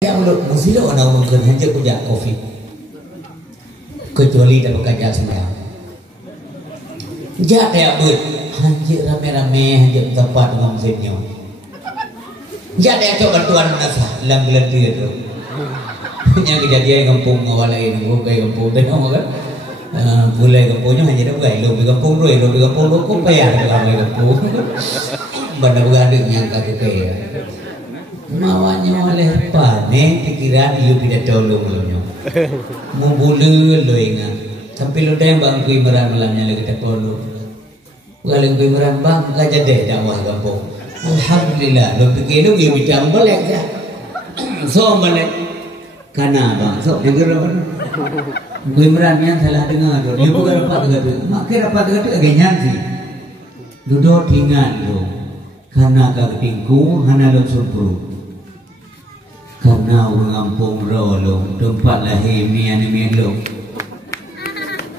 Yang mesti orang mungkin hanya punya COVID kecuali dapat kerja sembahyang. Jak kayak ber hanya rame-rame hanya tempat dengan musimnya. Jak dia coba bantuan nasa dalam bulan itu. Hanya kejadian kampung awal lain, bukan kampung dan orang kan. Mulai kampungnya hanya ada bukan, lebih kampung dulu, lebih kampung dulu, kok payah dalam kampung. Benda bukan ada yang kaki kaya. Mawanya oleh panen pikiran ia tidak tolong lo membulu lo ingat tapi lo dah bang kui meran malamnya lagi tak tolong kalau kui meran bang gak jadi dakwah kampung alhamdulillah lo pikir lo ia bicara balik ya so balik karena bang so dengar apa kui meran yang salah dengar dia bukan rapat kata makin rapat kata agak nyanyi duduk tinggal lo karena kau tingku hana lo surpru karena orang kampung rolong tempat lahir mian lo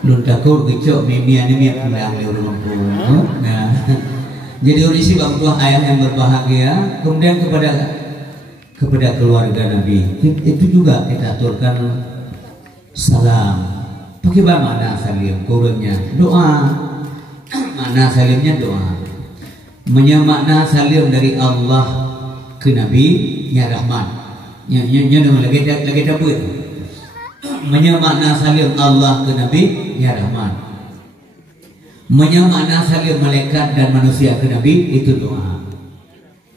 lu takut kecok mian pulang di orang kampung. Nah, jadi orang isi bang tua ayah yang berbahagia kemudian kepada keluarga Nabi itu juga kita aturkan salam pakai makna salim kurangnya doa makna salimnya doa menyemakna salim dari Allah ke Nabi ya Rahman lagi dapur menyemakna salim Allah ke Nabi ya Rahman menyemakna salim malaikat dan manusia ke Nabi itu doa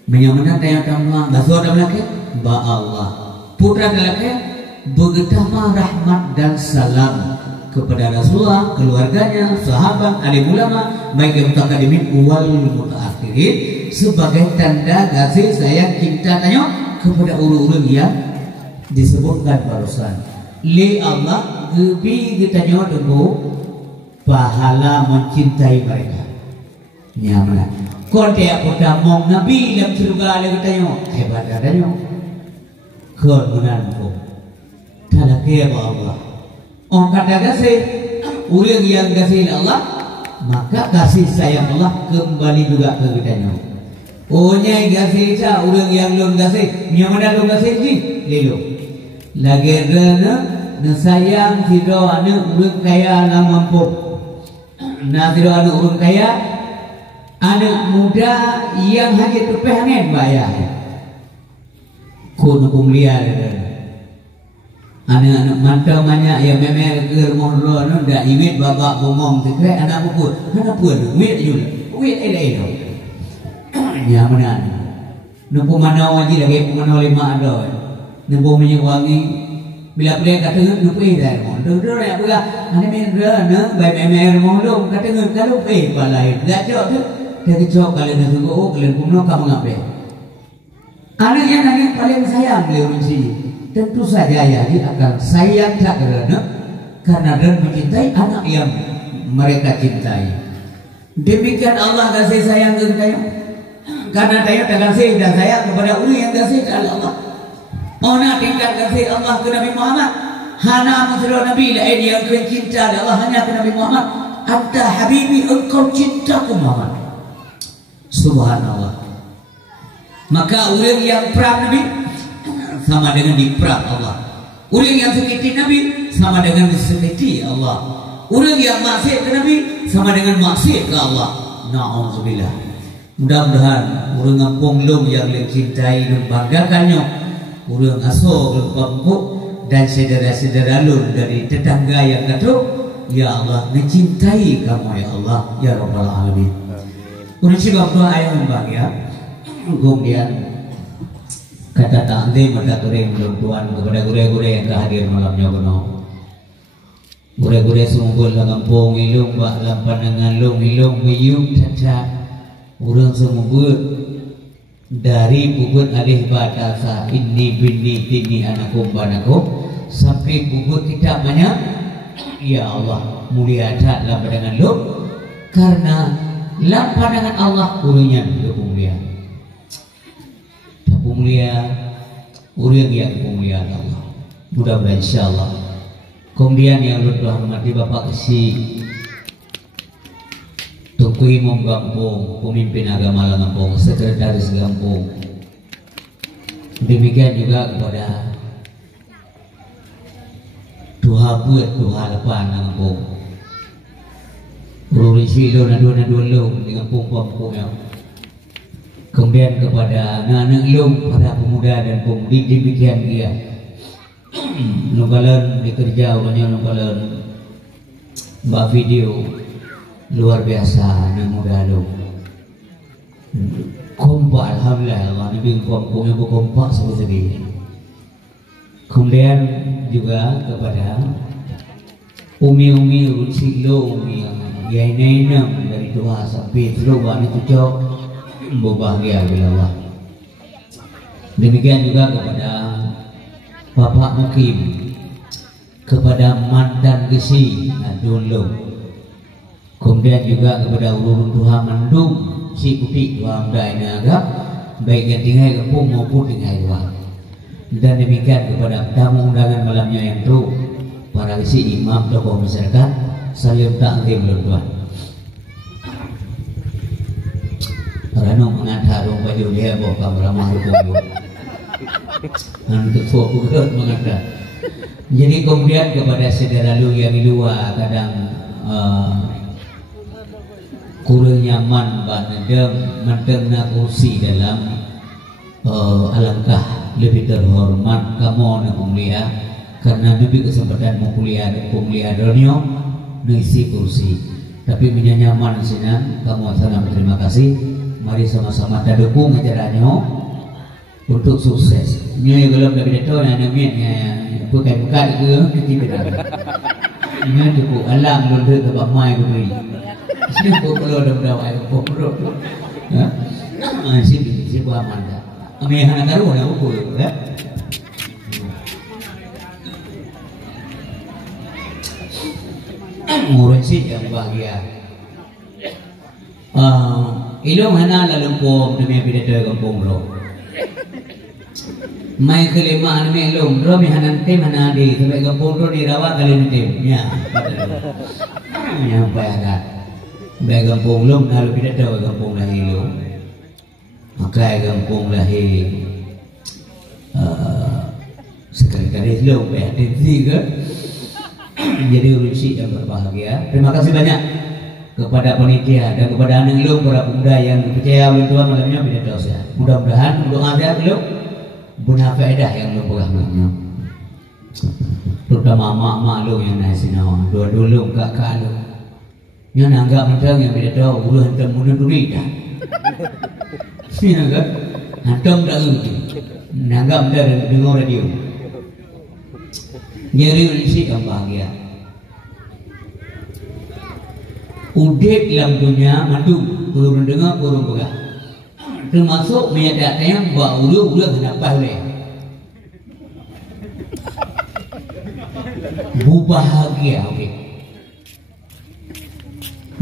menyemakna tanya doa basuh ada laki ba Allah putra laki begetama rahmat dan salam kepada Rasulullah keluarganya sahabat alim ulama baik yang mutaqaddimin wal mutaakhirin sebagai tanda kasih sayang cinta tanya kepada orang-orang yang disebutkan barusan li Allah gebi kita nyawa tunggu pahala mencintai mereka nyaman kau dia perdamong Nabi dalam surga ada kita nyawa hebat ada nyawa kau menanpu tak kaya Allah orang kata kasih orang yang kasih Allah maka kasih sayang Allah kembali juga ke kita nyawa oh nyai gasih ca orang yang lon gasih nyamana lon gasih ji lelo lagi rena sayang sido anu urang kaya na mampu na sido anu urang kaya anak muda yang hanya terpengen bayar kuno kumlia anak mantau banyak yang memang ke rumah anu dak iwit babak bomong tu anak pun wit juga wit ada ya benar. Nampu mana wajib lagi pemana lima ada. Nampu minyak wangi bila beli kata nampu dah. Dulu ya pula. Ada minyak na baik memang mohon kata kalau balai. Dah jauh tu. Dia kecok kalian nak tunggu kalian puno kamu ngapain? Anak yang nanti paling sayang beliau mesti. Tentu saja ya dia akan sayang tak karena dia mencintai anak yang mereka cintai. Demikian Allah kasih sayang ke kita. Karena saya tak kasih dan saya kepada orang yang kasih kepada Allah. Ona tinggal kasih Allah ke Nabi Muhammad. Hana muslim Nabi lain yang cinta Allah hanya ke Nabi Muhammad. Anta habibi engkau cinta ke Muhammad. Subhanallah. Maka orang yang perang Nabi sama dengan diperang Allah. Orang yang sakiti Nabi sama dengan disakiti Allah. Orang yang maksiat ke Nabi sama dengan maksiat ke Allah. Na'udzubillah. Mudah-mudahan orang kampung long yang mencintai dan banggakannya orang asuh kampung dan saudara-saudara long dari tetangga yang kata ya Allah mencintai kamu ya Allah ya Rabbal Alamin. Orang sebab doa yang bahagia kemudian kata takde mata goreng tuan kepada gure-gure yang hadir malamnya kono gure-gure sunggul kampung ilung bak pandangan long ilung miyung cacat orang semua dari bubut alih batasa ini bini tini anakum banakum sampai bubut kita banyak ya Allah mulia tak dalam pandangan lu karena dalam pandangan Allah urunya mulia tak mulia orang yang mulia Allah mudah-mudahan insyaallah. Kemudian yang berdoa mati Bapak si Tungku Imam Kampung, pemimpin agama Kampung, sekretaris Kampung. Demikian juga kepada buat Tuhan lepas dengan kampung. Berisi lo nadun lo dengan kampung yang. Kemudian kepada anak-anak lo, para pemuda dan pemudi demikian dia. Nongkalan dikerja orangnya nongkalan mbak video luar biasa anak muda lo. Kompak alhamdulillah Allah Nabi kampungnya berkompak seperti ini. Kemudian juga kepada umi-umi rusik lo, umi yang yainenam dari Tuhan sampai seluruh itu cok berbahagia bila Allah. Demikian juga kepada Bapak Mukim, kepada mantan Gesi dulu. Kemudian juga kepada ulun Tuhan Mandum si putih Tuhan Dai Naga, baik yang tinggal kampung maupun tinggal luar. Dan demikian kepada tamu undangan malamnya yang tu, para Gesi imam tokoh masyarakat, salim taklim Tuhan. Karena mengantar orang baju dia bawa kamera mahal pun. Untuk fokus mengantar. Jadi kemudian kepada saudara lu yang di luar kadang kurang nyaman banedem mendengar kursi dalam alangkah lebih terhormat kamu nak mulia karena lebih kesempatan mulia dan pemulia dunia ngisi kursi. Tapi menyaman senang kamu sangat berterima kasih. Mari sama-sama kita dukung acaranya untuk sukses. Ini kalau lebih tahu yang namanya bukan ke kita. Ini cukup alam lulus ke bamai beri. Sini kalau ada berapa pokok. Ya, si buah manda. Kami hanya taruh ada ukur, ya. Orang sih yang bahagia. Ilong hana lalumpom demi pidato kampung lo. Mai kelima ane ilong ro mi hanan tim hana di sampai kampung lo dirawat kali tim. Ya. Yang bayar. Baik kampung lo kalau pidato kampung lahir lo. Maka kampung lahir sekali-kali lo bayar tiga. Jadi urusi yang berbahagia. Terima kasih banyak kepada panitia dan kepada anak lu para pemuda yang percaya oleh Tuhan malamnya bila dosa. Mudah-mudahan doa dia lu benar faedah yang lu pegang. Terutama mak-mak lu yang naik sini, dua-dua kakak lu. Yang nanggap mentang yang bila doa ulu hantam mulut duri dah. Iya kan? Hantam dah uji. Nanggap mentang dengar radio. Jadi urusi yang bahagia. Udek dalam dunia madu turun dengar turun pegang. Termasuk menyadari yang buat ulu kenapa boleh. Bubahagia okey.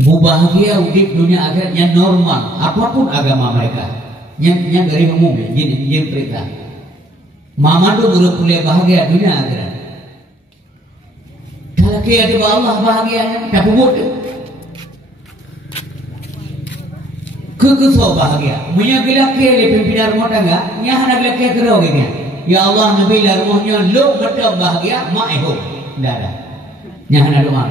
Bubahagia udek dunia akhirat yang normal apapun agama mereka. Yang dari umum jadi mereka. Mama tu boleh bahagia dunia akhirat. Kalau kita ada Allah bahagia tak puput. Kekesau bahagia. Punya bila kele pimpinan rumah tangga, nya hana bila kele kerau gini. Ya Allah Nabi la rumahnya lo betul bahagia, mak ehok. Dah dah. Nya hana doa.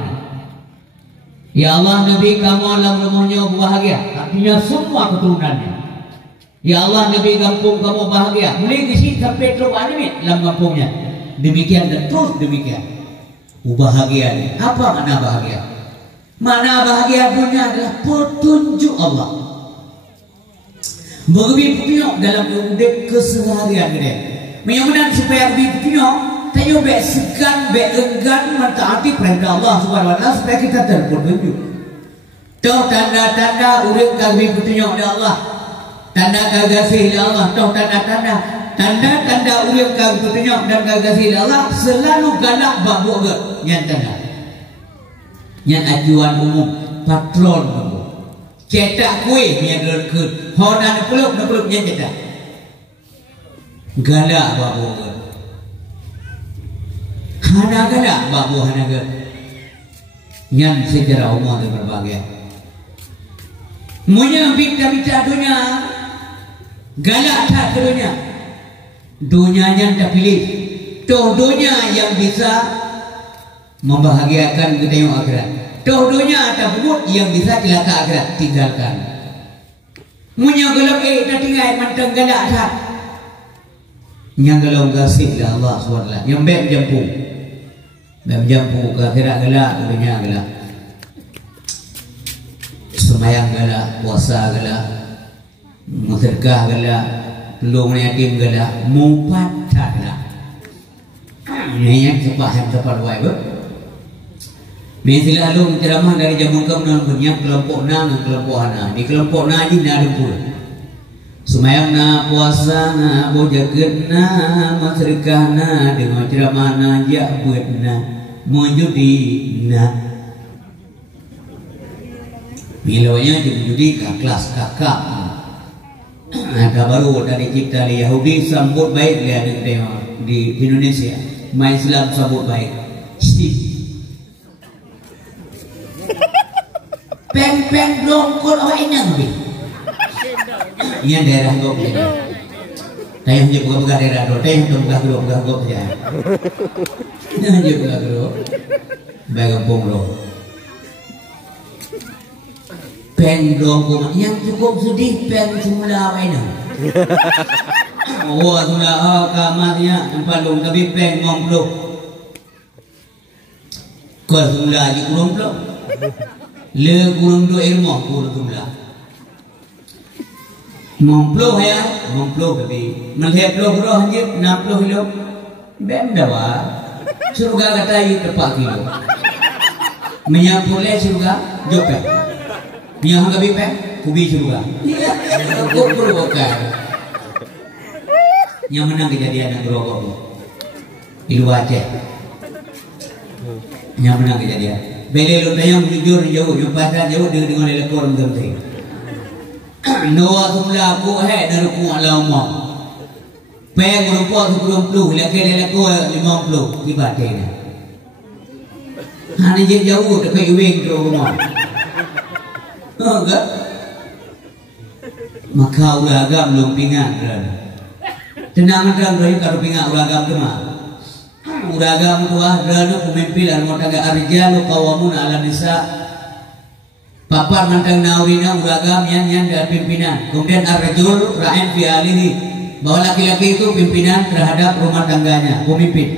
Ya Allah Nabi kamu alam rumahnya bahagia, artinya semua keturunannya. Ya Allah Nabi kampung kamu bahagia, mulai ke sini sampai terus anime dalam kampungnya. Demikian dan terus demikian. Bahagia ini. Apa makna bahagia? Makna bahagia dunia adalah petunjuk Allah. Begitu punya dalam hidup keseharian dia. Menyamakan supaya begitu punya, tayo be segan, be enggan mentaati perintah Allah Subhanahu Wa Taala supaya kita terpetunjuk. Tahu tanda-tanda urang kami petunjuk dari Allah. Tanda kasih dari Allah. Tahu tanda-tanda. Tanda-tanda urang kami petunjuk dan kasih dari Allah selalu galak babu ke yang tanda. Yang ajuan umum patron babu. Cetak kue yang derkut, honan peluk yang cetak. Galak babu ke. Hana galak babu hana ke. Yang secara umum dan berbagai. Munya bicara dunia, galak tak dunia. Dunia yang tak pilih. Toh dunia yang bisa membahagiakan kita yang akhirat. Dua-duanya ada buat yang bisa celaka akhirat, tinggalkan. Munya gelap tak tinggal mantang galak tak. Yang kalau gasib lah Allah SWT. Yang baik jampu. Baik jampu ke akhirat galak, dunia galak. Semayang galak, puasa galak, musyrikah galak, tolong yatim galak, mupatah galak. Ini yang cepat wae ber. Mestilah lalu ceramah dari jamu kamu punya kelompok na dan kelompok ana. Di kelompok na ini ada pula. Semayang na, puasa na, bojaget na, musyrikah na, dengan ceramah na, jabut na, menjudi na. Milaunya judi ke kelas kakak. Ada baru dari kita di Yahudi sambut baik dia di Indonesia. Main Islam sambut baik. Pen dongkol awak enak bi. Ini daerah gop ni. Tayang je buka daerah do, tayang tu buka gop saja. Ini je buka gop. Bagampung lo. Pen dongkol yang cukup sedih pen semula awak enak. Oh semula kamarnya empalung tapi pen ngomplo. Kau semula je ngomplo. Le kurang do ilmu kurang jumlah. Ngomplo ya, ngomplo tapi melihat lo kurang hanya 60 kilo. Benda wah. Surga kata itu 4 kilo. Menyapulai surga jope. Yang hangga bipe kubi surga. Aku berbukan. Yang menang kejadian yang berokok. Ilu Aceh. Yang menang kejadian. Beli lu tayang jujur jauh, yang pasal jauh dengan lekor mesti. Noa semula aku dari ku alamak. Peng rupa 10 laki lekor 50 di batin. Hanya jauh dekat wing tu rumah. Enggak. Maka uragam belum pingat. Tenang aja kalau pingat uragam tu mah. Uragam tua rana pemimpin rumah tangga arjalu qawamun ala nisa. Papar mantang naurina uragam yang dan pimpinan. Kemudian arjul ra'in fi alihi, bahwa laki-laki itu pimpinan terhadap rumah tangganya, pemimpin.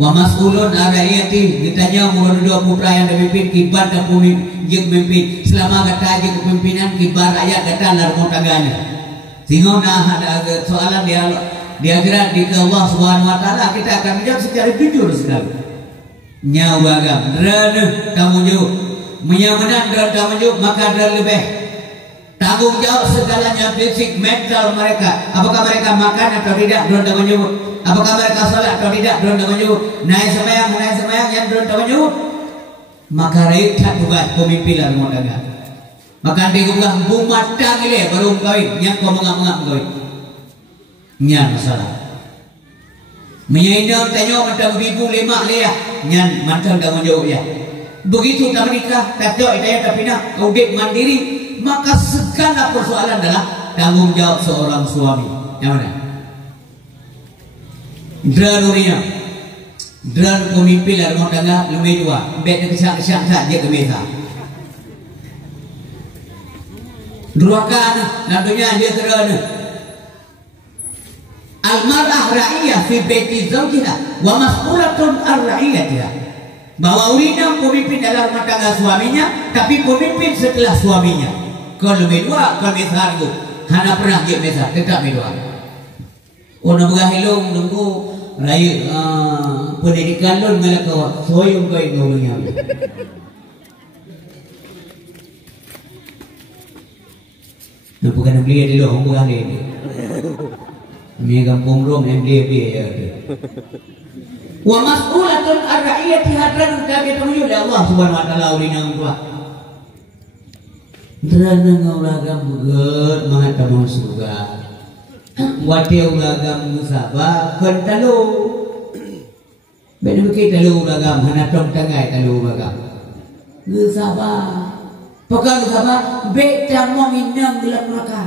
Wa mas'ulun arayati, ditanya umur 2 putra yang dipimpin kibar dan pemimpin. Selama kata aja kepimpinan kibar rakyat kata rumah tangganya. Sehingga ada soalan di akhirat di Allah Subhanahu wa taala kita akan menjawab secara jujur sekali. Nyawa agam rana tanggung jawab. Menyamanan dan tanggung jawab maka ada lebih tanggung jawab segalanya, fisik, mental mereka. Apakah mereka makan atau tidak dan tanggung jawab. Apakah mereka salat atau tidak dan tanggung jawab. Naik semayang yang dan tanggung jawab. Maka rekat tugas pemimpin rumah tangga. Maka digugah bumatang ile baru kawin yang kau mengap kawin. Nyan masalah. Menyainam tanya macam ibu 5 lea. Nyan mantan tanggung jawab ya. Begitu tak menikah, tak jauh idaya tak pindah, audit mandiri, maka segala persoalan adalah tanggung jawab seorang suami. Yang mana? Dranurinya, dran pemimpin rumah tangga lebih dua. Beda kesak-kesak saja ke meza. Durakan, nantinya dia terana. Al-mar'ah ra'iyah fi baiti zawjiha wa mas'ulatun ar-ra'iyatiha. Bahwa urina pemimpin dalam rumah tangga suaminya, tapi pemimpin setelah suaminya. Kalau medua, kalau mesar itu, hana pernah dia mesar, tetap medua. Orang berahilung nunggu raya pendidikan lo nggak kau soyung kau itu punya. Nampak kan beli di lo, orang berahilung. Ini kampung rom yang dia ya. Wa mas'ulatun ar-ra'iyati hadran kami temu oleh Allah Subhanahu wa taala urina tua. Drana nguragam beut mangatamu surga. Wate uragam musabah kan talu. Beda beki talu uragam hana tong tangai talu uragam. Musabah. Pakai musabah beta mong inang gelap neraka.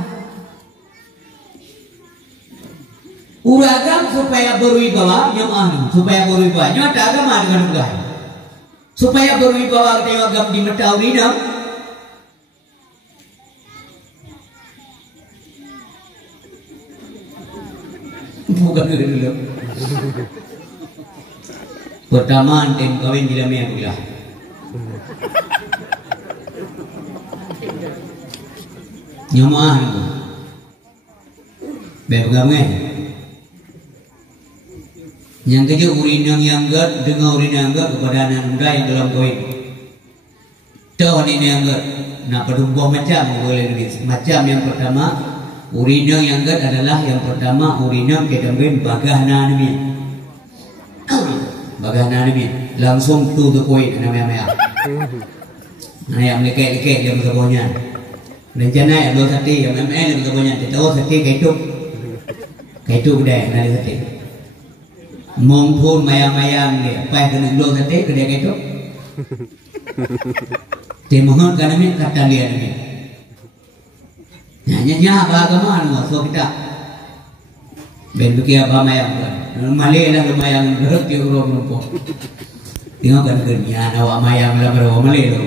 Uragam supaya berwibawa jemaah, supaya berwibawa nyata agama dengan mudah. supaya berwibawa tewagam di Metaurina. Bukan dulu. Pertama anten kawin di dalam yang bilah. Nyamah ni, bergamai. Yang kerja urinang yang gat dengan urinang gat kepada anak muda yang dalam kawin. Tahu ni yang gat nak berubah macam boleh lebih. Macam yang pertama urinang yang gat adalah yang pertama urinang kita kawin bagahna ni. Bagahna ni langsung tu the point namanya. Ayam lekek-lekek yang bersebutnya. Rencana yang dua sati yang ML yang bersebutnya. Tahu sati kaitu kedai nari sati. Mumpun mayang-mayang dia, pai kena dua sati kedai kaitu. Temohon kan ni kata dia ni. Nyanyi bagaimana masuk kita. Ben bekia apa mayang kan. Malay lah mayang geruk dia urung lupa. Tengok kan kerja awak mayang lah berapa Malay tu.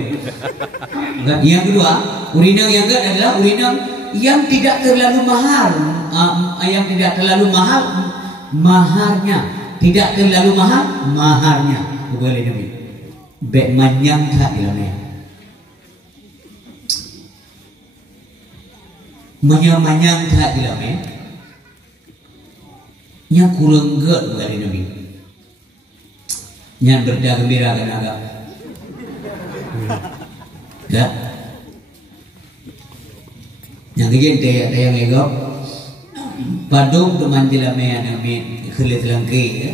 Yang kedua, urinang yang kedua adalah urinang yang tidak terlalu mahal, yang tidak terlalu mahal maharnya, tidak terlalu mahal maharnya. Boleh nabi. Bek manyang tak ilmu. Manyang tak ilmu. Yang kurang gak boleh nabi. Yang bergembira kan agak. Ya. Yang kejente ada yang ego padung teman jelame yang amin kelit langki ya.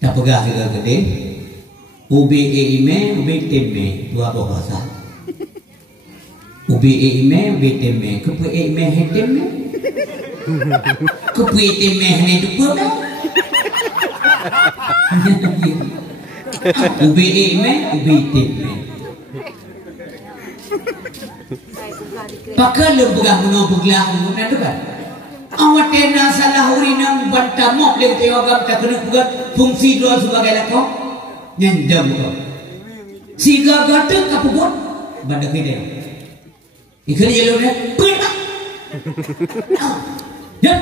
Tak pegah juga gede. Ubi ime ubi teme dua bahasa. Ubi ime ubi teme kepu ime heteme. Kepu teme ni tu apa? Ubi ime ubi teme. Pakai lembaga menopeglah menggunakan tu kan. Awak tena salah urinang bantamok yang tewagam tak kena buat fungsi dua sebagai lakon nyendam kau. Si gagata kapubut bandar kita. Ikan yellow ni pernah. Ya.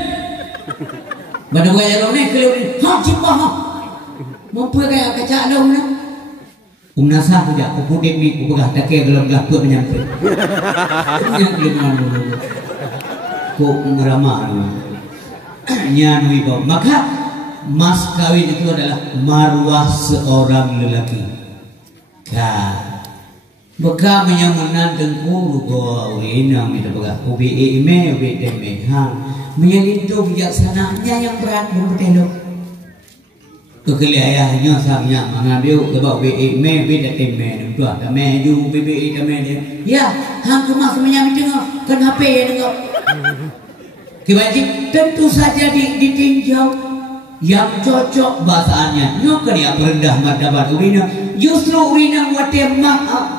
Bandar yellow ni kalau ni hak cipah hak. Mampu kayak kaca daun ni. Umnasa saja, aku putih ni, aku begah tak kaya dalam gapur menyampai. Yang kelima dulu, kok ngeramah dulu. Nyanyi bau. Maka mas kawin itu adalah marwah seorang lelaki. Beka menyamunan dengku gua urinang itu begah. Ubi ime, ubi teme. Menyalintu bijaksananya yang berat berpetelo. Kekali ayahnya samanya mengambil sebab me beda teme tu ada meju bibi teme dia ya hang cuma semuanya dengar kan HP ya dengar kewajib tentu saja ditinjau yang cocok bahasannya nyok dia rendah martabat urina justru urina wate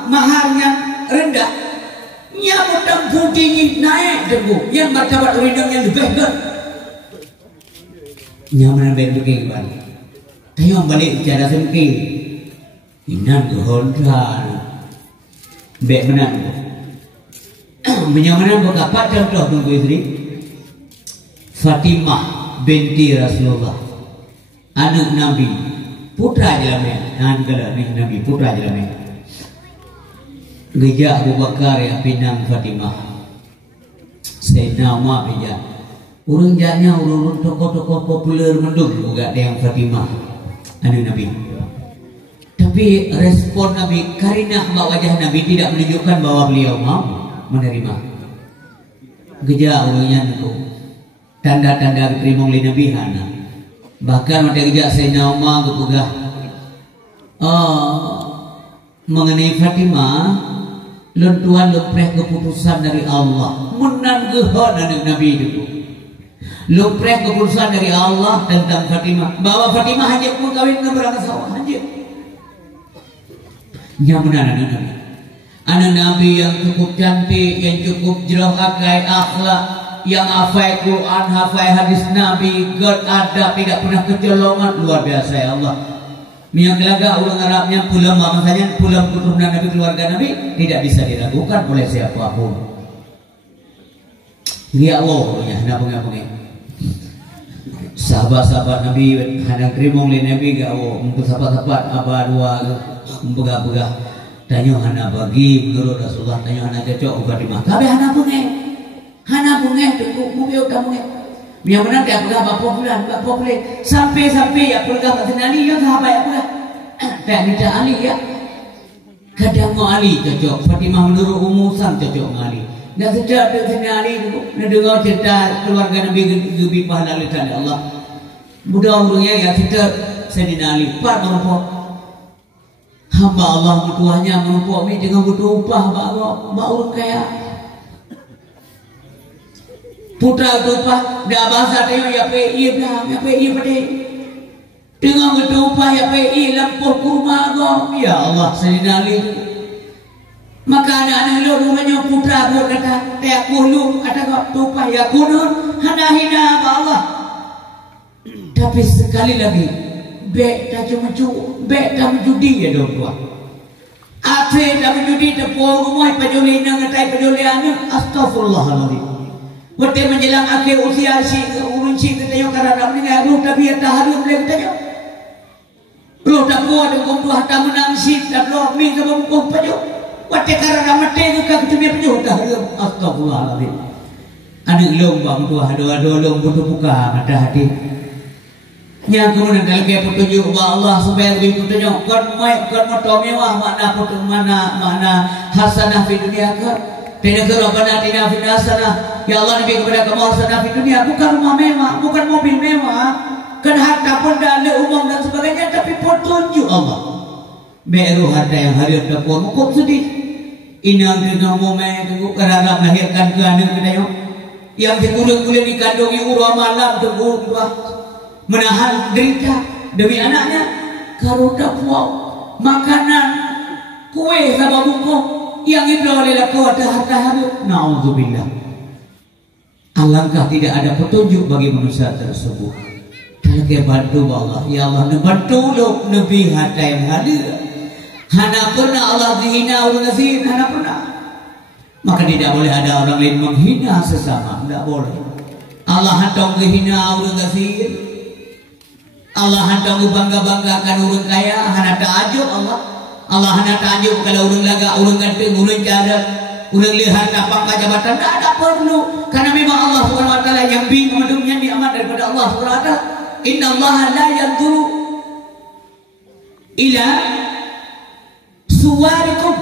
maharnya rendah nya mudang putih naik debu yang martabat urina yang lebih ke nyaman bentuk balik. Ayo balik cara sempit. Inan kehodran. Bek menang. Menyamanan berkapat contoh tunggu istri. Fatimah binti Rasulullah. Anak Nabi. Putra jelamnya. Anak Nabi putra jelamnya. Geja Abu Bakar yang pinang Fatimah. Sayyidina Umar bija. Urang janya urang tokoh-tokoh populer mendung juga yang Fatimah. Anu Nabi. Tapi respon Nabi karena wajah Nabi tidak menunjukkan bahwa beliau mau menerima. Geja ulangnya itu tanda-tanda diterima oleh Nabi hana. Bahkan ada geja Sayyidina Umar kepegah mengenai Fatimah lentuan lepreh keputusan dari Allah menang gehon anak Nabi itu. Lupreh keputusan dari Allah tentang Fatimah bahwa Fatimah hanya mengkawin dengan berangkat sawah hanya. Yang benar anak Nabi. Anak Nabi yang cukup cantik, yang cukup jelau akai akhlak, yang hafal Quran, hafal hadis Nabi, ada tidak pernah kecolongan, luar biasa ya Allah. Yang kelaga orang Arabnya pulang maksudnya pulang keturunan Nabi, keluarga Nabi tidak bisa diragukan oleh siapapun. Ya Allah, ya nabung-nabung. Sahabat-sahabat Nabi hadang kerimong le Nabi ga untuk sahabat-sahabat aba dua begah-begah tanyo hana bagi menurut Rasulullah tanyo hana cocok uga di mah. Kabeh hana bunge tunggu mubio kamu nge. Biar benar dia pegah bapak bulan sampai ya pegah batinali ya sahabat ya pegah. Tak ada Ali ya. Kadang mau Ali cocok, Fatimah menurut umusan cocok ngali. Dah sejak dengan Ali dulu, dengar cerita keluarga Nabi Zubi pahala lisan Allah. Budak orangnya ya cerita Sayyidina Ali, Pak merupakan hamba Allah mutuahnya merupakan dengan butuh upah mbak orang kaya. Putra upah dah bahasa dia ya PI dah, ya PI pada dengan butuh upah ya PI lampuh kurma go. Ya Allah Sayyidina Ali. Maka anak-anak lu rumahnya putra buat kata tak kulu ada upah ya kunun hana hina Allah. Tapi sekali lagi bek tak menjudi ya dong tua. Ape tak menjudi tepung rumah pajuli nang ngatai pajuli anu astagfirullahaladzim. Waktu menjelang akhir usia si urun si katayo karena mendengar ruh tapi taharum boleh katayo. Ruh tak kuat dengan tuah tak menang si tak lo min ke bungkuh pajo. Waktu karena mati ke kecubia pajo taharum astagfirullahaladzim. Anak lombang tuah ado lom butuh buka mata hati. Yang kemudian kalau kita petunjuk Allah supaya lebih petunjuk kan motor mewah mana hasanah di dunia ke tidak kerana tidak hasanah ya Allah lebih kepada kamu hasanah di dunia bukan rumah mewah bukan mobil mewah kan harta pun dah ada umum dan sebagainya tapi petunjuk Allah beru harta yang hadir dapur mukum sedih inang kena momen kerana melahirkan ke anak kita yang dikulit-kulit dikandungi urwa malam teguh menahan derita demi anaknya karuda puau makanan kue sama bungkuk yang ibra oleh laku ada harta habis na'udzubillah. Alangkah tidak ada petunjuk bagi manusia tersebut. Kalau bantu Allah ya Allah bantu lo nabi harta yang hadir hana pernah Allah dihina orang ngasih hana pernah maka tidak boleh ada orang lain menghina sesama tidak boleh Allah hantar menghina orang ngasih Allah hendak bangga-banggakan orang kaya, hana ta'ajub Allah hana ta'ajub kalau orang laga, orang ganteng, orang jarak, orang lihat apa jabatan, tak ada perlu. Karena memang Allah SWT yang bingung hidupnya nikmat daripada Allah SWT. Inna Allah la yanzuru ila suwarikum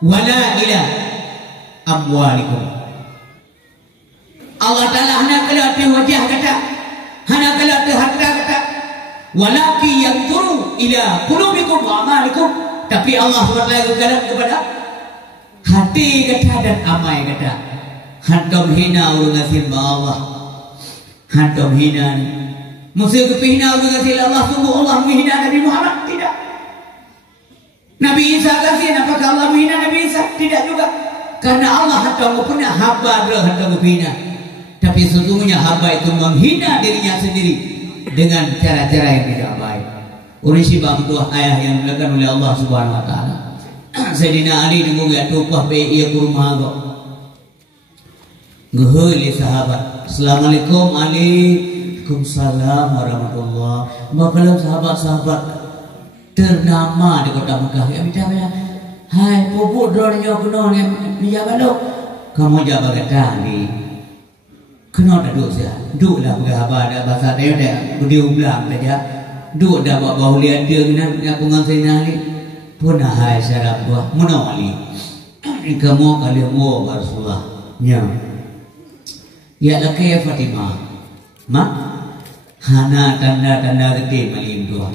wala ila amwalikum. Allah Ta'ala hana kelihati wajah kata, hana kelihati harta kata. Walaki yang turu ila qulubikum wa amalikum. Tapi Allah SWT kepada hati kata dan amai kata. Hantam hina orang ngasih Allah. Hantam hina ni. Maksud kepihina orang ngasih Allah sungguh Allah menghina Nabi Muhammad tidak. Nabi Isa kasih apakah Allah menghina Nabi Isa tidak juga. Karena Allah hantam pernah hamba ber hantam menghina. Tapi sesungguhnya hamba itu menghina dirinya sendiri dengan cara-cara yang tidak baik. Urisi bang tuah ayah yang dilakukan oleh Allah Subhanahu Wa Taala. Sayyidina Ali nunggu ya tupah be ia ke rumah go. Ngeheli sahabat. Assalamualaikum Ali. Waalaikumsalam warahmatullah. Bakalan sahabat-sahabat ternama di kota Mekah. Ya bicara. Hai pupu drone-nya kuno yang dijaga lo. Kamu jaga kata Ali. Kena dah duduk saja. Duduklah berapa ada bahasa dia dah berdiri ulang saja. Duduk dah bawa lihat dia nak pengang saya ni. Punah hai syarab buah menawali. Kamu kali mau Rasulullah. Ya. Ya laki ya Fatimah. Mak. Hana tanda-tanda gede malim dua.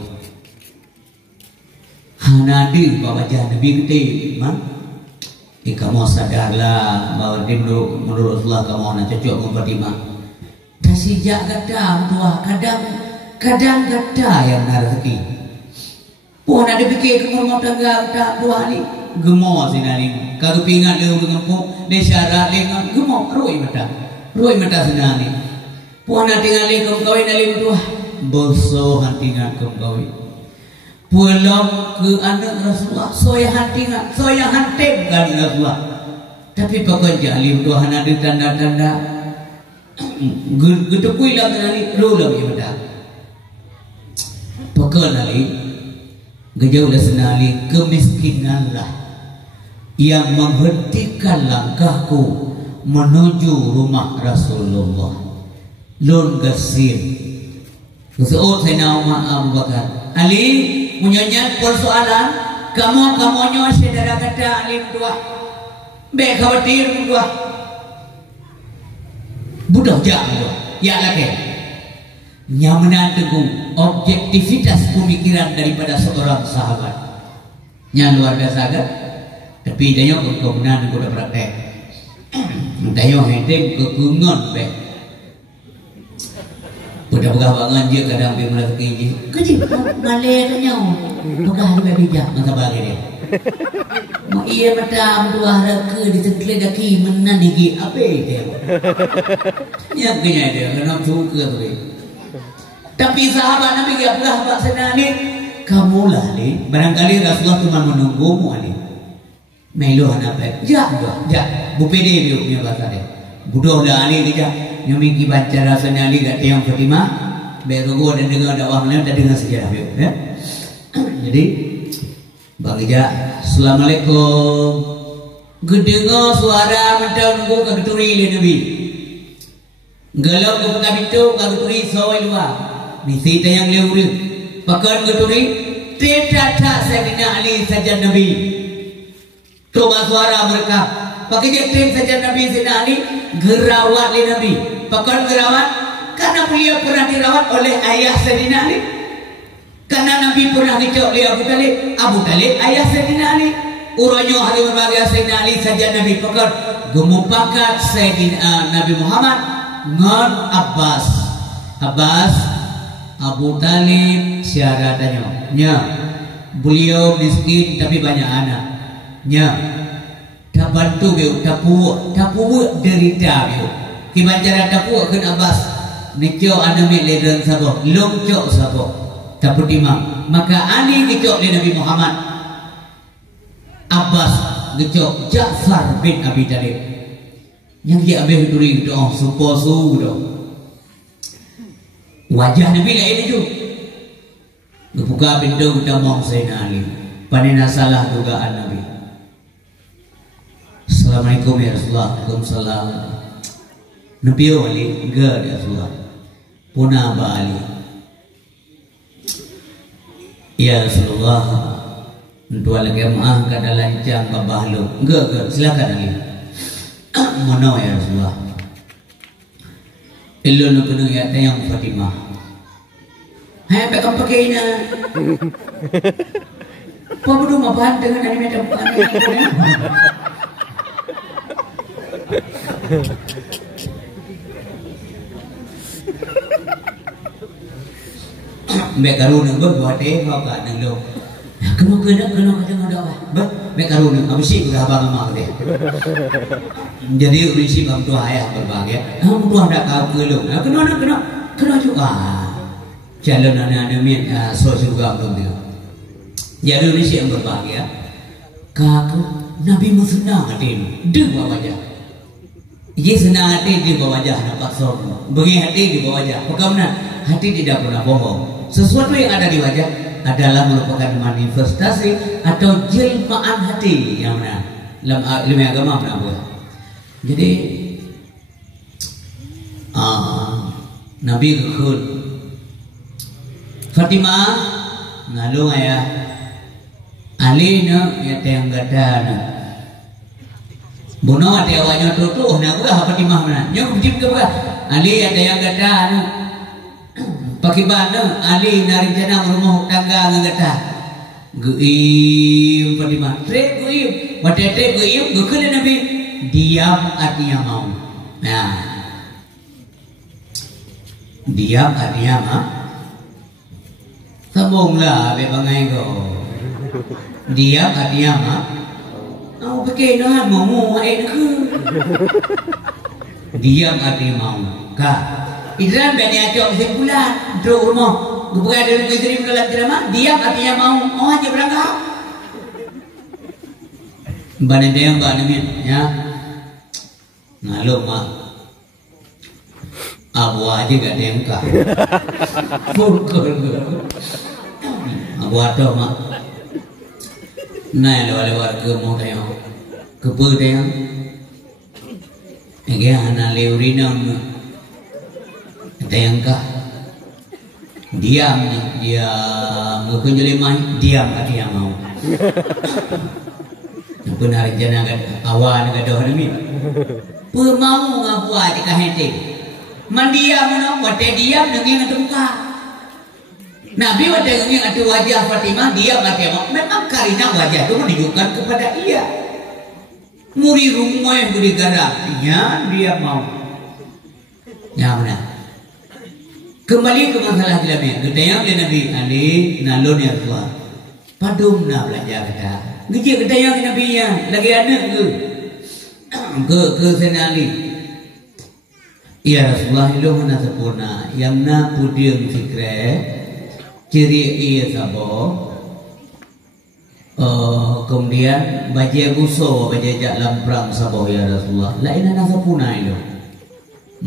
Hana di bawa jah Nabi gede. Mak. Kamu sadarlah bahwa menurut Rasulullah kamu nak cocok dengan Fatimah. Dah sejak kadang tua, kadang yang rezeki. Puan ada fikir ke rumah tangga kadang tua ni gemuk sini ni. Kalau pingat le dengan pun, dia syarat dengan gemuk roi mata. Ruai mata senang ni. Puan nak tinggal ni kau kawin alim tua. Boso hantingan kau kawin. Pulang ke anak Rasulullah. Soya hantingan, soya hantim kan Rasulullah. Tapi pekerja alim tua hana ada tanda-tanda. Getukui lah kena ni, rulang yang mata. Pekerja alim. Gejauh dah senali kemiskinanlah yang menghentikan langkahku menuju rumah Rasulullah. Lon gasir. Keseut saya nama Abu Bakar. Ali menyanyat persoalan kamu saudara kata alim dua. Be khawatir dua. Budak jauh. Ya lagi. Yang menandaku objektivitas pemikiran daripada seorang sahabat. Yang luar biasa kan? Tapi dia yang kemudian aku dah praktek. Dia yang hendak kekungan be. Budak-budak bangan dia kadang pergi merasa kerja. Kerja malai kanyau. Bukan lebih bijak masa bagi dia. Mau ia macam dua harga di sekeliling daki menanigi apa dia. Yang kena dia kena suka tu. Tapi sahabat Nabi Abdullah Pak Senani, kamulah ni. Barangkali Rasulullah cuma menunggumu ni. Melo apa? Ya. Bupede dia punya bahasa dia. Budak dah ali kerja. Nyumi baca rasanya ali kat yang Fatimah. Berogo dan dengar dakwah mana dan dengar sejarah dia. Ya? Jadi Bang Ija, Assalamualaikum. Gedengar suara macam nunggu ke keturi le Nabi. Gelap ke pekab itu ke keturi sawai luar. Misi yang lewur. Pakan keturi tidak Sayyidina Ali saja Nabi. Coba suara mereka. Pakai jetim saja Nabi Sayyidina Ali gerawat le Nabi. Pakan gerawat karena beliau pernah dirawat oleh ayah Sayyidina Ali. Karena Nabi pernah dicok oleh Abu Talib. Abu Talib ayah Sayyidina Ali. Uranyo hari berbagai Sayyidina Ali saja Nabi. Pakan gemupakat Sayyidina Nabi Muhammad ngon Abbas. Abu Talib syaratnya beliau miskin tapi banyak anak. Tak bantu beliau, tak puak derita beliau. Kibancara tak puak kan Abbas. Nikyo anak leden sabo, longcok sabo. Tak pertimang. Maka Ali ngecok oleh Nabi Muhammad. Abbas ngecok Ja'far bin Abi Talib. Yang dia ambil duri doa supo doa. Wajah Nabi lain itu. Buka pintu kita mong Sayyidina Ali. Panina salah dugaan Nabi. Assalamualaikum ya Rasulullah. Waalaikumsalam. Nabi Ali enggak ya Rasulullah. Punah ba Ali. Ya Rasulullah. Untuk lagi maaf kada lancang babahlu. Enggak silakan Ali. Mana ya Rasulullah. Ilo nak kena ya yang Fatimah. Hai pegang pakainya. Apa bodoh mapan dengan anime tempat. Mek karun nang buat mau ka nang lo. Kena ada apa? Mek karun nang abisi udah abang mak dia. Jadi urisi bang tua ayah berbagai. Kamu tua dak kau ke lo. Kena juga. Jalan anak-anak min so juga belum dia. Jadi urisi yang berbagai. Kaku Nabi musnah hati di bawah wajah. Ia senang hati di bawah wajah nampak sorot. Bagi hati di bawah wajah. Bagaimana? Hati tidak pernah bohong. Sesuatu yang ada di wajah adalah merupakan manifestasi atau jelmaan hati yang mana dalam ilmu agama apa? Jadi Nabi kekul Fatimah ngalung ayah Ali na ya tayang gada na buno ati awaknya tutuh na buka Fatimah mana nyok bujim ke buka Ali ya tayang gada na pakai bana Ali nari jana rumah tangga ngagata guim Fatimah trek guim batete guim gukul Nabi diam artinya mau. Nah diam artinya mau sambunglah be bangai ko diam artinya mau pakai no mau ai ke Diam artinya mau. Kak, Idran bani acok simpulan terus rumah. Bukan ada rumah istri dalam drama. Diam artinya mau. Oh aja berangkat. Bani dia bani ya. Ngaluk mah. Abu aja gak ada yang kah. Pukul. Abu ada mah. Nah lewat-lewat ke mau tayang. Kepe tayang. Ege anak leurina tayang kah. Diam nih. Diam. Ngekun jelimah. Diam artinya mau. Benar jana awan gadoh demi. Pemau ngaku aja kahente. Mandiam no, wate diam dengan terbuka. Nabi wate dengan atu wajah Fatimah diam artinya memang karena wajah itu menunjukkan kepada ia. Muri rumah yang beri garapnya dia mau. Ya benar. Kembali ke masalah jilabnya. Gedayang dan Nabi Ali nalon ya Allah. Padum na belajar kita. Gejek gedayang Nabi nya lagi ada ke senali. Ya Rasulullah ilmu na sempurna yang na pudium sikre ciri iya sabo kemudian baca buso baca jak lamprang sabo ya Rasulullah lain na sempurna itu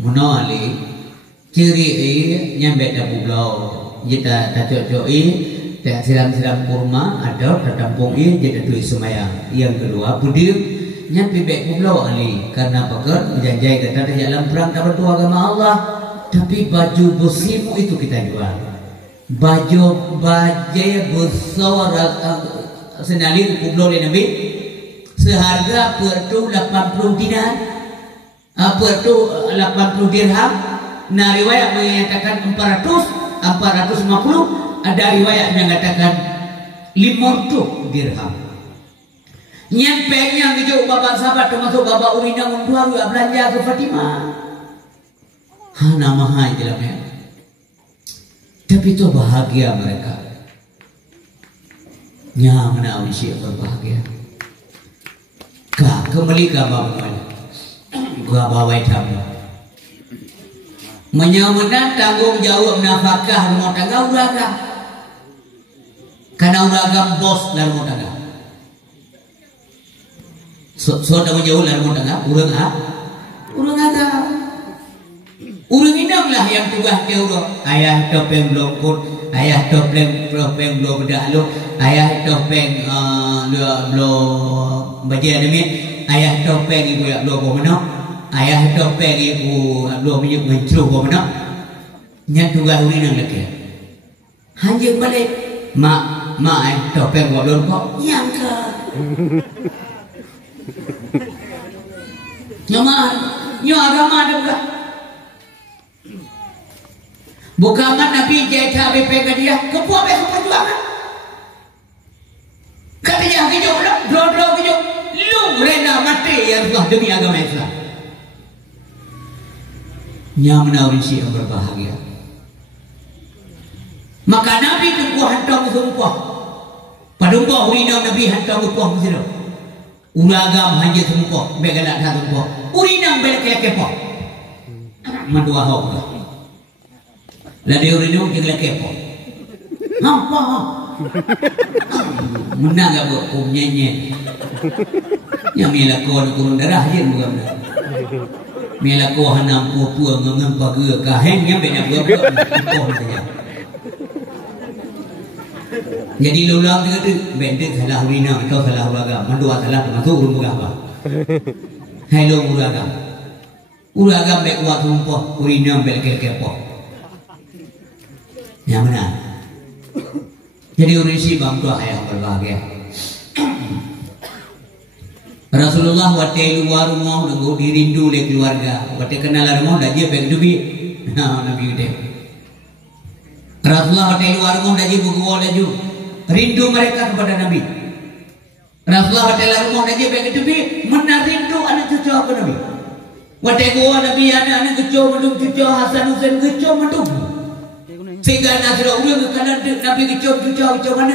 menali ciri iya nyampe dapu blau kita cocok-cocok tak siram-siram kurma atau tertampung iya jadi tulis semayang. Yang kedua pudium nyampe bek pulau ali karena pakar menjanjai kata tidak dalam perang tak bertu agama Allah tapi baju besimu itu kita jual baju besar senali pulau oleh Nabi seharga pertu 80 dinar pertu 80 dirham. Nah riwayat mengatakan 450 ada riwayat yang mengatakan 50 dirham. Nyampenya ngejauh bapak sahabat termasuk bapak Urina Munduaru belanja ke Fatimah. Hana mahal jelamnya. Tapi itu bahagia mereka. Nyamna usia berbahagia. Kak kembali ke bapak gua bawa tamu. Menyamakan tanggung jawab nafkah rumah tangga uraga. Karena uraga bos dalam rumah tangga. So dah menjauh dari rumah tangga, urang ada. Urang inang lah yang tugas dia urang. Ayah topeng blokut, ayah topeng blok bedalu, ayah topeng blok baca demi, ayah topeng ibu ya blok mana, ayah topeng ibu blok mencuru mana. Yang tugas urang inang lagi. Hanya balik, mak topeng blok kok yang ke. Nyo agama ada bukan? Bukan Nabi jahit BPK dia kepuak besok perjuangan. Katanya kejauh lah, bro kejauh. Lu rela mati ya Allah demi agama Islam. Yang menawari yang berbahagia. Maka Nabi tempuh hantar musumpah. Padumpah hurinam Nabi hantar musumpah musuh. Uragam hanya semua begalak satu semua. Urinang belak kepo. Mandua hok. Lade urinang kita kepo. Apa? Menang gak bu? Nyenye. Yang melakon kurun darah je bukan. Melakon hanam pua mengempak ke kaheng yang benar buat saja. Jadi lulang dia tu bentuk salah urina atau salah uragam, mandua salah termasuk urung berapa? Hello uragam baik kuat rumpah, urina baik kepo. Yang mana? Jadi urisi bang tua ayah berbahagia. Rasulullah waktu luar rumah nunggu dirindu oleh keluarga, waktu kenal rumah dah dia baik dubi, Nabi udah. Rasulullah waktu luar rumah dah dia bergua laju. Rindu mereka kepada Nabi. Rasulullah adalah rumah Nabi begitu menarindu anak cucu apa Nabi. Wadai gua Nabi anak cucu mandung cucu Hasan Husain cucu mandung. Sehingga Nasrul ulang ke kanan Nabi cucu mana?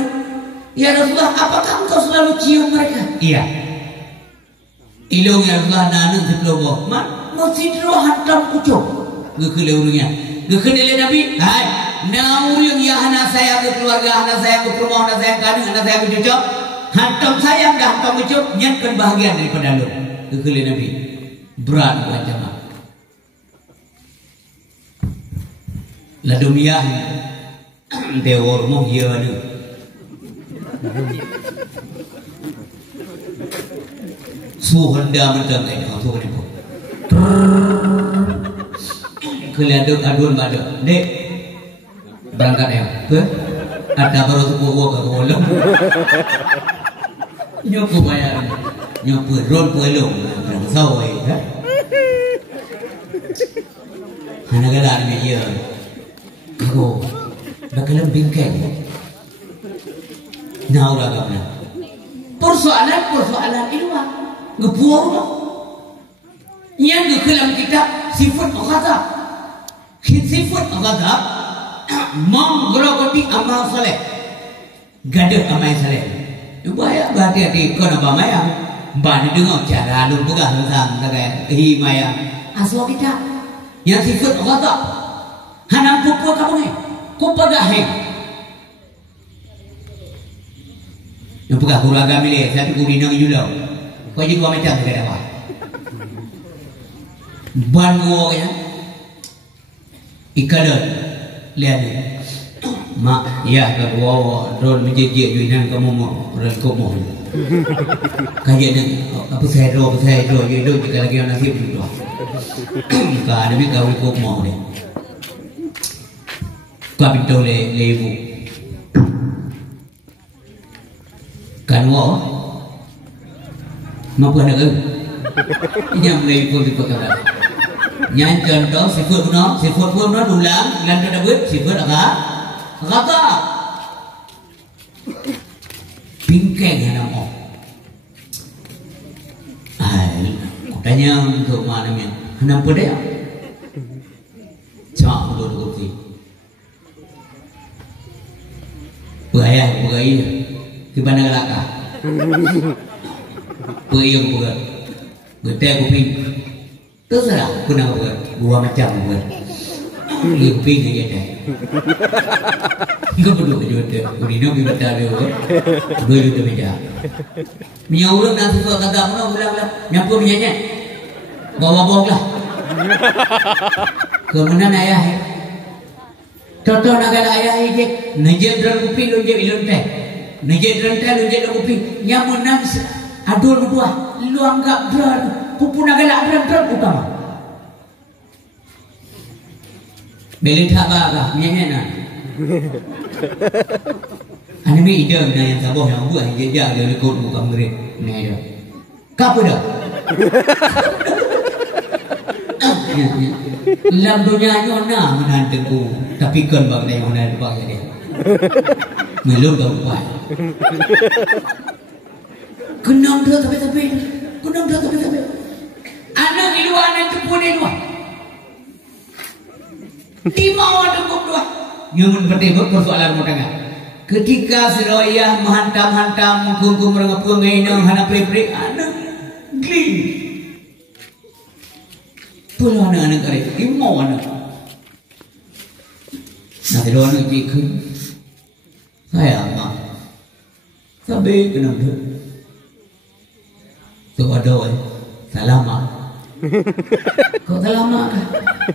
Ya Rasulullah, apakah engkau selalu cium mereka? Iya. Ilung ya Rasulullah nanu sebelum man Sidro hantam kucuk. Gekele urungnya. Gekele Nabi. Hai, naurung ya anak saya ke keluarga, anak saya ke rumah, anak saya kandung, anak saya ke cucu. Hantam sayang dah hantam kucuk, nyatkan bahagian daripada lu. Gekele Nabi. Berat buat jemaah. Ladumiyah Dewa rumah ya ni. Suhanda macam ni kau tu ni. Kelihatan aduan pada. Dek berangkat ya. Ke? Ada baru sebuah ke kolom. Nyopu bayar. Nyopu ron pelong. Berangkau ya. Anak galar ni ya. Kau bakalan bingkai. Naura kapna. Persoalan ilmu. Ngebuang. Yang dalam kitab sifat ghadab. Sifat ghadab menggerogoti amal saleh. Gaduh amal saleh. Upaya berhati-hati kau nak maya. Bani dengar cara lu pegang sang tagai himaya. Asal kita yang sifat ghadab. Hanam pupuk kamu ni. Kau pegang he. Yang pegang keluarga milik satu kudinang julau. Kau jadi dua macam tidak apa. Ban gua ya. Ikadat lihat ni. Mak ya gua ron menjejek juinan kamu mau ron kamu. Kajian ni apa saya do itu jika lagi orang nasib itu. Kau ada ni kau ikut mau ni. Kau pintu lebu. Kan wah. Mampu ada ke? Yang lebu ikut kau. Yang contoh sifat pun ulang dan kedabut sifat apa? Kata bingkai yang nama. Tanya untuk mana ni? Hendak pada ya? Cak dulu kursi. Pegaya, di mana kelakar? Peyang buat, betul kuping. Terserah, aku nak buat, gua macam buat. Kuping aja deh. Kau perlu kerja, kau ni nak kita ada, dua juta meja. Menyauran nasi kau kata mana ulang, nyapu menyanya, bawa lah. Kemudian ayah, contoh negara ayah ini, najib dan kuping lunjak ilun teh, najib dan teh lunjak dan kuping, nyamun nasi, adul berdua, lu anggap beran, pupu negara beran utama. Beli tak apa, menyanya na. Ane mi ide na yang saboh yang buat dia dia ikut bukan merek ni dia. Kapu dah. Dalam dunia nyona menantiku, tapi kan bang dia mana bang dia. Melur dah upay. Kenang dia tapi, kenang dia tapi. Anak di luar anak cepu di luar. Lima orang dua. Nyamun bertemu persoalan mudah. Ketika seroyah menghantam mengkungkung merengapung ngainang hana peri-peri anak gling. Pulau anak kali lima anak. Nanti dua anak jikun. Saya amak. Sampai kenapa? Tu ada salamat. Kau salamat kan?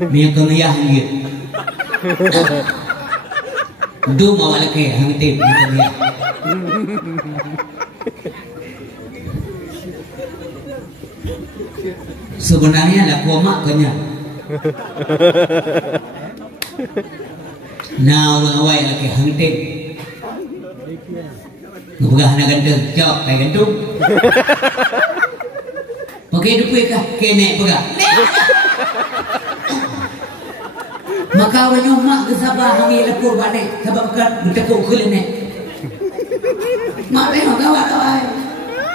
Minyak kengayah dia. Du mau lagi hang tip gitu ya. Sebenarnya ada koma kenya. Now away lagi hang tip. Ngubah nak gandeng, jawab kayak gandung. Pakai duit kah? Kene pegah. Maka awalnya mak kesabah hangi lekur balik sebab kan bertekuk kelene. Mak tengok kawan.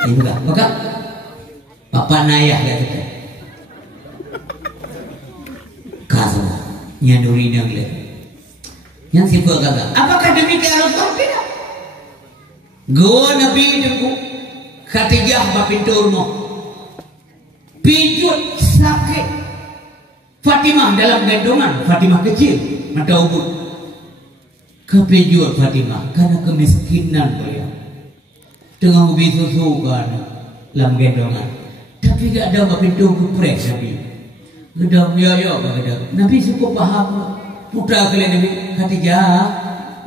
Ini bukan. Maka papa nayah dah kita. Kaso nyanduri nang le. Yang sifat kata, apakah demikian Rasul tidak? Gua Nabi jengku Khadijah ba pintu rumah. Pijut sakit Fatimah dalam gendongan, Fatimah kecil, mata ubud. Kepejut Fatimah karena kemiskinan beliau. Tengah ubi susu kan dalam gendongan. Tapi gak ada pintu kepres Nabi. Gedang biaya kata. Nabi cukup paham. Putra kalian Nabi Khadijah,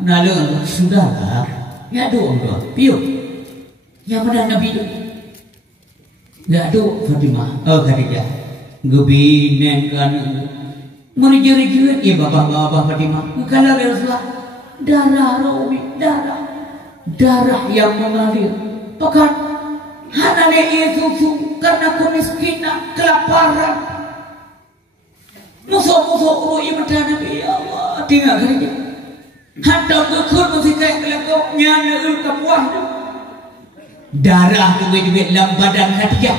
nalung sudahlah. Ya doang doa. Piu. Yang mana Nabi itu? Gak ada Fatimah. Khadijah. Gebinen kan. Menjerit-jerit ya bapak-bapak Fatimah. Kalau Rasulullah darah Rawi, darah yang mengalir. Pekan hanane susu karena kemiskinan, kelaparan. Musuh-musuh Rawi mata Nabi ya Allah. Tinggal kali hatta kekun masih kayak kelakau nyana kepuah. Darah duit-duit dalam badan Khadijah.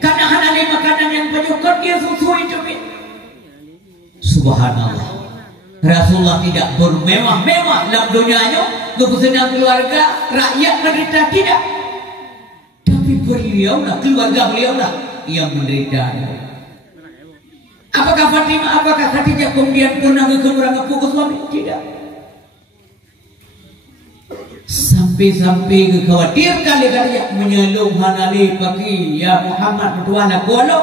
Karena hanane makanan yang penyukat dia susu itu. Subhanallah. Rasulullah tidak bermewah-mewah dalam dunianya, kesenangan keluarga, rakyat menderita tidak. Tapi beliau lah, keluarga beliau lah yang menderita. Apakah Fatimah, apakah Khadijah kemudian pernah kekurangan pukul suami? Tidak. Sampai-sampai kekhawatir kali-kali menyelung hanali pagi ya Muhammad bertuana kuala.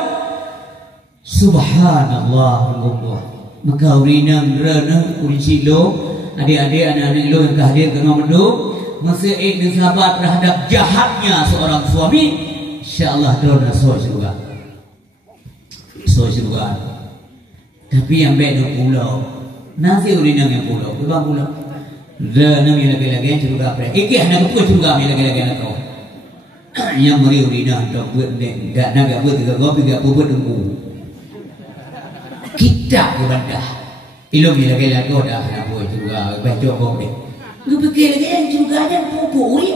Subhanallah Allah. Maka urinang rana urisilo adik-adik anak-anak lo yang hadir ke nomor masa dan sahabat terhadap jahatnya seorang suami, insyaallah drona surga. Surga. Tapi yang baik dok pulau. Nasi urinang yang pulau, bang pulau. Rana yang lagi-lagi yang surga apa? Iki anak aku surga yang lagi-lagi anak kau. Yang meri urinang dok buat dek, enggak naga buat tiga kopi, enggak buat tunggu. Kita kebandah ilmu yang lagi-lagi dah nak buat juga baca kau deh. Lu fikir lagi yang juga ada pupuk ni.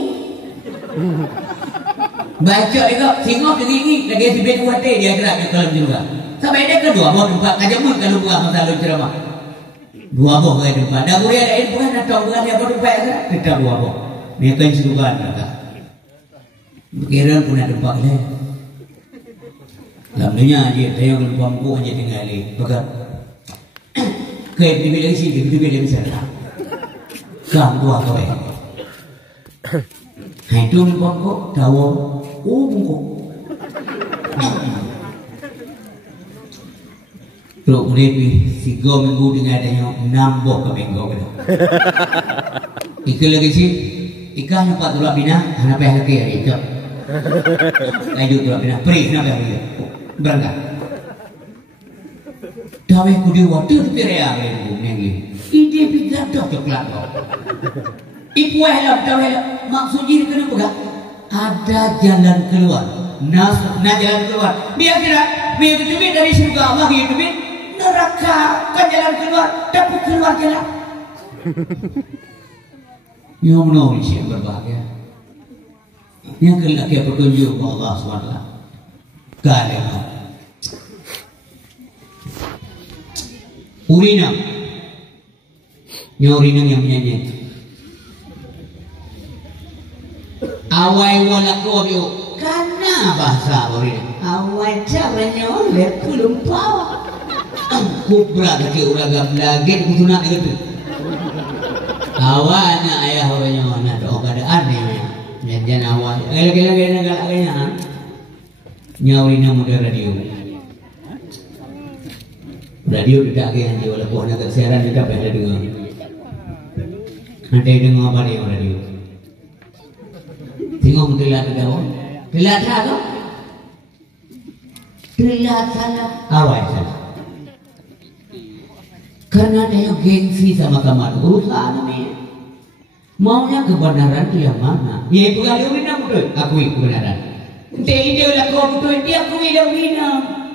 Baca itu tengok begini lagi sebet buat dia gerak kalau juga. Sampai dia kedua bawa tempat kajamun kalau buat masalah ceramah. Dua boh ke tempat. Dah boleh ada ilmu kan atau bukan dia bawa tempat kan? Kita dua boh. Ni kan juga ada. Pikiran pun ada tempat ni. Lamanya dia tayang lumpamku aja tinggal ni. Bagai kayak di bilik sini, di bilik misalnya. Kam dua kau eh. Hai tu lumpamku tahu. Bungku. Kalau boleh si gom minggu dengan adanya nambah ke minggu kita. Ikut lagi sih. Ikan yang pak tulak bina, anak pihak lagi ya itu. Lanjut tulak bina, perih nak pihak lagi. Berangkat. Dawe ku di waktu di perea ibu nengi. Ide pikir dah coklat kau. Ibu helap dawe maksud diri kena pegang. Ada jalan keluar. Nah jalan keluar. Biar kira biar ketubit dari surga Allah ketubit neraka kan jalan keluar. Tapi keluar jalan. Yang menolong siapa berbahagia. Yang kelak petunjuk Allah SWT. Kalian urinang yang menyanyi awai wala kobyo karena bahasa urinang awai caranya oleh belum bawa kubra kaki uragam lagi kutunak itu awalnya ayah orangnya mana doa keadaan ya jangan awal lagi-lagi negara nyaurinang model radio tidak ada yang jual buah nak siaran kita pada dengar. Nanti dengar apa dia radio? Tengok telat dah. Telat apa? Telat salah. Awal salah. Karena dia gengsi sama kamar urusan ni. Maunya kebenaran tu yang mana? Ia bukan dia winam betul. Akui kebenaran. Dia lah kau betul. Dia akui dia winam.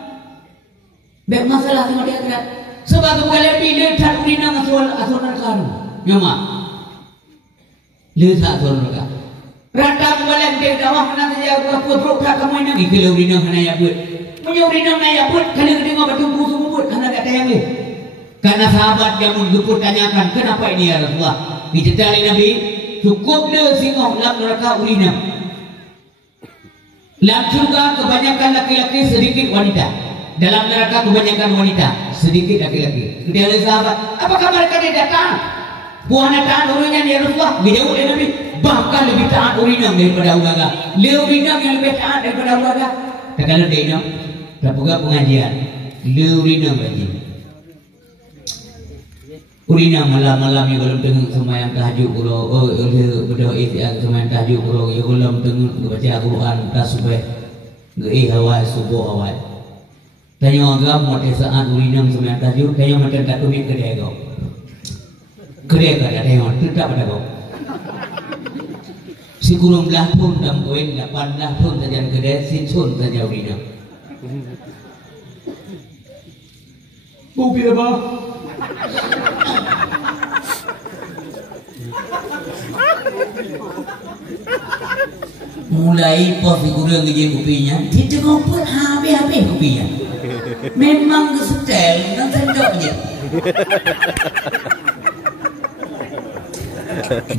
Baik masalah sama dia kan. Sebab bukan lebih dia tak urinang asal kan. Nyama. Lihat asal mereka. Rata bukan dia dakwah mana saja buat putruk tak kamu ini. Kalau urinang mana ya buat. Punya urinang mana ya buat. Kalau kita batu musuh buat. Anak kata yang ni. Karena sahabat yang menjemput tanyakan kenapa ini ya Rasulullah. Diceritakan Nabi cukup dia singgung dalam neraka urinang. Dalam surga kebanyakan laki-laki sedikit wanita. dalam neraka kebanyakan wanita, sedikit laki-laki. Ketika ada sahabat, apakah mereka tidak taat? Puana taat uringan ya Rasulullah, jauh dari Nabi. Bahkan lebih taat uringan daripada ulaga. Uringan yang lebih taat daripada ulaga. Tak kalau dia nak, tak pegang pengajian. Uringan lagi. Uringan malam-malam yang belum tengok sembahyang tahajud pulau, berdoa istighfar sembahyang tahajud pulau, yang belum tengok baca Al-Quran tasbih. Awal subuh awal. Tanya agam pada saat urinam sembahyang tahajud, tanya macam tak tumit kedai kau. Kedai kau dah tengok, tetap pada kau. Si kurung belah pun dalam koin, 8 belah pun saja kedai, si sun saja urinam. Bukti apa? Mulai pos kurang kerja kopinya, kita ngompet habis-habis kopinya. Memang kesetel dan sendoknya.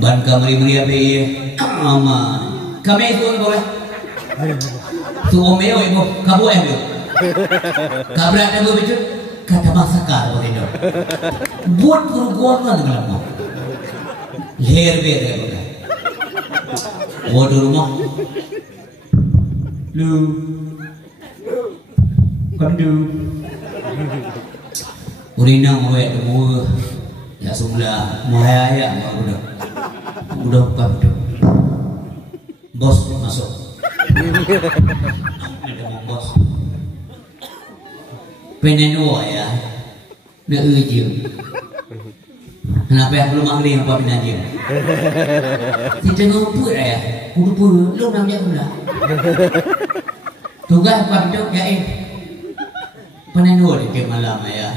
Ban kamari beri habis, aman. Kami itu boleh. Suami ibu, kamu ibu. Kabrak kamu betul. Kata masakar boleh dong. Buat keruguan lah dengan apa? Leher beda boleh. Waduh rumah lu kandu urinang awet mu ya sebelah muhaya udah kandu bos masuk ada bos penenu ya na ujiu kenapa belum ahli apa penanya kita ngumpul ya kudu lu namanya pula tugas pardok ya penenu di malam ya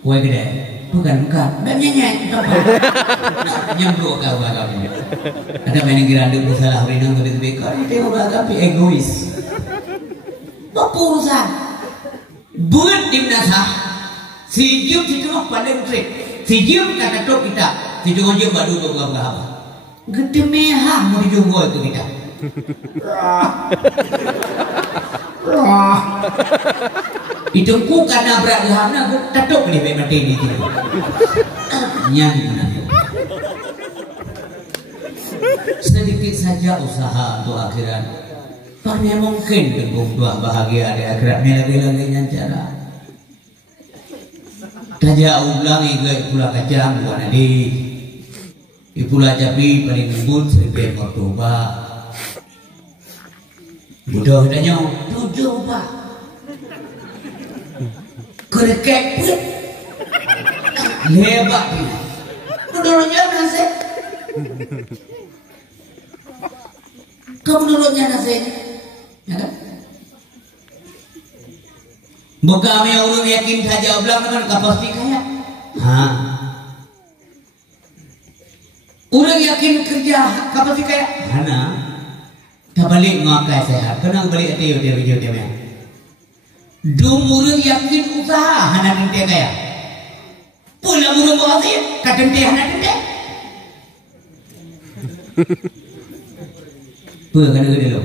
kue gede bukan dan nyanyi nyambung kau ada main geranda bersalah renang tapi kau itu tapi egois berurusan buat dimnasah si Jum itu paling trik si Jum kata tok kita si Jum baru berapa gede mehah mau dijunggu itu kita itu ku karena beragama ku tatok ni memang ini tu nyang sedikit saja usaha untuk akhirat karena mungkin tenggung dua bahagia di akhirat ni lagi-lagi yang cara tajak ulangi ke pula kacang buat nanti Ipula capi paling lembut seribu mertuba. Budak tanya, tujuh pak. Kerekek pun lebat ni. Menurutnya nasi. Kamu menurutnya nasi, ya kan? Bukan kami orang yakin saja bilang kan kapasti kaya. Orang yakin kerja kapasi kaya hana tak balik ngakai sehat kena balik ati dia dum orang yakin usaha hana tente kaya pula orang bahasa ka tente hana tente pula kena gede lo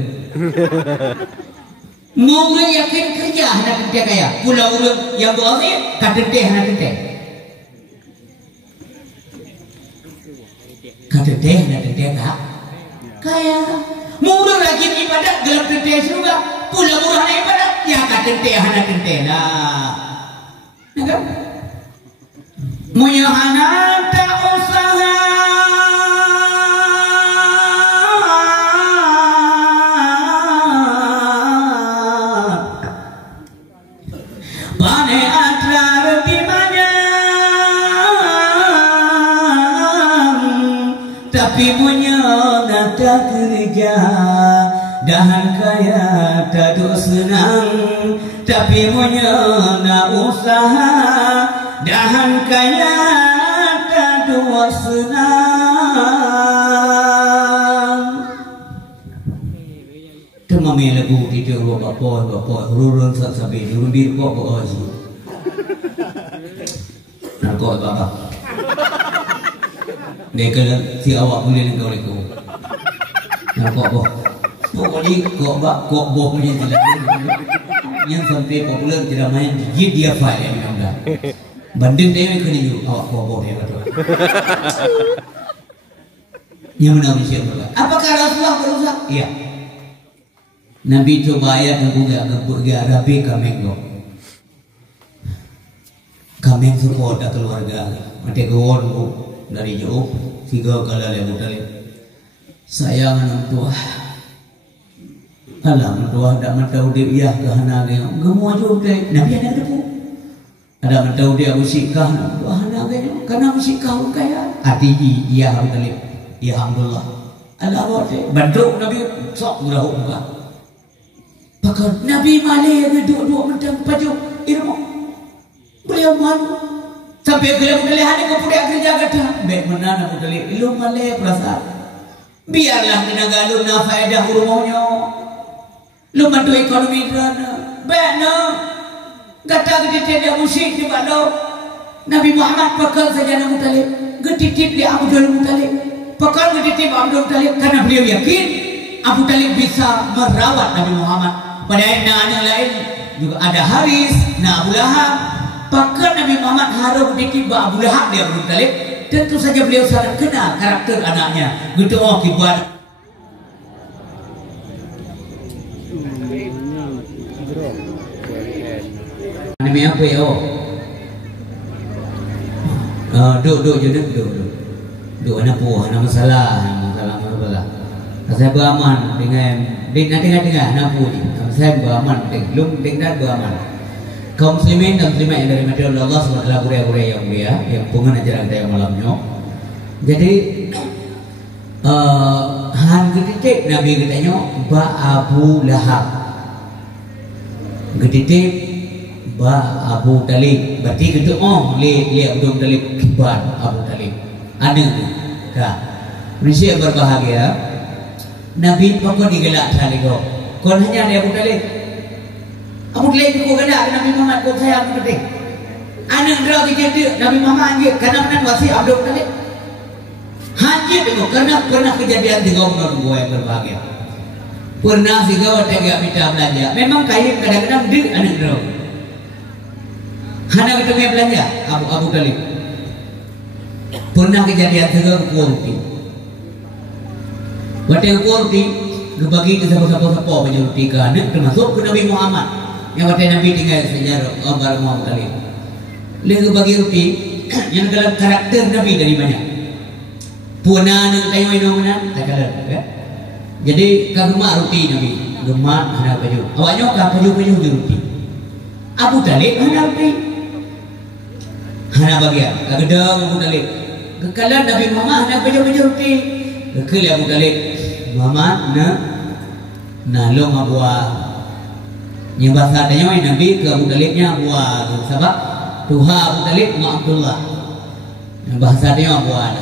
mau orang yakin kerja hana tente kaya pula orang yang bahasa ka tente hana tente kata teh kak kaya murah lagi ibadat dalam teh juga pula murah ibadat ya kata teh hana teh lah kan munya hana tak usaha bane atrar di tapi punya nata kerja dahan kaya tak senang tapi punya na usaha dahan kaya tak senang temami lagu kita bapak rurun sabi rurun bir kok aja nak kok bapak Deka si awak boleh nak kau lekuk. Nak kok boh. Pokoknya kok boh punya tidak. yang sampai populer tidak main gigit dia file yang anda banding dia kena you awak bawa dia betul yang mana mesti berapa apakah Rasulullah berusaha iya Nabi coba ayat gak rapi kameng kameng support keluarga mati gawon dari jauh tiga kali yang mudah sayang anak tua alam tua ada mentau dia iya kahana dia gemuk aja udah Nabi ada depu ada mentau dia musikah kahana dia karena musikah kaya hati iya alhamdulillah iya alhamdulillah ada apa sih bantu Nabi sok murah muka pakar Nabi malih dua mentang paju ilmu beliau malu sampai beliau melihat ke pudak kerja kata baik mana nak beli ilmu malih perasaan biarlah kena galur na faedah rumahnya lu bantu ekonomi dana bana kata gede dia musik di balo Nabi Muhammad pakal saja nak mutalib gede dia Abu Talib pakal gede Abu Talib karena beliau yakin Abu Talib bisa merawat Nabi Muhammad pada anak lain juga ada Haris na Abu Lahab pakal Nabi Muhammad harus gede Abu Lahab dia Abu Talib tentu saja beliau sangat kenal karakter anaknya gitu kibat Nabi apa ya? Duk anak puah, anak masalah. Saya beraman dengan nanti anak puah. Saya beraman dengan dan beraman. Kaum muslimin dan muslimat yang dari mati Allah sebagai guraya-guraya yang mulia, yang pengen ajaran saya malamnya. Jadi han gede Nabi katanya ba Abu Lahab. Gede ba Abu Talib berarti gitu li Abu Talib kibar Abu Talib ada dah Manusia berbahagia Nabi pokok digelak sekali kau hanya ada Abu Talib kau gelak Nabi Muhammad kau sayang penting anak draw kejadian Nabi Muhammad anjir karena pernah wasi Abu Talib haji itu karena pernah kejadian di kaum gue yang berbahagia pernah sih kau tidak bisa belanja memang kain kadang-kadang di anak draw Hana ketemu belanja Abu Talib pernah kejadian tegang kurti waktu yang kurti berbagi ke siapa-siapa penjuruti kerana termasuk ke Nabi Muhammad yang waktu Nabi tinggal sejarah Abu Talib lalu bagi roti yang dalam karakter Nabi dari banyak punan yang tayo inoman tak kalah jadi kagema roti Nabi gemak hana baju awaknya kah baju roti Abu Talib hana roti hana bagian kagedang Abu Talib kekalan Nabi Muhammad hana baju roti kekal Abu Talib Muhammad nalong abuah yang bahasa adanya Nabi ke Abu Talibnya abuah sebab Tuhan Abu Talib Abdullah yang bahasa adanya abuah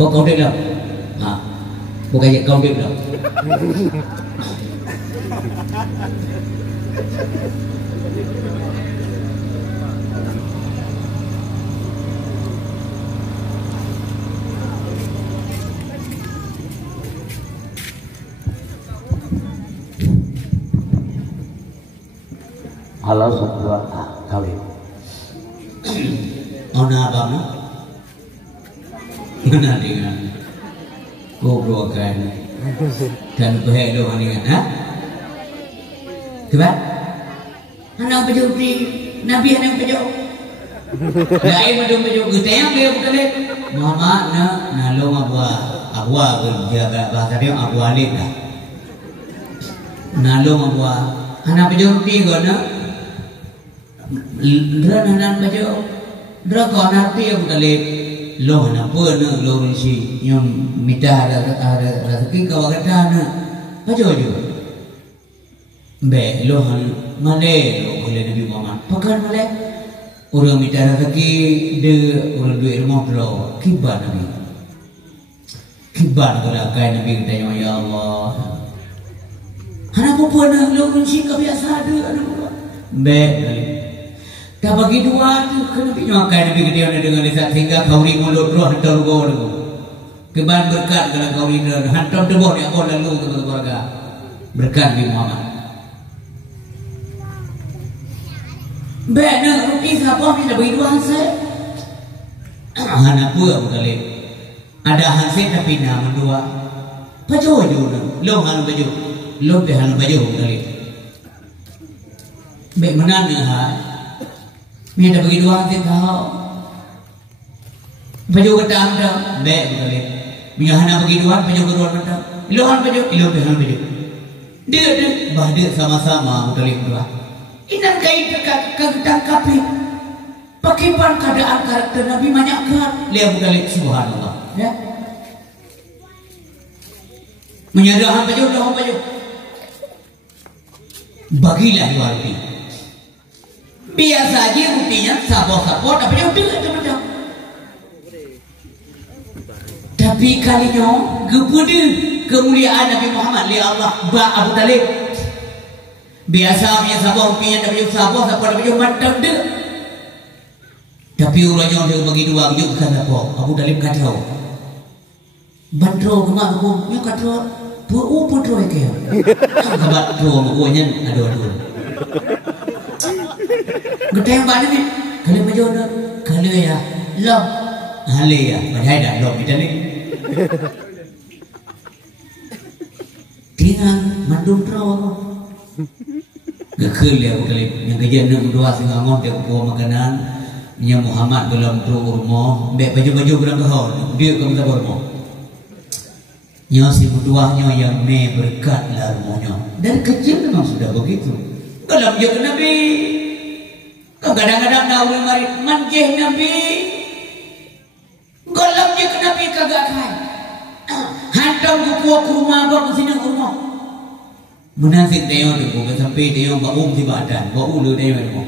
kau dia bukan kau dia Halo saudara kawin. Ona abang mana dengan goblok kan dan behedo dengan coba anak pejuti Nabi anak pejuti lain pejuti kita yang dia bukan deh mama nalong abua kerja bahasa dia abu alik dah nalong abua anak pejuti guna dra nanan bajo dra ko nanti Abu Talib loh na pernah loh si yang minta ada rezeki kau kata na bajo be loh male loh boleh Nabi Muhammad pakai male orang minta rezeki de orang duit rumah bro kibar Nabi kibar kalau kaya Nabi tanya ya Allah anak pernah loh si kebiasaan ada be tak bagi dua tu kena pinjaukan Nabi kedia dengan desa sehingga kauri mulut roh hantar gol keban berkat kalau kauri hantar debor yang kau lalu ke keluarga berkat Nabi Muhammad Benar, rugi siapa ni dah bagi dua hansip. Anak pua kali. Ada hansip tapi nama dua. Baju aja lo halu baju, lo deh halu baju kali. Baik mana ni ha? Ni dah bagi dua hansip kau. Baju ketam dah, baik kali. Punya hana bagi dua, baju kedua ketam. Lo halu baju, lo deh halu baju. Dia bahdia sama-sama kali dua. Inan kait ketangkapi pakipan keadaan karakter Nabi banyak kan lihat budalik subhanallah ya menyadar hamba baju bagilah warti biasa aja buktinya sabot tapi udah tapi kalinya kepada kemuliaan Nabi Muhammad lihat Allah Abu Talib biasa punya sabah punya dah punya sabah siapa dah punya mantap dia tapi urangnya dia bagi dua yuk kan apa Abu Talib kata bandro kemak aku yuk kata putro ke kabat tro makanya aduh gede yang mana ni kali maju dah kali ya lom hale ya padahal dah lom kita ni tinggal mandum tro Gekil ya kali yang kerja nak berdua sehingga ngomong dia bawa makanan nya Muhammad dalam tu rumah baik baju-baju berang kau dia kamu tak rumah nya si berduanya yang berkat lah rumahnya dari kecil memang sudah begitu kalau juga Nabi kadang-kadang nak mari manjih Nabi kalau juga Nabi kagak kai hantar ke rumah abang sini rumah menasik tengok tu, bukan sampai tengok bau di badan, bau lu tengok tu.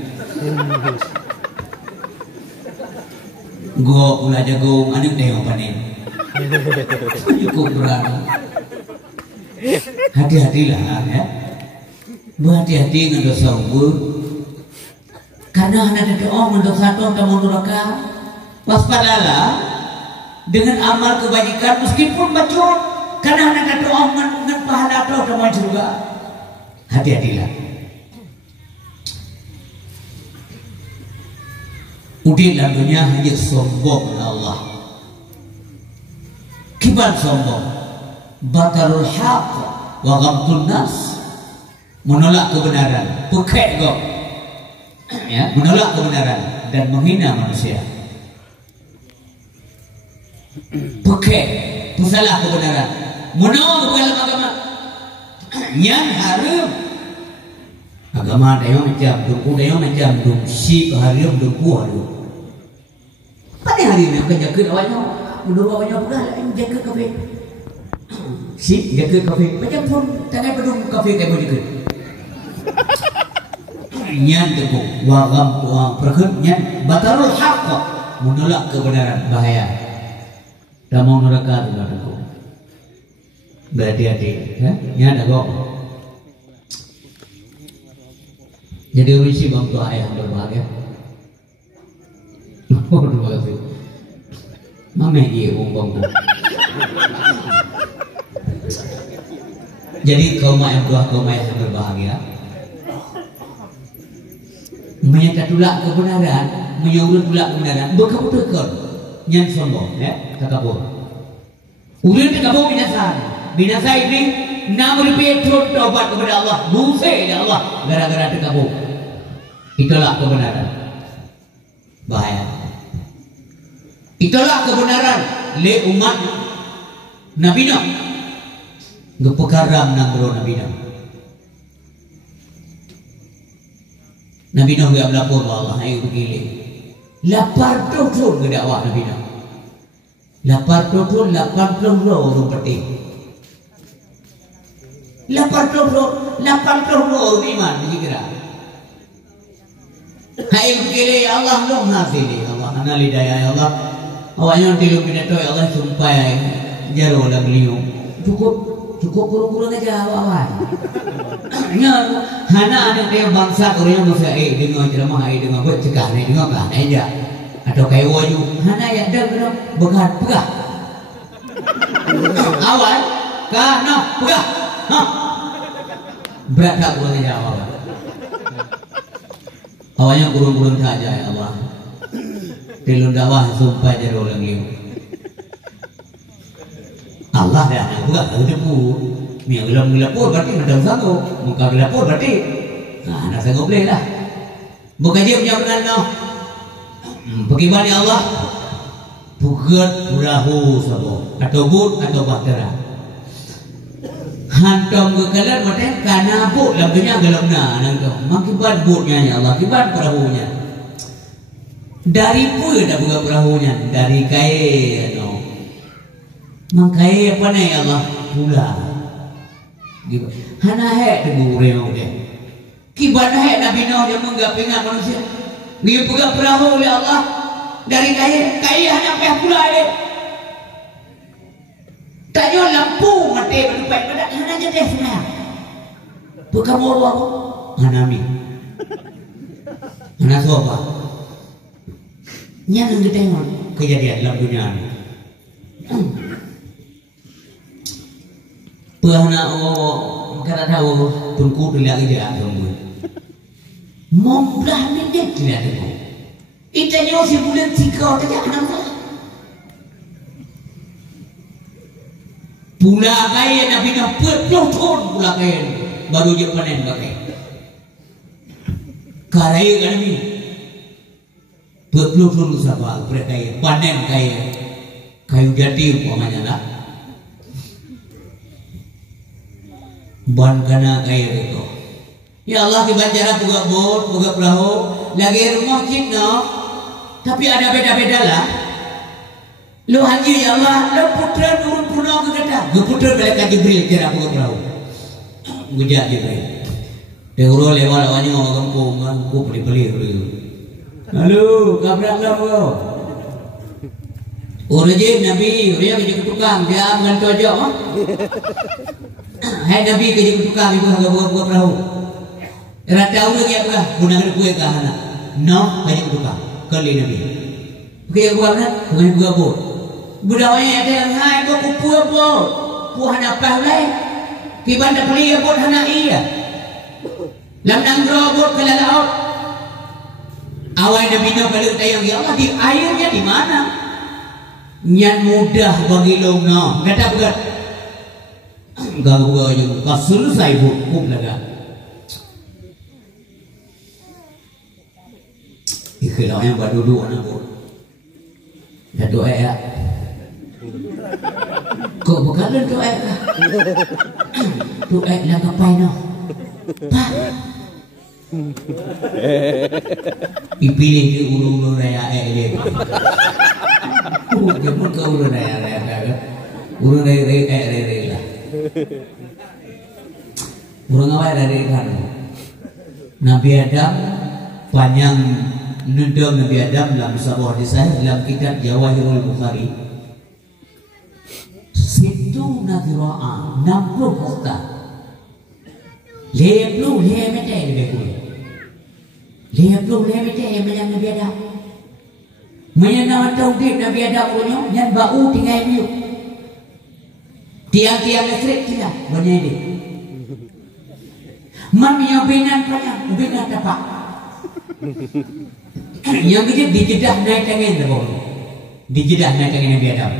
Gua pula jagung, anak tengok panen. Cukup berat. Hati-hatilah, ya. Berhati-hati dengan dosa ubur. Karena anak ada orang dosa tu kamu neraka. Waspadalah dengan amal kebajikan meskipun bacot. Karena anak ada orang dengan pahala tu kamu juga. Hati-hatilah. Udin dalam dunia hanya sombong kepada Allah. Kibar sombong. Batarul haq wa ghamtun nas. Menolak kebenaran. Pekek kau. Ya, menolak kebenaran dan menghina manusia. Pekek. Pusalah kebenaran. Menolak dalam agama. Yang haram agama dia macam duku dia macam duksi haram duku haram pada hari ni akan jaga awaknya menurut awaknya pula jaga kafe si jaga kafe macam pun tangan pedung kafe kayak begitu nyan duku wagam tuang perkut nyan batarul haq menolak kebenaran bahaya dan mau neraka tu duku berhati-hati ya ada kok jadi urisi bang tua ayah berbahagia terima kasih mame iya bang jadi kaum ayah dua kaum ayah berbahagia menyatakan tulak kebenaran menyuruh tulak kebenaran berkeputukan nyan sombong ya takabur ulun takabur binasa ini nak berpikir taubat kepada Allah, musik ya Allah gara-gara terkabur. Itulah kebenaran. Bahaya. Itulah kebenaran le umat Nabi Nuh. Gepekaram nang Nabi Nuh. Nabi Nuh dia melapor Allah ayo begini. Lapar tu ke dakwah Nabi Nuh. Lapar tu orang penting. 80 orang iman dikira. Hai begini ya Allah long hasili Allah ana lidaya ya Allah. Awaknya tilu pinato ya Allah sumpah jaro dah beliau. Cukup kurang-kurang aja awak. Nya hana ada dia bangsa Korea masa dengan ceramah dengan buat cekah ni dengan kan aja. Atau kayak waju hana ya dah begat pegah. Awal kana pegah. Berat tak boleh jawab. Awalnya kurung-kurung saja ya Allah. Tilun dakwah sumpah jadi orang liu. Allah dah nak buat debu. Ni belum gelapur berarti macam sanggup. Muka gelapur berarti nak sanggup boleh lah. Bukan dia punya benar no. Bagaimana ya Allah? Bukan perahu sabo atau bot atau bahtera. Hantam ke kalan macam kana bot lampanya gelapna nang tu. Makibat botnya ya Allah, kibat perahunya. Dari pun dah buka perahunya, dari kain no. Mangkai apa ni ya Allah? Pula. Hana hek debu reo dia. Kibat hek Nabi Nuh dia menggapingan manusia. Dia buka perahu ya Allah. Dari kain hanya payah pula dia. Tanya lampu mati berdepan pada hana je deh sebenarnya. Bukan mau apa? Hana mi. Hana siapa? Nya nang tengok kejadian dalam dunia ni. Pernah kata tahu tunku tidak dia tunggu. Memblah ni dia tidak tunggu. Itanya si bulan 3 saja anak saya. Pula kain Nabi nak berpuluh pula kain baru dia panen pakai. Karai kan ni berpuluh siapa berkain panen kayu jati umpamanya lah. Ban kana kain itu. Ya Allah dibacara buka bot, buka perahu, lagi rumah kita, tapi ada beda-beda lah. Lo haji ya Allah, lo putra turun pulau ke kata, lo putra malaikat Jibril kira buka perahu. Gujak Jibril. Dia urus lewat lawannya orang kampung, aku beli. Halo, kabrak lah bro. Urus je Nabi, dia kerja tukang, dia mengantar aja mah. Hai Nabi kerja tukang itu harga buka perahu. Rata udah dia apa? Guna kue ke anak. No, kerja tukang. Kali Nabi. Kerja buka mana? Kerja buka bot. Budawanya ada yang hai kau kupu bot. Puhan apa leh? Kiban dah beli bot anak iya. Lam nang bot ke laut. Awal Nabi Nuh balik tayang ya Allah di airnya di mana? Nyan mudah bagi long no. Kata berat. Ganggu aja. Kau selesai bot laga. Ikhlas yang buat dulu anak bot. Dah doa ya. Kau bukan doa ya. Doa lah kapai no. Pak. Dipilih ke ulu-ulu raya dia. Jangan ke ulu raya. Ulu raya lah. Urang awak dari kan. Nabi Adam panjang nundang Nabi Adam dalam sebuah hadis dalam kitab Jawahirul Bukhari. Situ nadira'a 60 kota. Leblu lemete lebih. Leblu lemete yang banyak Nabi Adam. Menyana tauhid Nabi Adam punya yang bau tinggal dia. Tiang-tiang listrik tidak banyak ini. Mami yang binan tapak. Yang kita dijedah naik tangan tu, dijedah naik tangan Nabi Adam.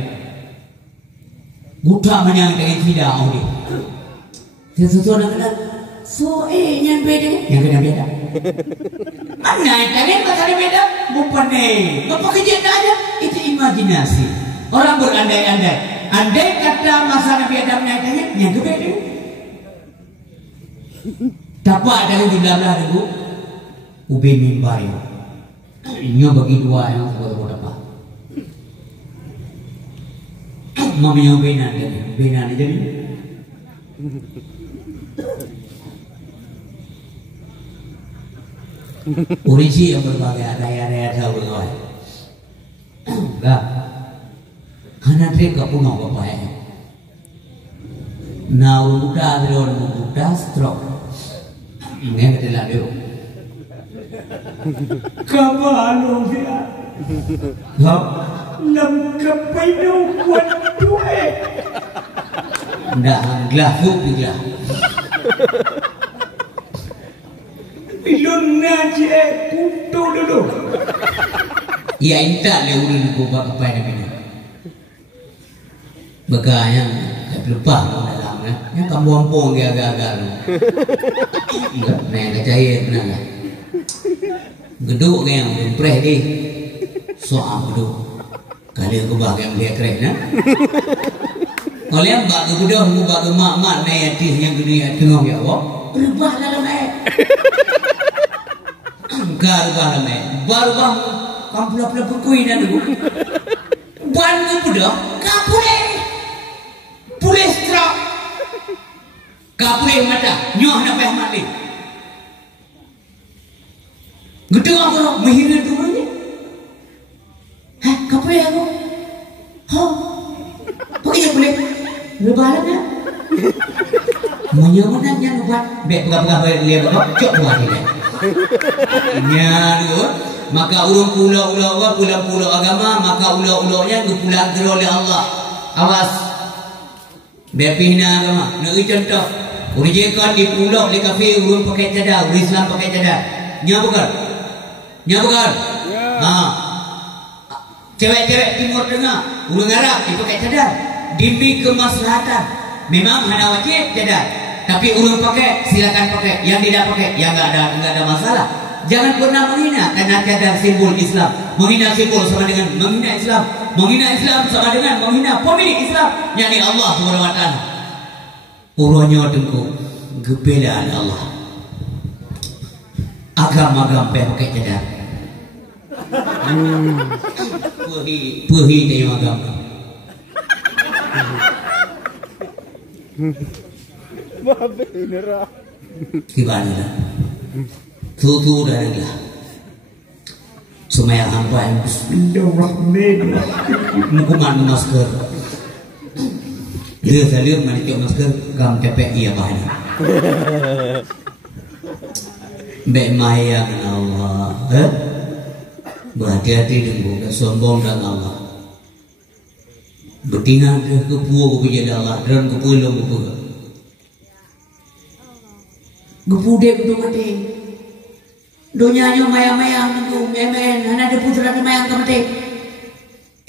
Buta mana tangan tidak awak. Sesuatu nak kena, yang beda yang kena beda. Mana tangan pasal Nabi Adam? Bukan ni, apa kerja ada? Itu imajinasi. Orang berandai-andai. Andai kata masa Nabi Adam naik tangan, yang beda. Tapak dari di dalam itu, ubi mimbar. Ini bagi dua yang buat apa? Mami yang benar jadi. Urisi yang berbagai ada tahu betul. Dah, karena mereka punya apa ya? Now muda stroke. Ini adalah dia. Kabalo dia. Lam kapaino kuat tuhe. Ndak gelah dia. Bilo Lung naji kutu dulu. Ya inta le urun ko ba apa ni. Bagaya lupa dalam nya kampung dia agak-agak. Enggak, nah kecaya benar lah. Geduk yang preh di. Soal geduk. Kali aku bagian dia keren nah. Oleh mbak ke budak mbak ke mak-mak naik atis yang gede tengah ya Allah. Rubah dalam Enggak rubah dalam baru bang kampula-pula berkuih dan dulu. Ban ke budak kapule. Pulih strak. Kapule mata nyoh nak payah mati. Gedung apa menghina dulu ni? Hah, kapule aku? Ha? Pergi boleh? Lebaran ya? Munya mana nya lebat? Bek berapa dia cok buat dia. Nya dulu. Maka urung pulau agama, maka ulau-ulaunya pulang oleh Allah. Awas. Bepihna agama. Nak contoh. Ujikan di pulau di kafe urung pakai cadar, Islam pakai cadar. Nya bukan? Nya bukan? Ha. Cewek-cewek Timur Tengah, urung Arab itu pakai cadar. Demi kemaslahatan. Memang hanya wajib cadar. Tapi urung pakai, silakan pakai. Yang tidak pakai, ya enggak ada masalah. Jangan pernah menghina karena cadar simbol Islam. Menghina simbol sama dengan menghina Islam. Menghina Islam sama dengan menghina pemilik Islam, yakni Allah Subhanahu wa taala. Urunnya tengku gebedaan Allah. Agama-agama pakai cadar. Puhi tengok agama. Babe nera. Gimana dah? Tutu dah lah. Semaya hamba yang Bismillahirrahmanirrahim. Mukuman masker. Dia salir manicok masker kam cepek ia bahan. Bek maya Allah. Berhati-hati dengan sombong dan Allah. Betina ke kepuh kepada Allah dan kepuh lo kepuh. Kepuh dia kepuh mati. Donyanya mayang-mayang itu memen, hanya ada putra ada mayang mati.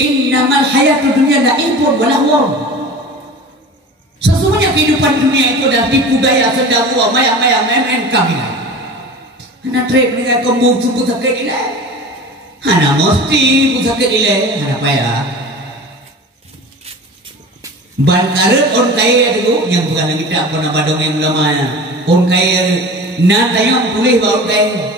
Innamal hayatu dunya la'ibun wa lahwun. Sesungguhnya kehidupan dunia itu adalah tipu daya sendagura mayang-mayang memen kami. Hanya trek dengan kembung subuh sakit ini. Hanya mesti pusakit ini. Hanya payah. Ban karet on kaya dulu yang bukan kita pernah badong yang lamanya. On kaya nan tayong pulih baru kaya.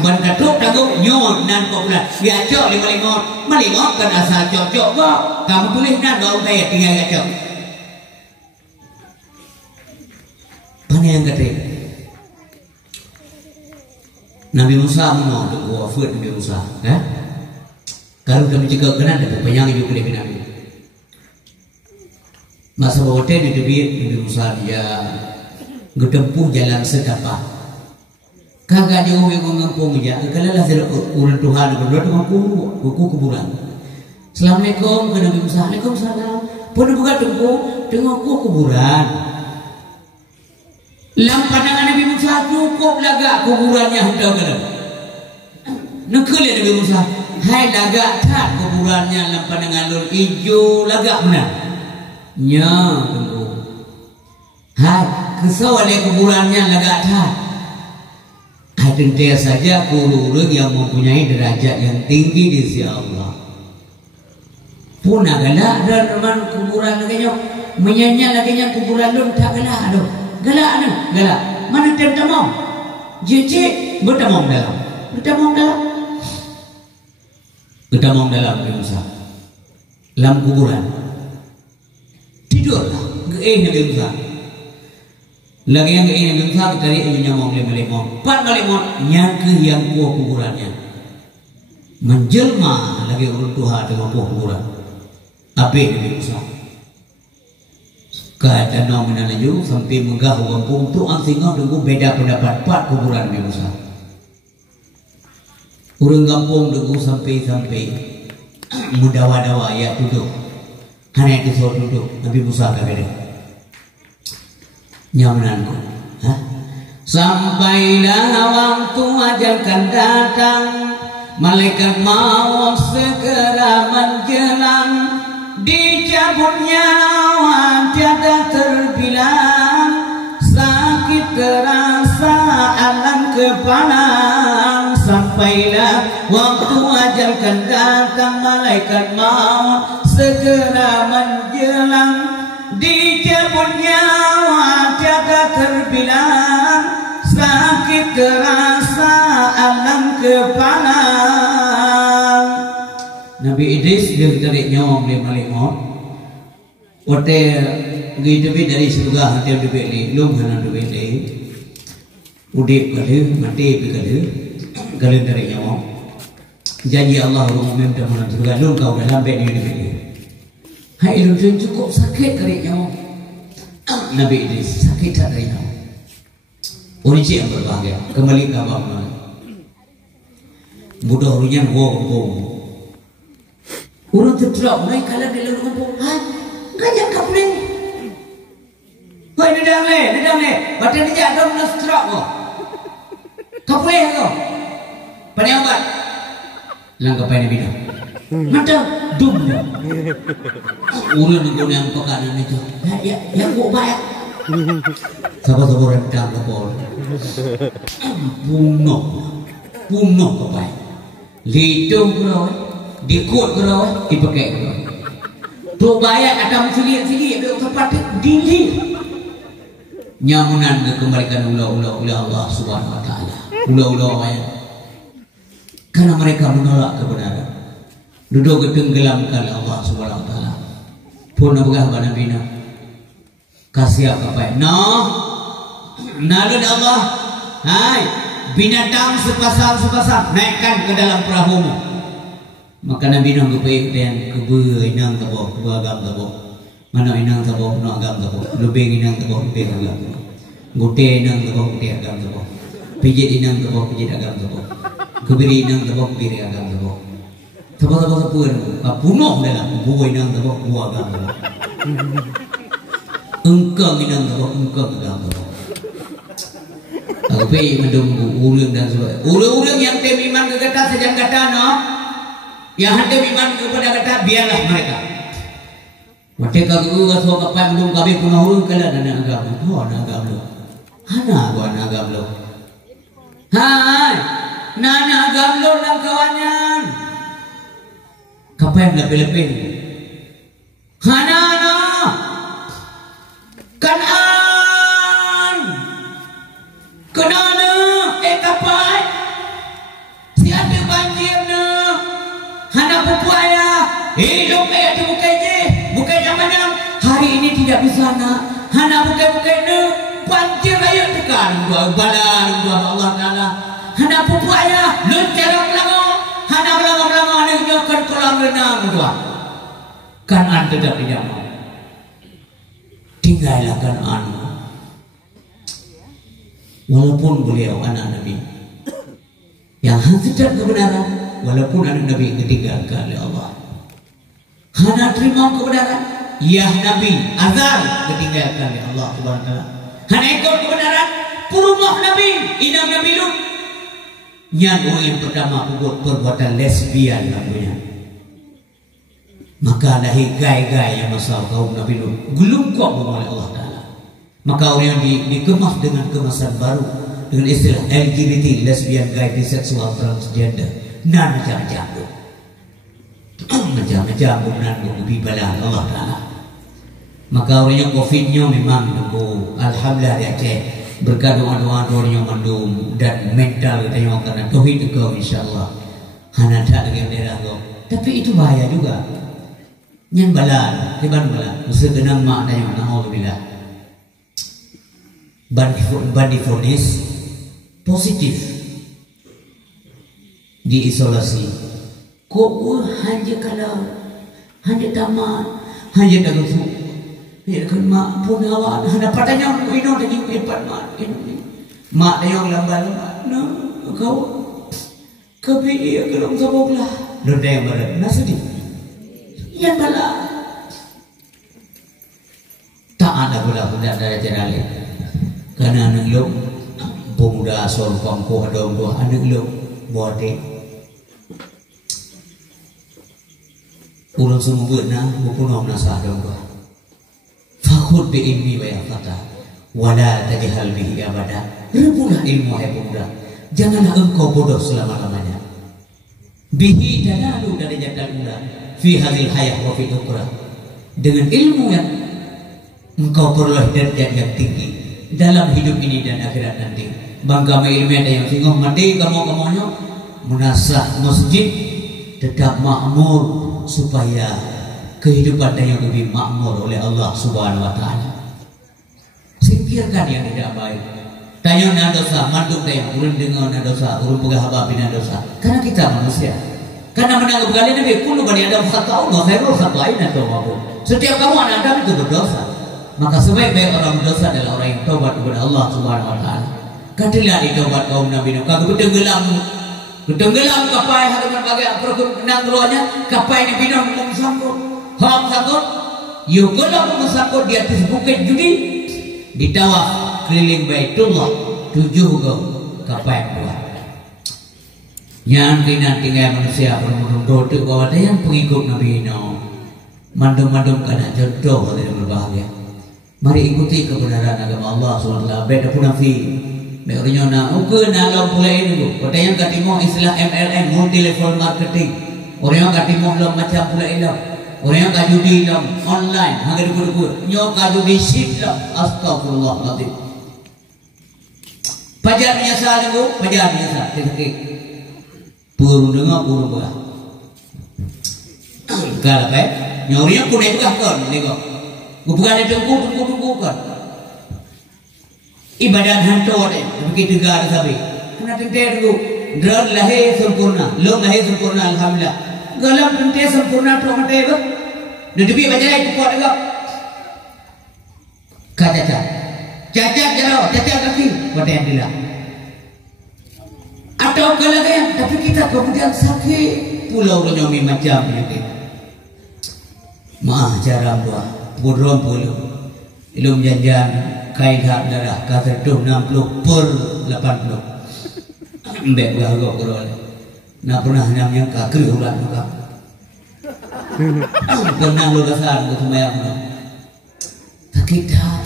Ban katuk tanggung nyon nan popular. Dia cok 5 malingot kan asal cocok kok. Kamu tulis nan baru kaya tinggal kacok. Mana yang kata? Nabi Musa mau tunggu wafat Nabi Musa, kan? Kalau kami cakap kena ada penyang juga lebih Nabi. Masa bawa di Nabi Musa dia getempuh jalan setapak. Kagak jauh yang mengampung aja. Kalau lah urut Tuhan berdua tu buku kuburan. Assalamualaikum ke Nabi Musa. Waalaikumsalam. Pun buka tengok kuburan. Lam pandangan Nabi Musa cukup lagak kuburannya hendak kena. Nekul ya Nabi Musa. Hai lagak tak kuburannya lam pandangan lur hijau lagak benar. Nya tunggu. Hai kesawal kuburannya lagak tak. Hai tentu saja kururun yang mempunyai derajat yang tinggi di sisi Allah. Pun agak dan teman kuburan lagi menyanyi lagi kuburan lur tak galak aduh. Galak ni, galak. Mana temong? Jijik bertemong dalam. Bertemong dalam Musa. Dalam kuburan. Tidurlah. Nabi Musa. Lagi yang Nabi Musa kita lihat yang nyamong lemong. 4 lemong nyangke yang kuburannya. Menjelma lagi urut Tuhan dengan kuburan. Apa Nabi Musa? Kata nama menanaju sampai megah kampung tu asingah dengan beda pendapat 4 kuburan Nabi Musa. Urang kampung dengan sampai mudawa-dawa ya duduk. Hanya itu duduk Nabi Musa kata dia. Nyamanan ko. Sampailah waktu ajal kan datang, malaikat maut segera menjelang, dicabut nyawa tiada terbilang, sakit terasa alam kepala. Sampailah waktu ajal kan datang, malaikat maut segera menjelang, dicabut nyawa tiada terbilang, sakit terasa alam kepala. Nabi Idris dia tarik nyawa oleh malaikat maut. Ote gitu dari surga hati lebih ni, lum hana lebih ni. Udip kali mati kali kali tarik nyawa. Janji Allah rumah minta mana surga lum kau dalam bed ni lebih ni. Hai lum cukup sakit tarik nyawa. Nabi Idris sakit tarik nyawa. Orang yang berbahagia kembali ke abang. Mudah runyan wo. Orang tertrok naik kalah di luar kampung. Hai, kajak kapling. Hai, nedang le. Badan ni jatuh nak tertrok ko. Kapling ko. Pani obat. Lang kapai ni bina. Mata dum. Orang ni guna yang pekanan itu. Ya ko baik. Sabar-sabar rendang kapol. Punoh kapai. Lidung ko. Dikut kalau dipakai kalau tu bayar ada cilik-cilik ada tempat dili nyamunan dikembalikan ulah Allah Subhanahu wa taala ulah karena mereka menolak kebenaran duduk ketenggelamkan Allah Subhanahu wa taala pun begah Nabi na kasih apa nalun Allah hai binatang sepasang naikkan ke dalam perahumu. Maka Nabi Nuh kebaik dan keba inang tabo keba agam tabo mana inang tabo no agam tabo lubeng inang tabo lubeng agam tabo gote inang tabo gote agam tabo pijit inang tabo pijit agam tabo kebiri inang tabo kebiri agam tabo tabo sepun punuh dalam buah inang tabo buah agam tabo engkang inang tabo engkang agam tabo aku pergi mendunggu ulang dan sebagainya ulang yang tem iman kekata sejam kata no yang hendak iman kepada kata biarlah mereka. Mereka guru asal kapai belum kami punah urung kala nana agam. Oh nana agam lo. Hana gua nana agam lo. Hai, nana agam lo lang kawanyan. Kapai lebih-lebih. Hana na. Kanan. Kenana kapai. Si ada banjir na. Hana pupuaya hidup tu bukan zaman hari ini tidak bisa nak hana bukan banjir ayo tekan dua balan dua Allah Taala hana pupuaya luncarang lango hana lango ada nyokan kolam renang dua Kanan tidak mau tinggallah Kanan walaupun beliau anak Nabi yang hakikat kebenaran walaupun anak Nabi ditinggalkan oleh Allah. Hana terima kebenaran, ya Nabi azal ditinggalkan oleh Allah Subhanahu wa taala. Hana ikut kebenaran, purumah Nabi, inam Nabi Lut. Yang orang yang pertama perbuatan lesbian namanya. Maka lahir gay-gay yang masal kaum Nabi Lut. Gelungkok oleh Allah Taala. Maka orang yang dikemas dengan kemasan baru dengan istilah LGBT, lesbian, gay, biseksual, transgender. Nan macam-macam nan lebih bala Allah Taala. Maka orang yang COVID-nya memang nunggu alhamdulillah dia cek berkat doa-doa yang mandum dan mental kita yang akan tauhid ke insyaallah hana tak dengan daerah tu. Tapi itu bahaya juga. Yang bala, tiban bala, segenang mak dan yang naudzubillah. Bandi fonis positif diisolasi. Kok hanya kalau hanya tamat, hanya dalam su. Ya kan mak pun awak ada patanya ino tadi empat mak ini. Mak yang lambat-lambat. Nah, kau kepi ya kalau saboklah. Lorde yang barat nasidi. Yang bala. Tak ada pula dari jalan. Karena nang pemuda asal kongko adong doa anak lo bote urang semua beuna bukunom nasa adong doa fakhud bi ilmi wa yaqata wala tajhal bihi abada. Rebutlah ilmu hai pemuda, janganlah engkau bodoh selama-lamanya. Bihi dalalu dari jadal muda fi hadhil hayah wa fi ukhra. Dengan ilmu yang engkau peroleh derajat yang tinggi dalam hidup ini dan akhirat nanti. Bangga ilmu ada yang singgung mati kamu-kamunya menasah masjid tetap makmur supaya kehidupan yang lebih makmur oleh Allah Subhanahu wa taala. Singkirkan yang tidak baik. Tanya na dosa, manduk tayang urun dengar na dosa, urun pegahaba bina dosa. Karena kita manusia. Karena menanggap kalian Nabi kullu bani Adam khata'un wa khairul khata'in at-tawwabun. Setiap kamu anak Adam itu berdosa. Maka sebaik-baik orang berdosa adalah orang yang taubat kepada Allah Subhanahu wa taala. Kadilah ditaubat kaum Nabi Nuh. Kagak betenggelam kapai hadapan bagai perkut nang rohnya, kapai ni bina mungsangkut. Ham sangkut. Yugolah mungsangkut di atas bukit judi. Ditawaf keliling Baitullah 7 go kapai buat. Yang tinggal manusia bermundur tu bahwa ada yang pengikut Nabi Nuh. Mandum-mandum kana jodoh dari berbahagia. Mari ikuti kebenaran agama Allah SWT. Beda pun nafi. Mereka nak ukur nak pulai ini. Kata yang katimo istilah MLM, multi level marketing. Orang yang katimo lo macam pulai lo. Orang yang kajudi lo online. Hangga duku-duku. Nyo kajudi shit lo. Astagfirullahaladzim. Pajar menyesal dulu. Pajar menyesal. Tikik. Puru dengar, puru belah. Kalau apa? Nyorinya pun itu kan. Tengok. Bukan ada tunggu kan. Ibadat hantu deh. Begitu gara sabi. Kena tente dulu. Dran lahir sempurna. Long lahir sempurna alhamdulillah. Galam tente sempurna tu mate ba. Debi baca itu kuat juga. Cacat. Cacat jero, cacat kaki. Pada yang dilah. Atau kalau kan, tapi kita kemudian sakit. Pulau renyomi macam ni. Maaf cara buat. Burung puluh. Ilum janjan kain hak darah kata tu 60 per 80. Mbak gagok kerol. Nak pernah namanya kakri ulat muka. Pernah lu dasar tu semayang tu. Takit dah.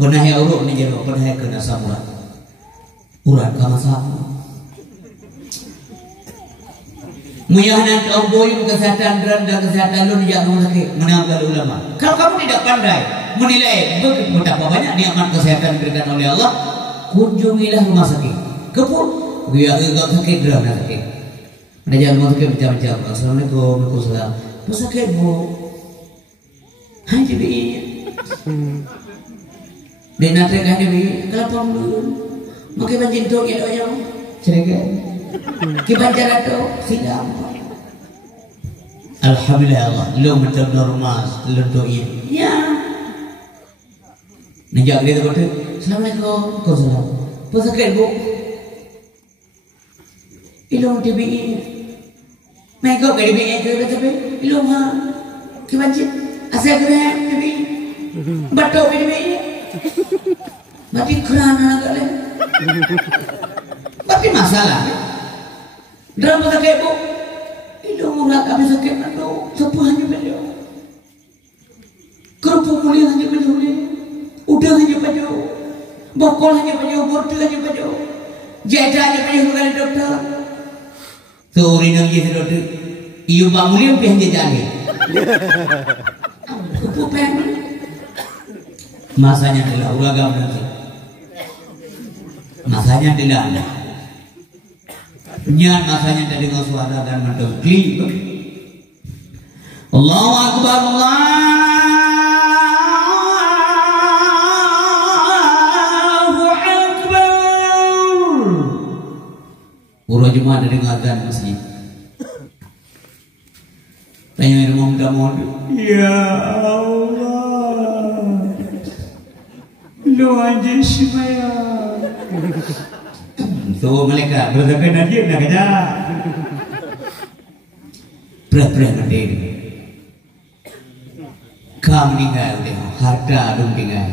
Pernah ya urut ni jero, pernah ya kena samurat. Urat kama samu. Muyahanan boyum kesehatan dan kesehatan lu tidak mau sakit menanggal ulama. Kalau kamu tidak pandai menilai betapa banyak nikmat kesehatan diberikan oleh Allah, kunjungilah rumah sakit. Kepun, dia agak sakit derana sakit. Ada jalan rumah sakit macam-macam. Assalamualaikum, waalaikumsalam. Pas sakit bu, hanya bi. Dia nak terkah bi, kelapa dulu. Makai banjir tu ya doa cerita. Kita jalan tu sidang. Alhamdulillah Allah, lu macam normal, lu doa. Ya. Najak dia tu kata, Assalamualaikum, waalaikumsalam. Pas sakit bu, ilmu TBE. Mereka ke TBE tu tapi ilmu ha, kibanjir. Asal kena TBE, batuk TBE. Berarti kerana agak leh. Berarti masalah. Dalam pas sakit bu, ilmu nak habis sakit nanti, siapa hanya beliau. Kerupuk mulia hanya beliau. Udah hanya baju, bokol hanya baju, border hanya baju, jeda hanya baju bukan dokter. So rinang je dokter, iu bangulim pih hanya jadi. Kepupen, masanya adalah ulagam nanti. Masanya adalah nyan masanya dari dengan suara dan mendengki. Allahu Akbar Allah. Urut Jumat dari ngazan masjid. Tanya rumah kamu, ya Allah, lu aja semaya. So mereka berdekat aja nak kerja. Berat-berat nanti. Kamu meninggal deh, harta dong tinggal.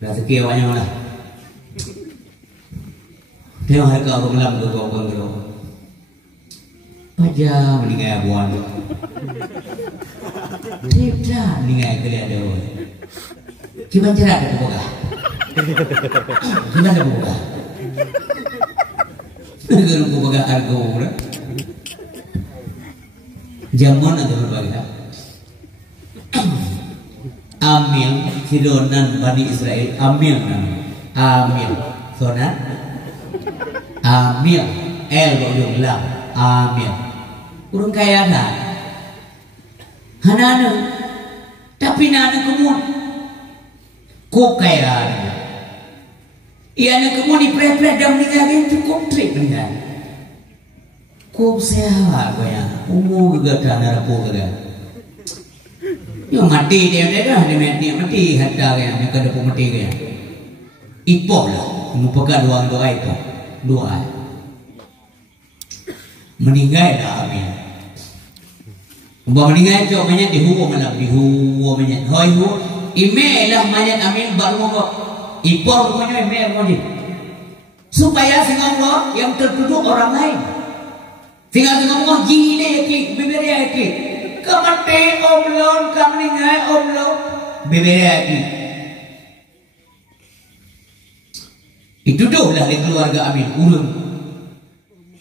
Rezeki awalnya mana? Tengok harga orang lam tu kau bangkro. Pajak meninggal abuan tu. Tidak meninggal kalian tu. Gimana cara ada buka? Gimana buka? Kalau buka harga orang. Zaman atau berbagi. Amil Sidonan Bani Israel. Amil Sonat. Amil El Bojong Lam Amil urang kaya dah hanana tapi nana kemun kok kaya iya na kemun di pre-pre dah meninggal cukup trip meninggal kok sehat kaya umur gegatan narapu kaya yang mati dia dah mati hatta kaya yang kada pun mati kaya ipol lah merupakan doa itu doa meninggal dah amin umpama meninggal cok banyak dihuwa malam dihuwa banyak hoi hu ime lah banyak amin baru mau ipol rumahnya ime rumahnya supaya singapura yang tertuduh orang lain singapura gile ki bibir ki kamate omlon kamningai omlon bibir ki dituduhlah di keluarga Amin urung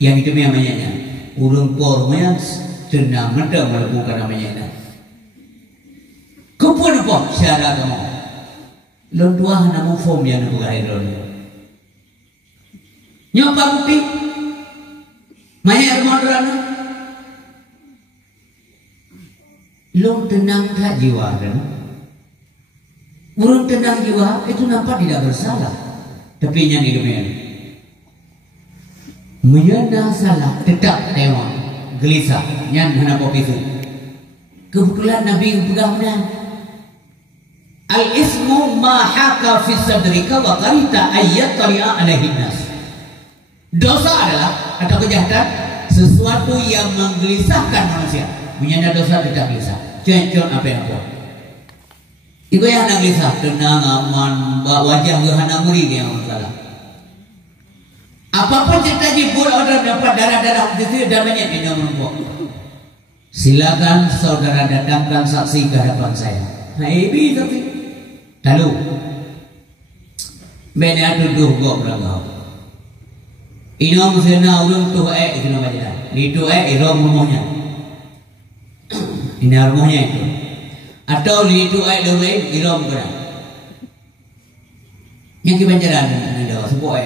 yang itu namanya urung pornya tenang mendam melakukan namanya kupun apa syarat kamu lon tua namu form yang bukan lon nyoba bukti maya modran lon tenang tak jiwa kan urung tenang jiwa itu nampak tidak bersalah. Tapi yang ini menyana salah tetap tengok gelisah yang hana kopi itu kebetulan Nabi bergabung al ismu ma haka fi sadrika wa qarita ayat tari'a alaihi nas dosa adalah atau kejahatan sesuatu yang menggelisahkan manusia menyana dosa tetap gelisah contoh apa yang buat itu yang nak gelisah tenang aman wajah gehana murid yang salah. Apapun cerita jibul orang dapat darah-darah itu dan banyak minum rokok. Silakan saudara datangkan saksi ke hadapan saya. Hai bi tapi. Lalu bena tuduh gok beragam. Inom sena urung tu itu namanya. Itu irom rumahnya. Ini rumahnya itu. Atau itu lain irom kena. Yang kebanjaran ada sebuah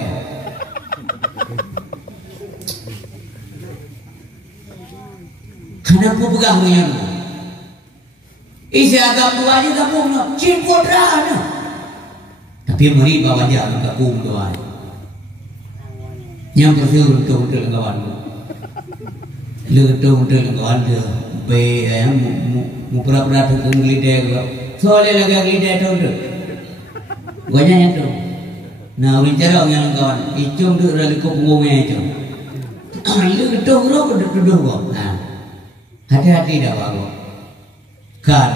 kenapa pegang punya isi agak tua aja kamu nak cimpur dah tapi mari bawa jalan kamu doa yang bersih untuk kawan untuk kawan dia be yang mu pura-pura tu ngelidek soalnya lagi ngelidek tu banyak tu. Nah, orang cara yang kawan, icung tu dari kupungnya itu. Itu gedung lo, gedung kok. Nah, hati-hati dah bago. Kan,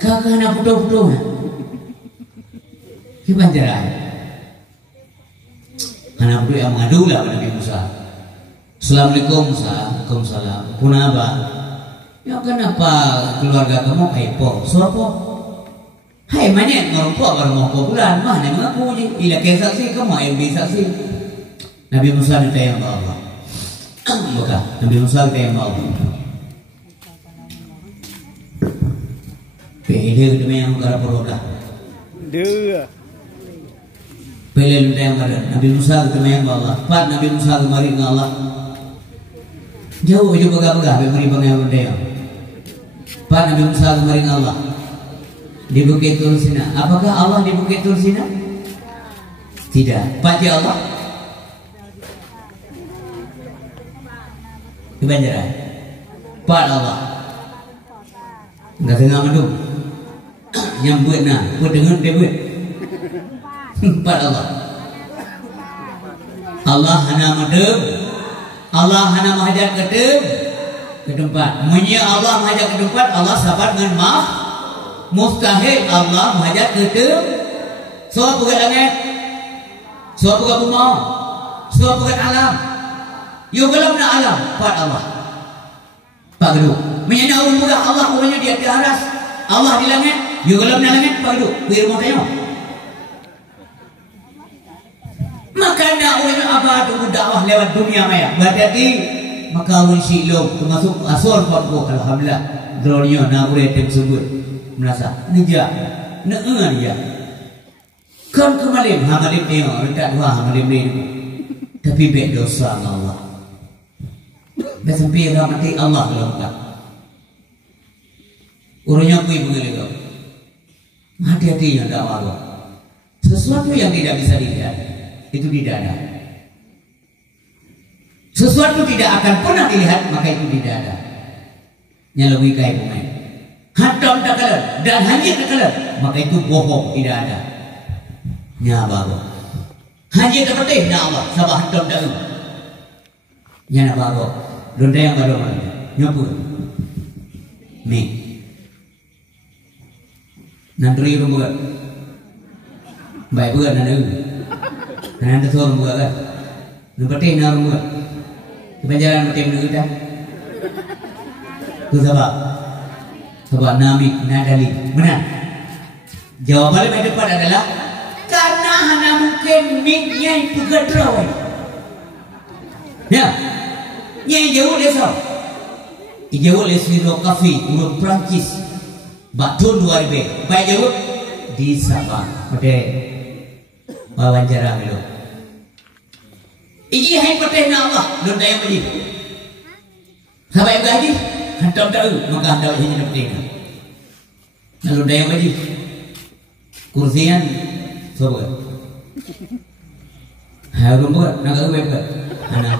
kakak nak putus-putus. Gimana cara? Anak putus yang mengadu lah pada Nabi Musa. Assalamualaikum, Waalaikumsalam. Kenapa? Ya kenapa keluarga kamu kaipo? Siapa? Hai mana merokok baru bulan mana mengaku je ila ke saksi kamu MB saksi Nabi Musa ditanya sama Allah bukan Nabi Musa ditanya sama Allah pilih demi yang cara perodah dia pilih yang ada Nabi Musa ditanya sama Allah Pak Nabi Musa kemarin dengan Allah jauh juga gak beri pengen dia Pak Nabi Musa kemarin dengan Allah di Bukit Tursina. Apakah Allah di Bukit Tursina? Tidak. Pasti Allah di Banjaran. Pak Allah. Enggak tengah mendung. Nyambut nah, pun dengar dia buat. Pak Allah. Allah hana madem. Allah hana mahajat ke tempat. Munya Allah mahajat ke tempat, Allah sabar dengan maaf. Mustahil Allah menghajat ke soal buka langit soal buka rumah Sebab bukan alam. Yo kalau nak alam, pada Allah. Pak Geduk. Menyana orang bukan Allah, orangnya di atas. Allah di langit. Yo kalau nak langit, Pak Geduk. Biar rumah tanya. Maka nak orang apa tu dakwah lewat dunia maya. Berarti maka orang silap termasuk asor Pak Alhamdulillah. Dronyo nak boleh tersebut merasa nija, neengan dia. Kan kemalim, hamalim ni, rentak dua hamalim ni. Tapi baik dosa Allah. Dah sampai rahmati Allah lengkap. Orangnya kui mengelir. Hati-hati yang dakwah Allah. Sesuatu yang tidak bisa dilihat itu tidak ada. Sesuatu tidak akan pernah dilihat maka itu tidak ada. Yang lebih kaya bunga. Hatam tak kalah dan hanya tak kalah maka itu bohong tidak ada. Nyabago. Hanya terpetih na Allah sabah hatam tak kalah. Nyabago. Donda yang baru mana? Nyopur. Ni. Nandri rumbuat. Baik buat nanda. Nanda tu rumbuat kan. Terpetih na rumbuat. Kepanjangan macam mana kita? Itu sebab Nabi Nadali benar. Jawaban yang depan adalah karena hanya mungkin miknya itu gadraw. Ya, yang jauh lesau, jauh lesau kafe urut Prancis, Batu 2000, baik jauh di Sabah, pada wawancara melu. Iki hai pateh na Allah, don daya bagi. Sabai gaji hantam tahu maka hantam ini nak pergi. Lalu daya bagi kursian sobat. Harum buat nak apa buat? Anak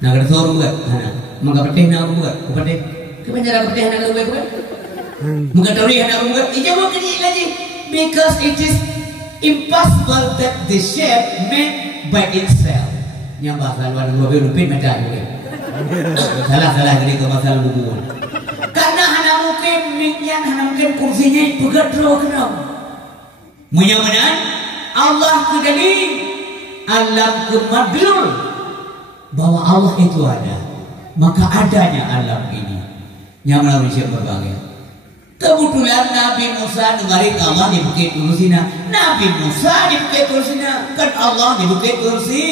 nak ada sorum buat. Anak maka pateh na buat. Pateh kepanjara pateh nak apa buat? Maka tahu dia nak buat. Ijawab kini lagi because it is impossible that the shape made by itself. Yang bahasa luar negeri lupin macam ni. Salah gini ke masalah buku. Karena hanya mungkin miknya, hanya mungkin kursinya bergerak kenal. Mudah-mudahan Allah kedali alam kemadlul bahwa Allah itu ada. Maka adanya alam ini yang manusia berbagai. Kebetulan Nabi Musa dengarin Allah di Bukit Tursina. Nabi Musa di Bukit Tursina, kan Allah di Bukit Tursi.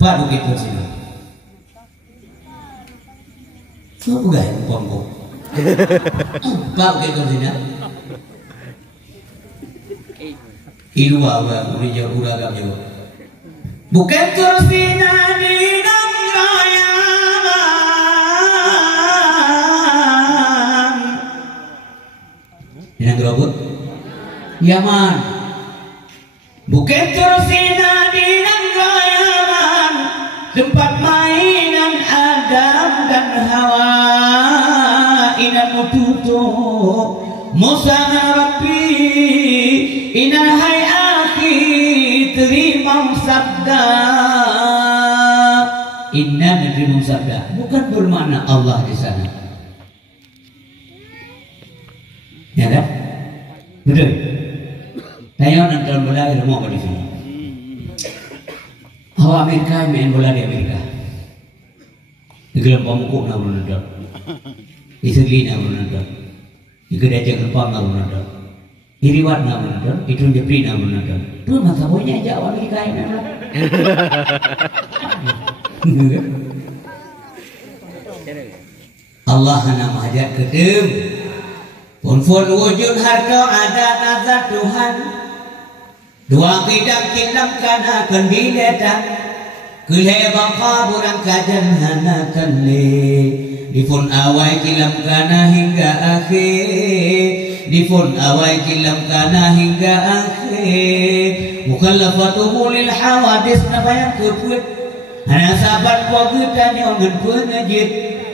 Pak Bukit Tursina. So bukan pongko. Pak Bukit Tursina. Ilu awak udah agak jauh. Bukit Tursina di Raya. Yang gerobot Yaman. Bukit Tursina di Yaman, tempat mainan Adam dan Hawa. Inan mututup Musa Rabbi, inan hai akhi terima sabda. Inan terima sabda bukan bermakna Allah di sana. Ya kan? Betul. Tanya nonton bola di rumah di sini. Awak Amerika main bola di Amerika. Di gelam pamukuk nak nonton. Di Segli nak nonton. Di kedai Jepang nak nonton. Di Riwat nak nonton. Di Tun Jepri nak nonton. Tu masa punya aja awak Amerika ini. Allah nama hajat kedem. Pun wujud harta ada nazar Tuhan. Dua kidam kana kendileta. Kulhe baka burang kajan hana kanle. Difun awai kilam kana hingga akhir. Difun awai kilam kana hingga akhir. Mukallafatuhu lil hawadis nabayang keput. Hana sabat wagutan yang penajid.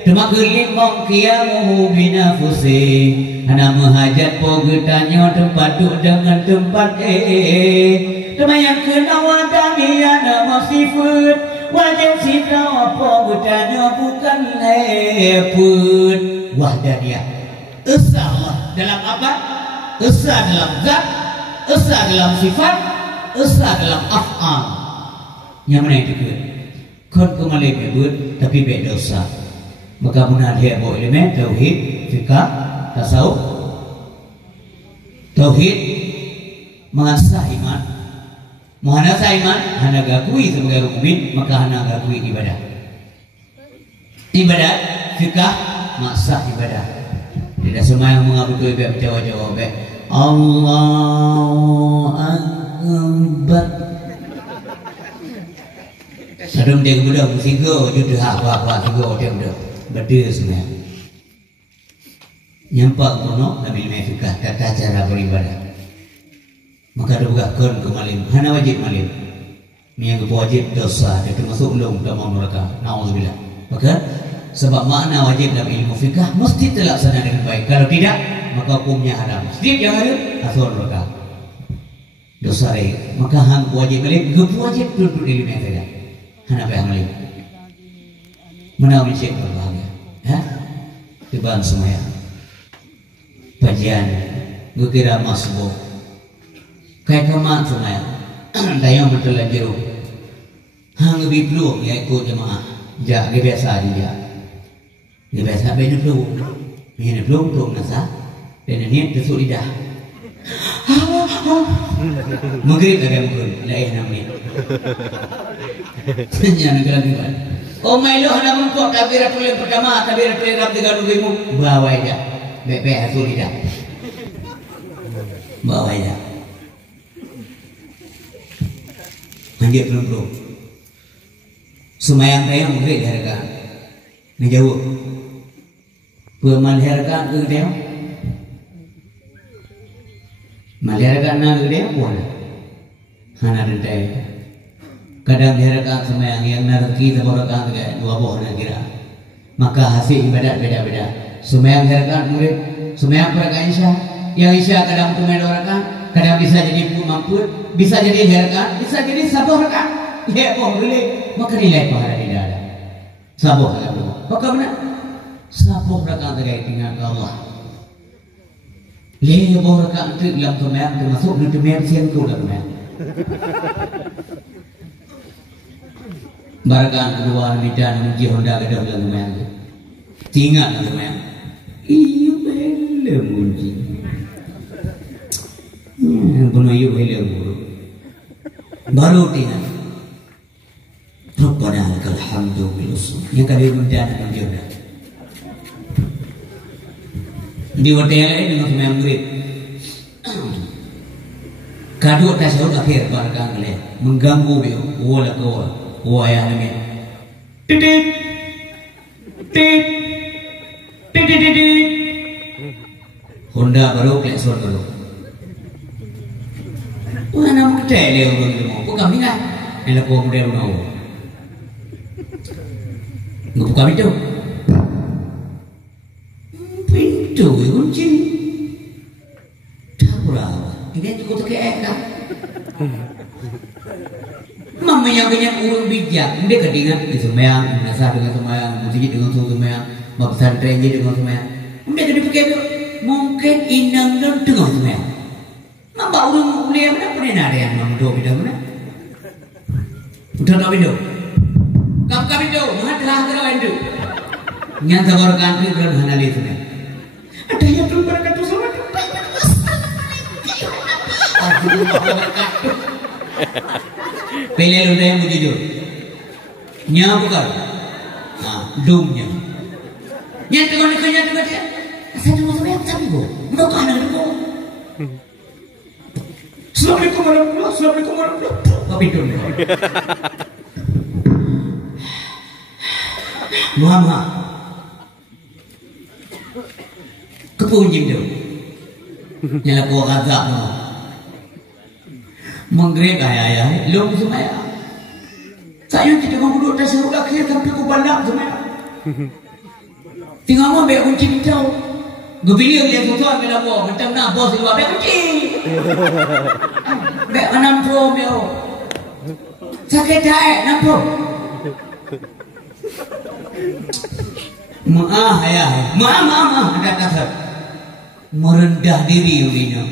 Demak gelimong kiamuhu binafusi. Hana menghajat pogetannya tempat duduk dengan tempat Demak yang kena wadami nama sifat. Wajib sifat pogetannya bukan leput. Wahdaniyah. Esa Allah dalam apa? Esa dalam zat. Esa dalam sifat. Esa dalam af'al. yang mana itu kon kembali berbud tapi berdosa maka munah dia bawa elemen tauhid fikah tasawuf tauhid mengasah iman mengasah iman hana gakui sebagai mukmin maka hana gakui ibadah fikah mengasah ibadah tidak semua yang mengabutu ibadah jawab Allahu Akbar Sadam dia kemudian bersiga Judah apa-apa Siga dia kemudian Berdua semua Nyampak kuno Nabi ilmu fikah Tata cara beribadah Maka ada bergakkan ke malim Hana wajib malim Yang wajib dosa Dia termasuk ulung Dalam mereka Na'udzubillah Maka sebab makna wajib dalam ilmu fikah Mesti terlaksana dengan baik Kalau tidak Maka hukumnya haram Setiap yang ada Asal mereka Dosa ini Maka hang wajib malim Wajib duduk ilmu yang tidak Hana yang malim Menawi cek berbahagia Ya Tiba semua Pajian Gue kira masbuk Kayak kemat semua Dayang betul lanjut Hang lebih peluk Ya ikut jemaah Jak dia biasa aja dia biasa benda peluk Benda peluk nasa Benda niat kesuk lidah Maghrib agak mukul Laih namanya Tanya nak lagi kan Oh mailo hana mengkok Kabiratul yang pertama Kabiratul yang tiga lugimu Bawa aja Bek-bek kesuk lidah Bawa aja Manjir peluk Semayang tayang maghrib diharapkan Ini jauh Pemaliharakan ke dia Maliharakan na ke dia Wala Hana rentai Kadang diharapkan semayang Yang naraki sabarakan ke dua boh na kira Maka hasil ibadat beda-beda Semayang diharapkan murid Semayang peraka isya Yang isya kadang kumedarakan Kadang bisa jadi mampu Bisa jadi diharapkan Bisa jadi sabarakan Ya boh boleh Maka nilai pahala tidak ada Sabuh tak ada Maka benar Sabuh rakang terkait dengan Allah Lih boh rakang itu dalam kemayang Termasuk di kemayang siang itu dalam kemayang Barakan kedua Midan Muji Honda kedah dalam kemayang Tinggal dalam kemayang Iya bela muji Punuh iya bela buruk Baru tinggal Rabbana lakal hamdu bil usul. Yang kali mendan menjodoh. Di hotel ini dengan semayang maghrib. Kadut tasyahud akhir barakah kalian mengganggu bio. Wala kawa. Waya namin. Titit. Tit. Titit. Honda baru klakson baru. Wah nama hotel dia orang bukan minat. Yang lakukan model mau. Ngebuka pintu Pintu kunci Tak berapa Ini cukup terkait kan Mamanya banyak urung bijak Dia kedingat di semayang Menasah dengan semayang Musik dengan semayang Mabesar trenji dengan semayang Dia kedipakaian Mungkin inang dan dengan semayang Nampak urung Dia mana pernah ada yang Mampu bidang mana Udah tak pintu Kami itu, mengadlah kerawan itu. Yang tawarkan itu dalam hanali itu. Ada yang belum berkata sama itu. Aku belum berkata. Pilih lu yang jujur. Nya bukan. Nah, dumnya. Yang tengah dia. Saya cuma sama yang tapi kok. Udah kan ada kok. Assalamualaikum warahmatullahi wabarakatuh. Tapi itu. Muhammad kepunjim tu nyala kuah kata menggrek ayah belum semaya saya tidak mau duduk tasyahud akhir tapi aku balak semaya tinggal mau ambil kunci pintu Gubili dia susah bila buat macam nak bos luar ambil kunci ambil menampung dia sakit tak nampung maaf ada kasar merendah diri ulinya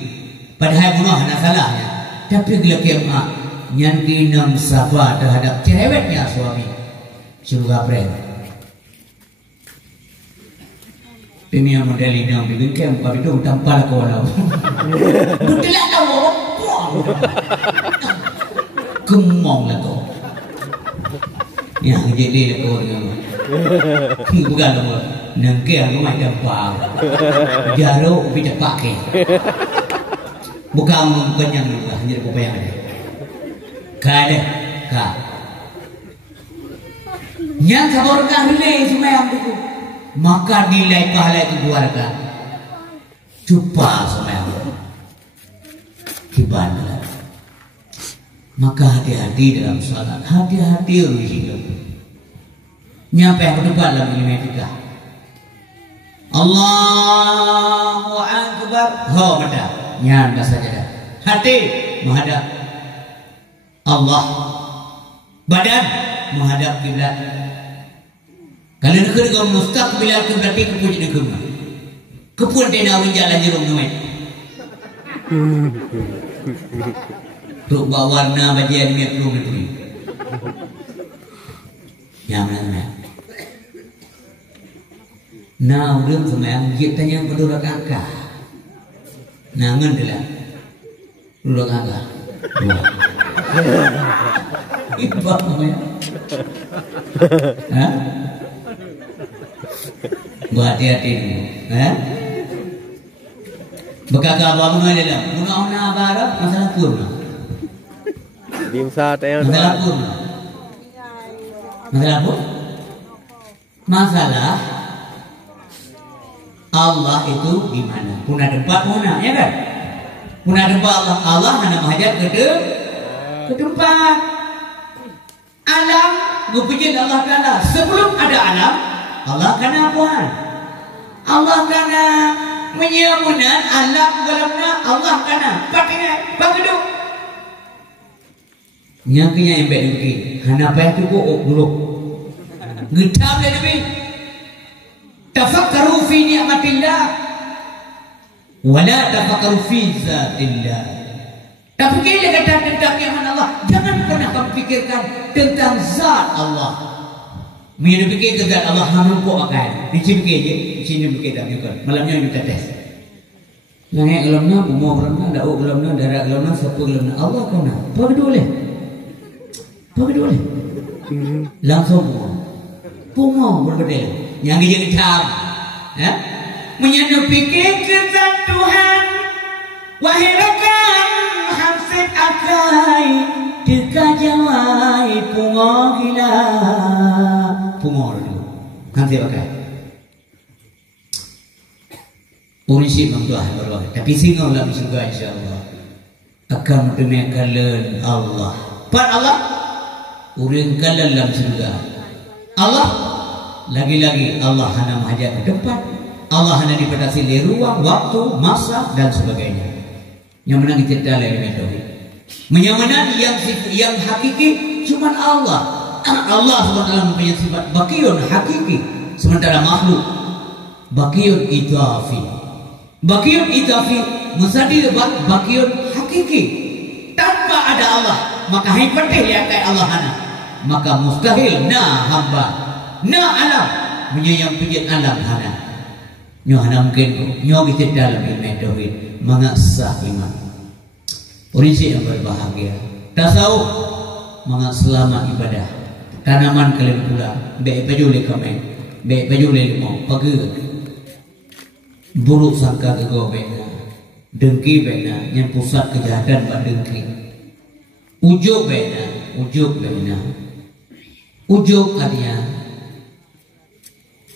padahal bunuh anak salahnya tapi bila kiamat nyanti nam sabar terhadap cerewetnya suami surga brand ini yang model ini yang bikin kem kalau itu tampar kau lah betul lah kau gemong lah kau yang jadi lah kau dengan bukan lah nangke aku macam apa jaruk bisa pakai bukan kenyang juga hanya aku bayang aja kada ka yang kabur kahile semayang itu maka nilai pahala itu keluarga cupa semayang kibanda maka hati-hati dalam salat hati-hati urus hidup nyampe ke depan dalam ilmu etika Allahu Akbar ho mada nyanda saja dah hati menghadap Allah badan menghadap kiblat kalau negeri kau mustaqbilal kiblat ke puji negeri kepun tena jalan jerung nuai rubah warna bagian ni perlu negeri yang mana nah udah semayang kita yang berdua kakak nangan adalah berdua kakak ibang namanya buat hati-hati bekakak abang adalah muna barang masalah purna masalah purna masalah apa? Masalah Allah itu di mana? Puna tempat mana, ya kan? Puna tempat Allah hanya menghajat ke tempat. Alam berpuji Allah Taala. Sebelum ada alam, Allah kana Tuhan. Allah kana menyiamunan alam dalamnya Allah kana. Pakai begitu. Nyangkinya yang baik lagi. Hana apa itu kok buruk. Ngetam dia Nabi. Tafakkaru fi ni'matillah wala tafakkaru fi zatillah. Tak fikirlah kata tentang nikmat Allah. Jangan pernah kamu fikirkan tentang zat Allah. Bila fikir tentang zat Allah hampir kok akan. Di sini fikir je, di sini fikir tak juga. Malamnya kita tes. Langit gelamna, bumi gelamna, daun gelamna, darat gelamna, sapu gelamna. Allah kana. Apa boleh? Langsung bunga berbeda. Yang dia kecam, ya? Menyadu fikir kepada Tuhan, wahai rekan hamsit akai, dekajawai bunga gila, bunga itu, hamsit akai. Unisip Tuhan berdoa, tapi singgah dalam surga insyaAllah akan mendengarkan Allah. Pada Allah, uringkan dalam surga. Allah lagi-lagi Allah hanya menghajat ke depan. Allah hanya dibatasi di ruang, waktu, masa dan sebagainya. Yang menang kita lain metode. Menyamanan yang hakiki cuma Allah. Allah SWT mempunyai sifat bakiyun hakiki, sementara makhluk bakiyun idhafi. Bakiyun idhafi menjadi bakiyun hakiki. Tanpa ada Allah, maka hipatih lihat Allah hana. Maka mustahil na hamba na alam menyayang pijat alam hana nyo hana mungkin nyo kita dalam ilmu tauhid mengasah iman prinsip yang berbahagia tasawuf mengat selamat ibadah tanaman kalian pula baik pajule kami baik pajule mau pagi buruk sangka ke gobena dengki bena yang pusat kejahatan pada dengki ujub bena ujub artinya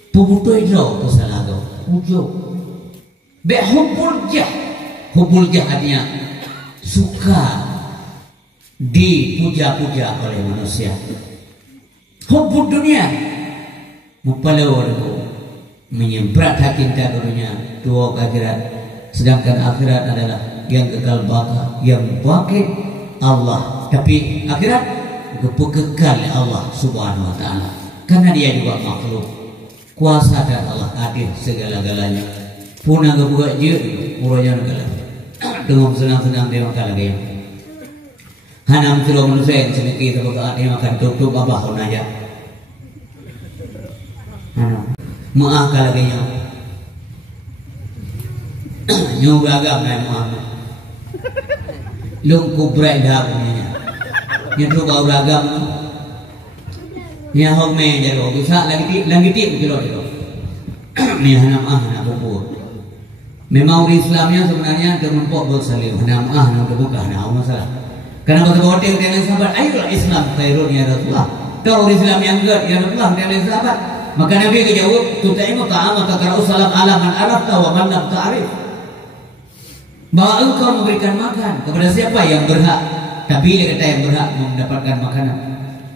pemutih jauh pesalah kau ujub hubul jah artinya suka dipuja-puja oleh manusia. Hubul dunia mupalau menyemprat hati cinta dunia dua akhirat, sedangkan akhirat adalah yang kekal baka, yang baki Allah, tapi akhirat kekal Allah Subhanahu wa taala. Karena dia juga makhluk. Kuasa dan Allah adil segala-galanya. Puna gebuka je uranya negala. Dengan senang-senang dia makan lagi. Hanam silo manusia yang sedikit sebagai yang akan tutup abah kau aja. Maaf kalau kayaknya nyu beragam naik Muhammad. Lung kubrai dah punya. Yang tu kau beragam tu. Yang home jadi bisa lagi tip kilo. Ni hanam nak bubur. Memang orang Islamnya sebenarnya termempok bersalim. Hanam nak buka nak masalah. Karena kata hotel dengan sahabat, ayolah Islam khairun ya Rasulullah. Kau Islam yang enggak ya Rasulullah dengan sahabat. Maka Nabi kejawab, tutaimu ta'ama takra'u salam ala man arafta wa man lam ta'rif. Bahwa engkau memberikan makan kepada siapa yang berhak. Tapi dia kata yang berhak mendapatkan makanan.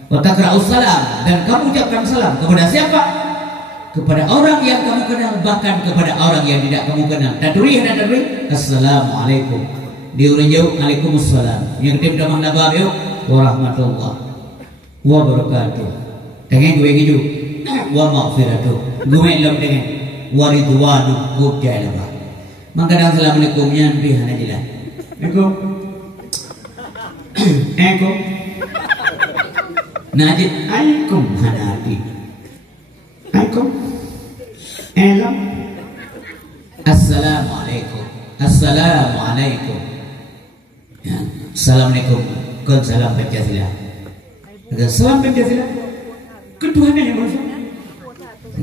Wa takra'u salam, dan kamu ucapkan salam kepada siapa? Kepada orang yang kamu kenal, bahkan kepada orang yang tidak kamu kenal. Tadri. Assalamualaikum. Diurang jauh, Waalaikumsalam. Yang tim damah nabawi warahmatullah wabarakatuh. Dengan gue gitu, wa maghfiratuh. Gue lam dengan waridwanu kubjalaba. Maka dalam assalamualaikumnya nabi hana jelas. Eko. Najib alaikum hanabi. Alaikum. Elam. Assalamualaikum. Assalamualaikum. Ya, assalamualaikum. Kau salam Pancasila. Salam Pancasila. Ketuhanan yang maha.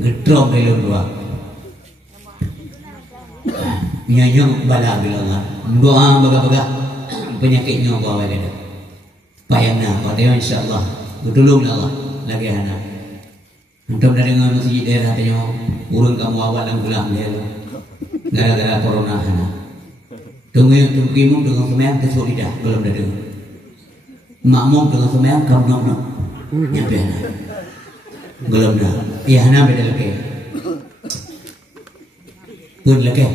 Gedrong dari luar. Nyanyong bala bilangan. Doa baga-baga. Penyakitnya bawa dia. Payahna pada insyaallah. Betulung Allah lagi anak. Untuk dari masjid daerah tanya urun kamu awal dan pulang dia. Gara-gara corona anak. Tunggu dengan semayang kesuk lidah belum ada. Makmum dengan semayang kamu nak nyampe anak. Belum dah. Iya anak beda lagi. Pun lagi.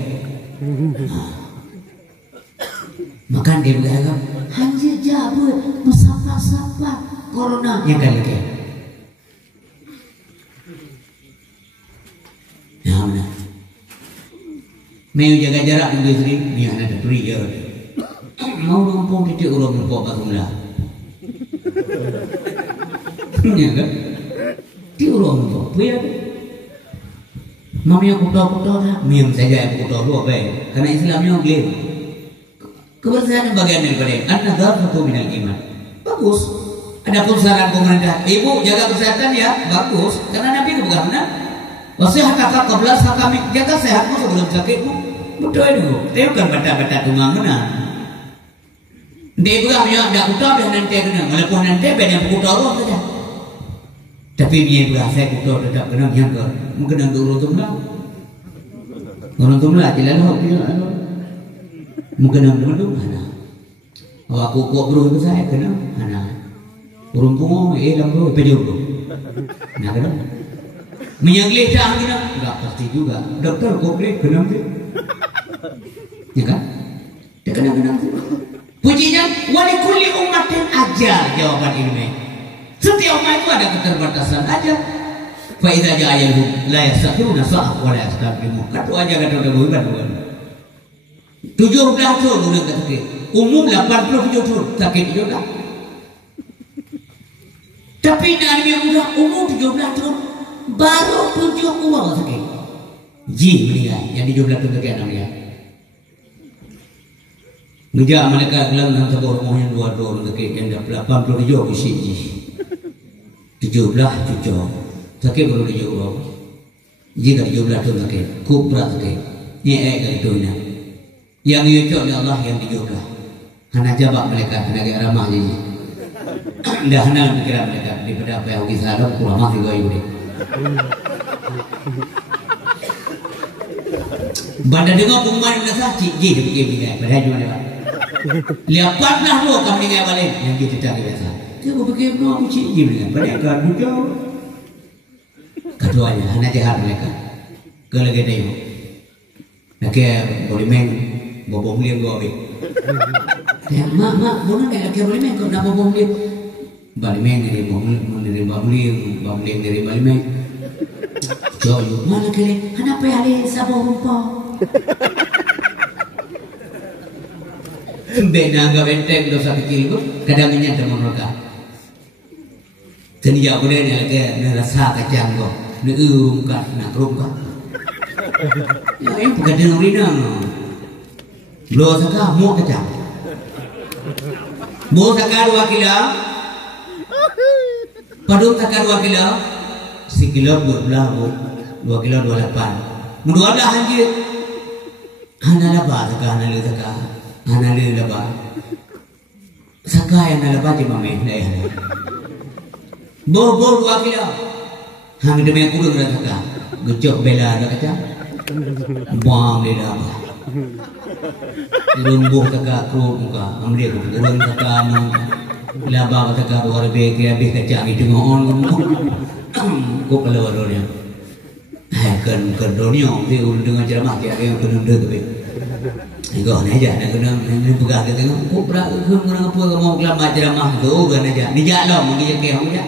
Makan dia berkata, hanya jabut mesapa-sapa corona yang kan lagi. Ya benar. Mau jaga jarak dengan isteri, ni ada teri je. Mau lumpung titik urang lumpuk barulah. Ya kan? Ti urang lumpuk, punya. Mamnya kuda-kuda dah, miam saja yang kuda luar baik. Karena Islamnya gila. Kebersihan bagian daripada an-nadzafatu minal iman. Bagus. Adapun saran pemerintah, ibu jaga kesehatan ya, bagus. Karena Nabi bukan benar. Wasihataka qabla sakami, jaga sehatmu sebelum sakitmu. Betul itu. Dia bukan bata-bata tumang benar. Dia bukan punya ada utah dah nanti kena. Walaupun nanti banyak utah roh saja. Tapi dia bukan saya utah tetap kena yang ke. Mungkin yang ke urut tumlah. Urut tumlah jelas lah. Mungkin yang ke mana? Kalau aku kok bro itu saya kena mana? Urung pungo lampu pejur bro. Nah kena. Menyangklik dah kena. Enggak pasti juga. Dokter koklik kena tu. Ya kan? Dia kena. Pujinya walikulli ummatin ajal jawaban ilmu. Setiap umat itu ada keterbatasan aja. Fa idza ja'a ajaluhum la yastakhiruna sa'ah wa la yastaqdimun. Kata aja kata bukan. 17 tahun udah sakit. Umum 87 tahun sakit juga. Tapi Nabi udah umum 17 tahun baru 7 umur sakit. Ji meninggal yang di 17 tahun sakit namanya. Ngejak mereka gelang dalam sebuah rumah yang dua sakit yang dah 87 isi ji. 17 sakit baru 7 umur. Jika 17 tahun sakit, kubra sakit. Nyek kali tu nya. Yang yucuk oleh Allah yang dijodoh. Hana jabak mereka, hana gak ramah jadi. Dah hana pikiran mereka daripada apa yang kisah ada kurang mah juga ini. Banda dengar pengumuman nasah cik ji dia pergi pada cuma dia. Liapatlah lu kami ngai balik yang kita cari biasa. Dia pergi no cik ji dengan pada kan juga. Keduanya hana jahat mereka. Kelagi dia. Nak boleh main bobong liang gua be. Ya mak boleh kayak boleh main kau nak bobong liang. Balik main dari bobong liang dari balik main. Jauh mana kali? Kenapa ya ada sabun rumpah? Bena ga benteng dosa kecil tu kadang nya teman mereka. Jadi ya boleh ni lagi rasa kacang tu. Ni kan nak rum kan. Ya pegadang rina. Lo saka mu kacang. Mu saka 2 kilo. Padung saka 2 kilo. 1 kilo 2 kilo 28. Mu 12 anjir. Hana laba saka hana lu saka. Hana lu laba. Saka yang laba je mame dah ya. Bo 2 kilo. Hang demi aku dah saka. Gejok bela dah kata. Bang dia dah. Lumbuh saka kru muka. Amri aku gerung saka nang. Laba saka luar beg habis kacang itu ngon. Ko keluar dia. Kan dunia dia dengan ceramah dia yang kena tu. Kau ni aja nak kena pegang kita tengok. Ko berak ke mana apa mau kelamar ceramah tu kan aja. Ni jalan mungkin ke hang aja.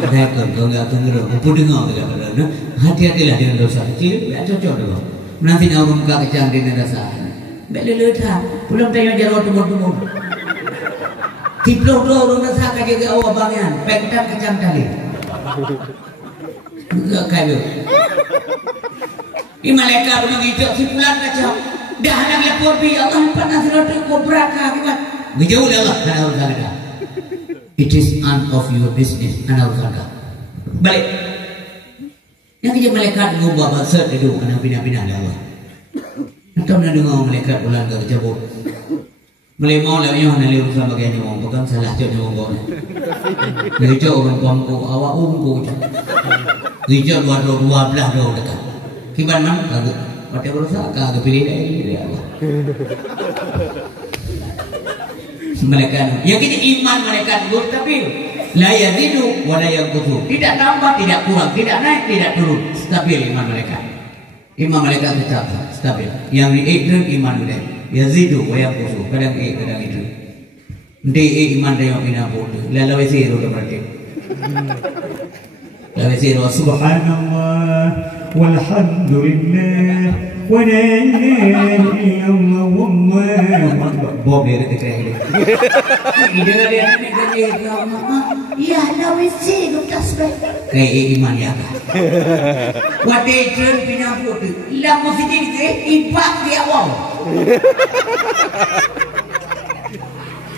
Dah kau enggak kena. Apa dengar tu kan. Hati-hatilah dengan dosa kecil, tak cocok tu. Nanti nak muka kacang dia rasa. Bela ledha, belum tanya jaro tumur-tumur. Tiplok orang rasa kaje awak bangan, pengtan kacang tali. Enggak kayu. Ini malaikat begitu simpulan kacau. Dah nak lapor bi Allah pernah serot kobra ka akibat. Ngejauh Allah kana urusan ka. It is none of your business kana urusan ka. Balik. Yang kerja malaikat ngubah maksud itu kana pindah-pindah Allah. Atau nak dengar malaikat ulang ke cabut. Melemau lah yang nak urusan bagian nyawang bukan salah cok nyawang kau. Ngejauh orang pangku awak umku. Ngejauh 12 dekat. Kiban man kagak pakai berusaha kagak pilih dari Allah. Mereka yang kita iman mereka gur tapi la yazidu wa la yanqusu. Tidak tambah, tidak kurang, tidak naik, tidak turun. Stabil iman mereka. Iman mereka tetap stabil. Yang itu iman mereka. Yazidu wa yanqusu. Kadang kadang itu. Ndi iman dia yang boleh. La wasiru berarti. La wasiru subhanallah. Walhamdulillah wa la ilaha illallah. Bob dia kata ini. Ide dia ni kata ya la wisi lu tasbih. Kayak iman ya. Wate turn pinaput. La masjid ke ipak dia wow.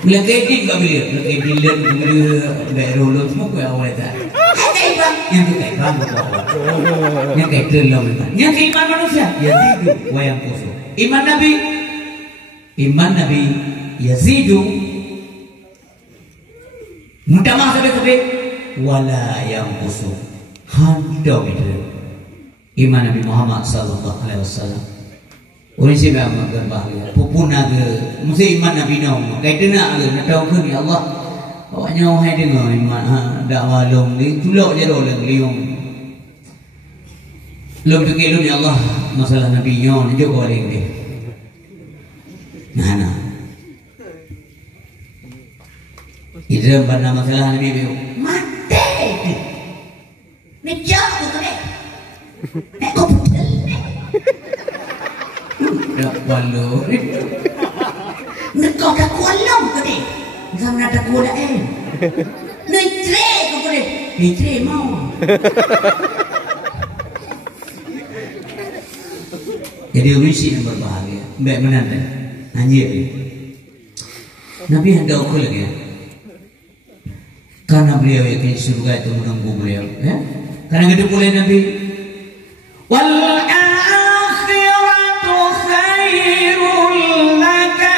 Lagi enggak boleh. Lagi dilen daerah lu semua kau awal dah. Yang kita iman yang kita lawan yang iman manusia yazidu wa yanqusu. Iman Nabi yazidu mutamah sampai wala yanqusu. Handau itu iman Nabi Muhammad sallallahu alaihi wasallam. Orang siapa yang berbahagia pupuna ke mesti iman Nabi Nuh kaitan nak tahu ke ni Allah. Awaknya orang dengar iman dak walung ni tulok je orang liung. Lom tu kelun ya Allah masalah Nabi Nuh ni juga orang dia. Nah. Itu pada masalah Nabi Nuh. Mati. Ni jauh tu ni. Nek kau betul ni. Dak walung. Nek kau dak walung tu ni. Jangan ada kuda Nitre kau boleh Nitre mau. Jadi urisi yang berbahagia baik menanda anjir Nabi hendak ukur lagi karena beliau yakin surga itu menunggu beliau ya? Karena itu boleh Nabi wal akhiratu khairul laka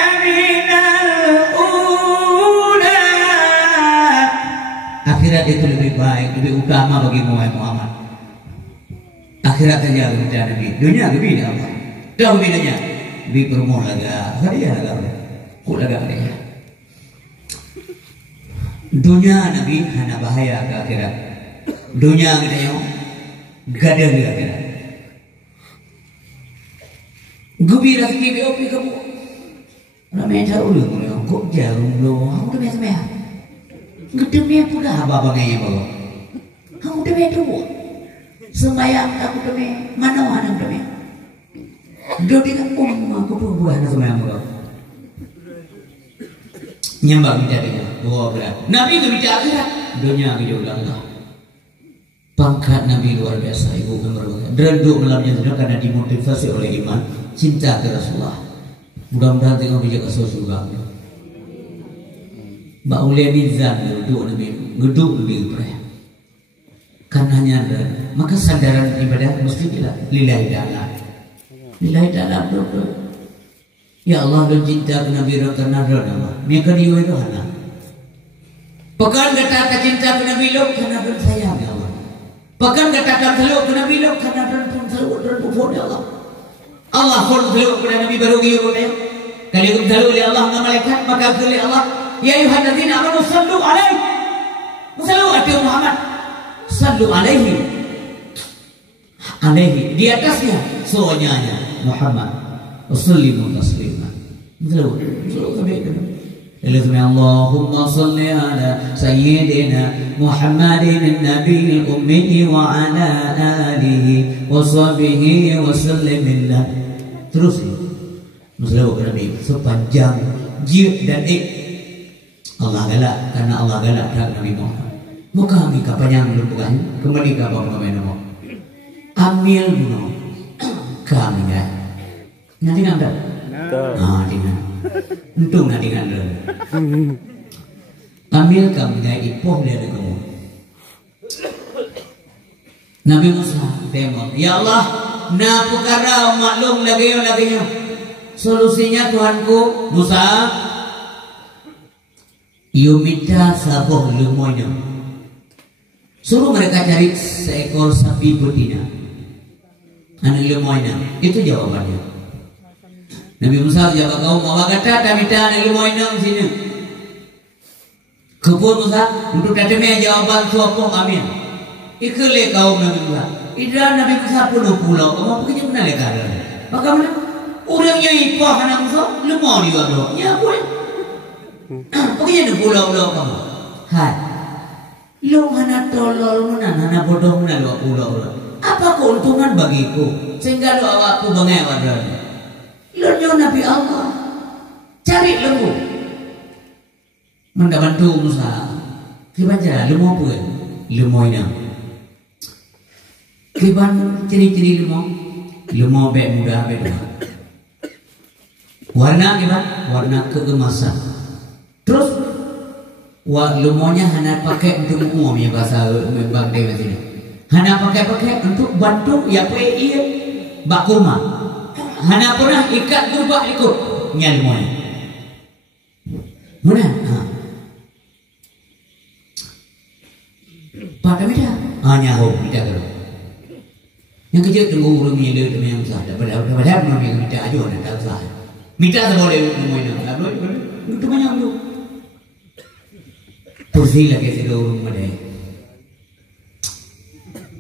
akhirat itu lebih baik, lebih utama bagi Muhammad. Akhirat saja kemudian Nabi. Dunia lebih apa? Tahu bedanya? Lebih berumur laga, saya laga. Kok laga dia? Dunia Nabi hanya bahaya ke akhirat. Dunia kita yang gadah di akhirat. Gubi rezeki beopi kamu. Ramai jauh lu, kok jauh lu? Aku tu biasa. Gedemnya pula apa bangainya bawa. Kamu demi tu, sembayang kamu demi mana orang demi. Dodi kan aku tu buah nak sembayang bawa. Nyembah bicaranya. Dua berat. Nabi ke bicara akhirat. Dunia hidup Allah. Pangkat Nabi luar biasa. Ibu berbahagia. Dreduk malamnya sudah karena dimotivasi oleh iman, cinta ke Rasulullah. Mudah-mudahan tengok bijak asal surga. Mbak Ulia Bizan duduk Nabi, geduk lebih perih. Karena hanya ada, maka sandaran ibadah mesti bila lillahi ta'ala. Lillahi ta'ala berdoa. Ya Allah dan cinta ke Nabi karena nama. Mereka dia itu hana. Pekan kata cinta ke Nabi lo karena dan sayang ya Allah. Pekan katakan teluk ke Nabi lo karena dan teluk dan pupuk ya Allah. Allah pun teluk kepada Nabi baru dia boleh. Kalau kamu teluk oleh Allah dengan malaikat maka oleh Allah. Ya ayyuhalladzina amanu sallu alaihi. Sallu alaihi Muhammad. Sallu alaihi. Alaihi di atasnya soalnya Muhammad. Wassallimu taslima. Sallu alaihi. Allahumma salli ala sayyidina Muhammadin an-nabiyil ummi wa ala alihi wa sahbihi wa sallimillah. Terus Muslim Nabi sepanjang jid dan Allah galak karena Allah galak terhadap Nabi Muhammad. Muka kami kapan yang belum bukan kembali ke bawah kami nama. Amil buno kami ya. Nanti nggak dengan. Untung nanti kan ambil kami dari ipoh dari kamu. Nabi Musa tengok, ya Allah, na perkara maklum laginya. Solusinya Tuhanku, Musa, you minta saboh lumonya. Suruh mereka cari seekor sapi betina. Anak lumonya, itu jawabannya. Nabi Musa jawab kaum bawa kata tamita nak ilmu inang sini. Kebun Musa untuk datangnya jawaban suapong amin. Ikele kaum Nabi Musa. Idra Nabi Musa pun pulau. Kamu pergi mana lekar? Bagaimana? Orangnya ipah anak Musa lemah dia tu. Ya boleh. Pergi mana pulau kamu? Hai. Lu hana tolol mana hana bodoh mana lu pulau. Apa keuntungan bagiku sehingga lu awakku bangai wadah. Lalu Nabi Allah cari lembu mendabantu Musa kibaja lembu apa lembu ini kiban ciri-ciri lembu bek muda bek dua warna kiban warna keemasan terus lembunya hanya pakai untuk umum ya bahasa membang dewa sini hanya pakai untuk bantu ya iya bak kurma. Hana pernah ikat gerobak ikut nyal moy. Mana? Pada mida. Hanya ho mida gerobak. Yang kecil tunggu urung nyele demi yang sah. Pada yang mida aja ada tak sah. Mida boleh moy nak. Boleh. Itu banyak tu. Kursi lagi sedo urung made.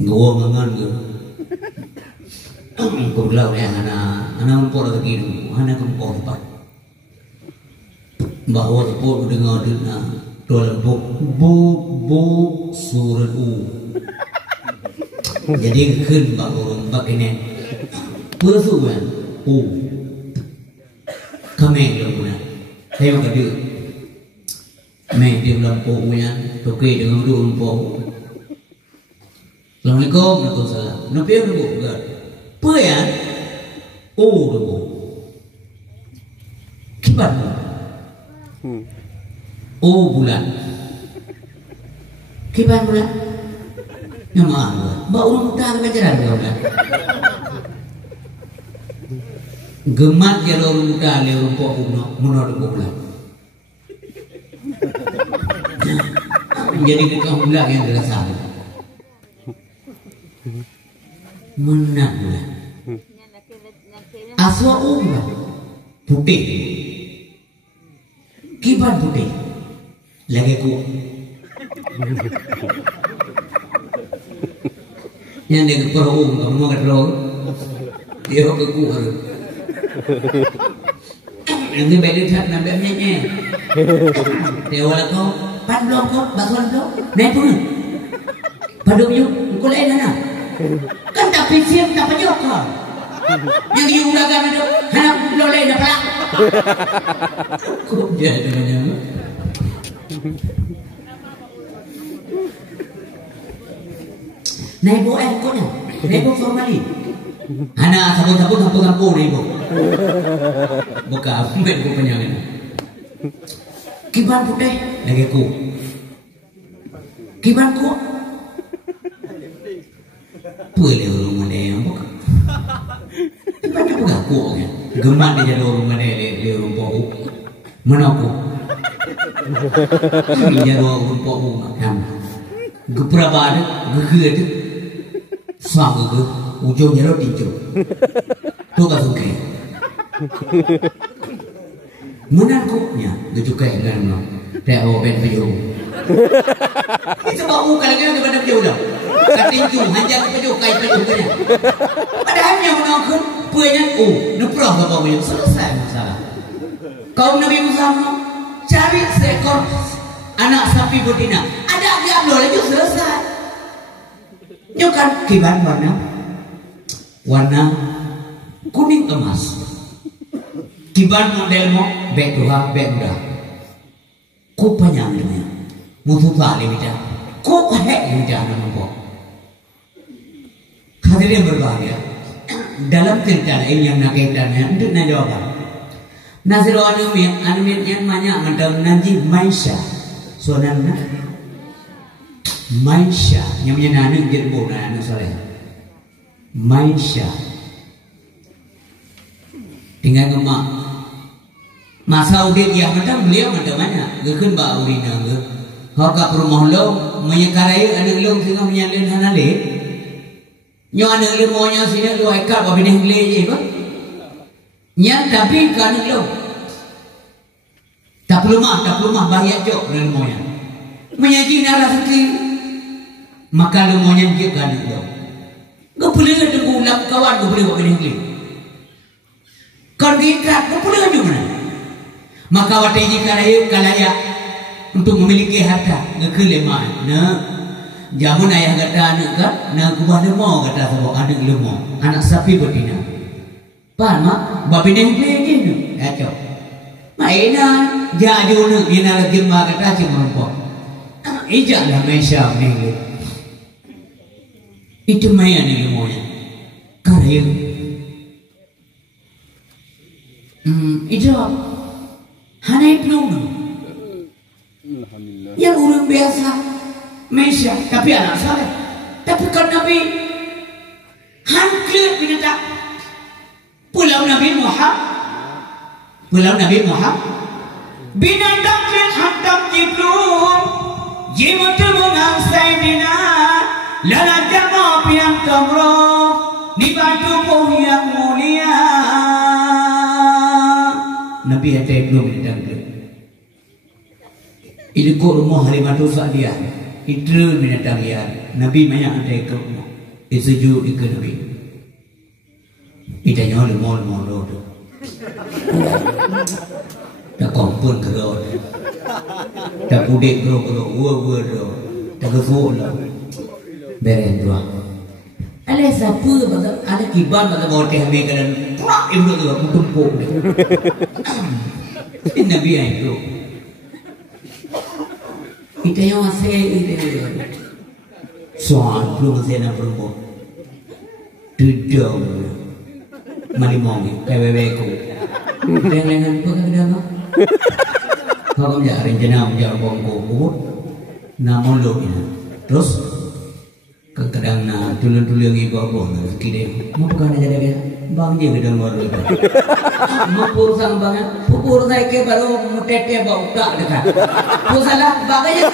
Gua mangan ke. Kau bilang ya anak umpur lagi tu, anak umpur pak. Bahawa sepuluh dengar dengar, tuan bu surat u. Jadi ken bahawa bak ini, persuan u. Kami dalam saya kata, kami di dalam punya, toke dengan dua umpur. Assalamualaikum warahmatullahi wabarakatuh. Nabi yang berbuat. Puyan, dulu, kibat, bulan, kibat bulan, nama bawa orang muda kejaran bulan, gemat jadi orang muda le orang pok menurut bulan, jadi kita bulan yang terasa, mana bulan. Aswa umrah putih, kiban putih, lagi kuat. Yang dia perlu kamu mau kerja, dia ke kuat. Yang dia beli cat nampaknya ni. Dia walau kau pan belum kau basuhan kau, naik pun. Padum you, kau lain mana? Kan tak pisiem tak penyok kau. Yang diulagan itu, anak loleh dah pelak. Kau jadi macam Naibo ko na. Naibo formally. Anak sampun naibo. Buka amet ko panyangan. Kiban putih lagi ku. Kiban ku. Boleh rumah dia yang buka. Kiban aku gak ku kan. Gemak dia jadi rumah dia rumah ku. Mana ku? Dia rumah ku kan. Geberapa ada, geger suang geger, ujungnya lo tinju, tuh gak suka. Menangkupnya, gejukai kan lo, tak open peju. Itu bau kalau kepada peju dah, katinju, hanya peju kai peju kena. Padahal yang menangkup, punya nuprah bapak punya selesai masalah. Kaum Nabi Musa cari seekor anak sapi betina. Ada agak lo lagi selesai. Nyokan kiban warna kuning emas. Kiban model mo bek dua bek muda. Ku panjang dia. Mutu tali dia. Ku hek dia nama po. Hadirin berbahagia. Dalam cerita ini yang nak kaitannya untuk najawab. Nazir anumin yang banyak macam Najib Maisha. Soalnya Maisha yang menyenangkan jerbu nana soleh. Maisha tinggal gemak masa udit yang macam beliau macam mana gekun ba udit nangge hok rumah lo menyekarai anak lo sehingga menyalin hanale nyo anak lo maunya sini lo ekar ba bineh gele ba nya tapi kan lo tak perlu mah bahaya jok dengan moya menyaji narasi maka lo moya dia kan lo gak boleh ada bulan kawan gak boleh buat gini kalau diikat gak boleh ada mana maka watai jika kalaya untuk memiliki harta gak kelemaan jamun ayah kata anak kan nak kubah lemau kata sebab anak lemau anak sapi betina pan mak babi nengkli je tu acok mainan jaju nak bina lagi mak kata cik merumpok ijak lah Maisha nengkli itu maya ni lemonya karya itu hanai penuh yang orang biasa Maisha tapi anak saleh tapi kan Nabi hancur binatang pulau Nabi Muhammad binatang klik hantam jibrul jimutu mengangsai binat lala jama piang kamro ni batu yang mulia Nabi ada belum ditangkap itu kok rumah harimau dia itu binatang liar Nabi banyak ada ikut itu sejuk ikut Nabi itu nyawa lemol tu tak kompun kerot tak pudek kerot ua tu tak kefuk lah beren dua. Ada siapa pasal ada kiban pasal bawa teh ambil dan prak ibu tu aku tumpuk. Ini Nabi itu. Kita yang masih itu. Soal belum saya nak berumur. Duduk. Mari mongi KWW ku. Dengan apa kena? Kau kerja rencana menjadi bongko. Namun lo ini. Terus kadang na tulung-tulung ibu abah na sekide mau bukan aja dia bang dia gedang baru itu mau purusan banget pupur saya ke baru mutete bau tak dekat pusalah baganya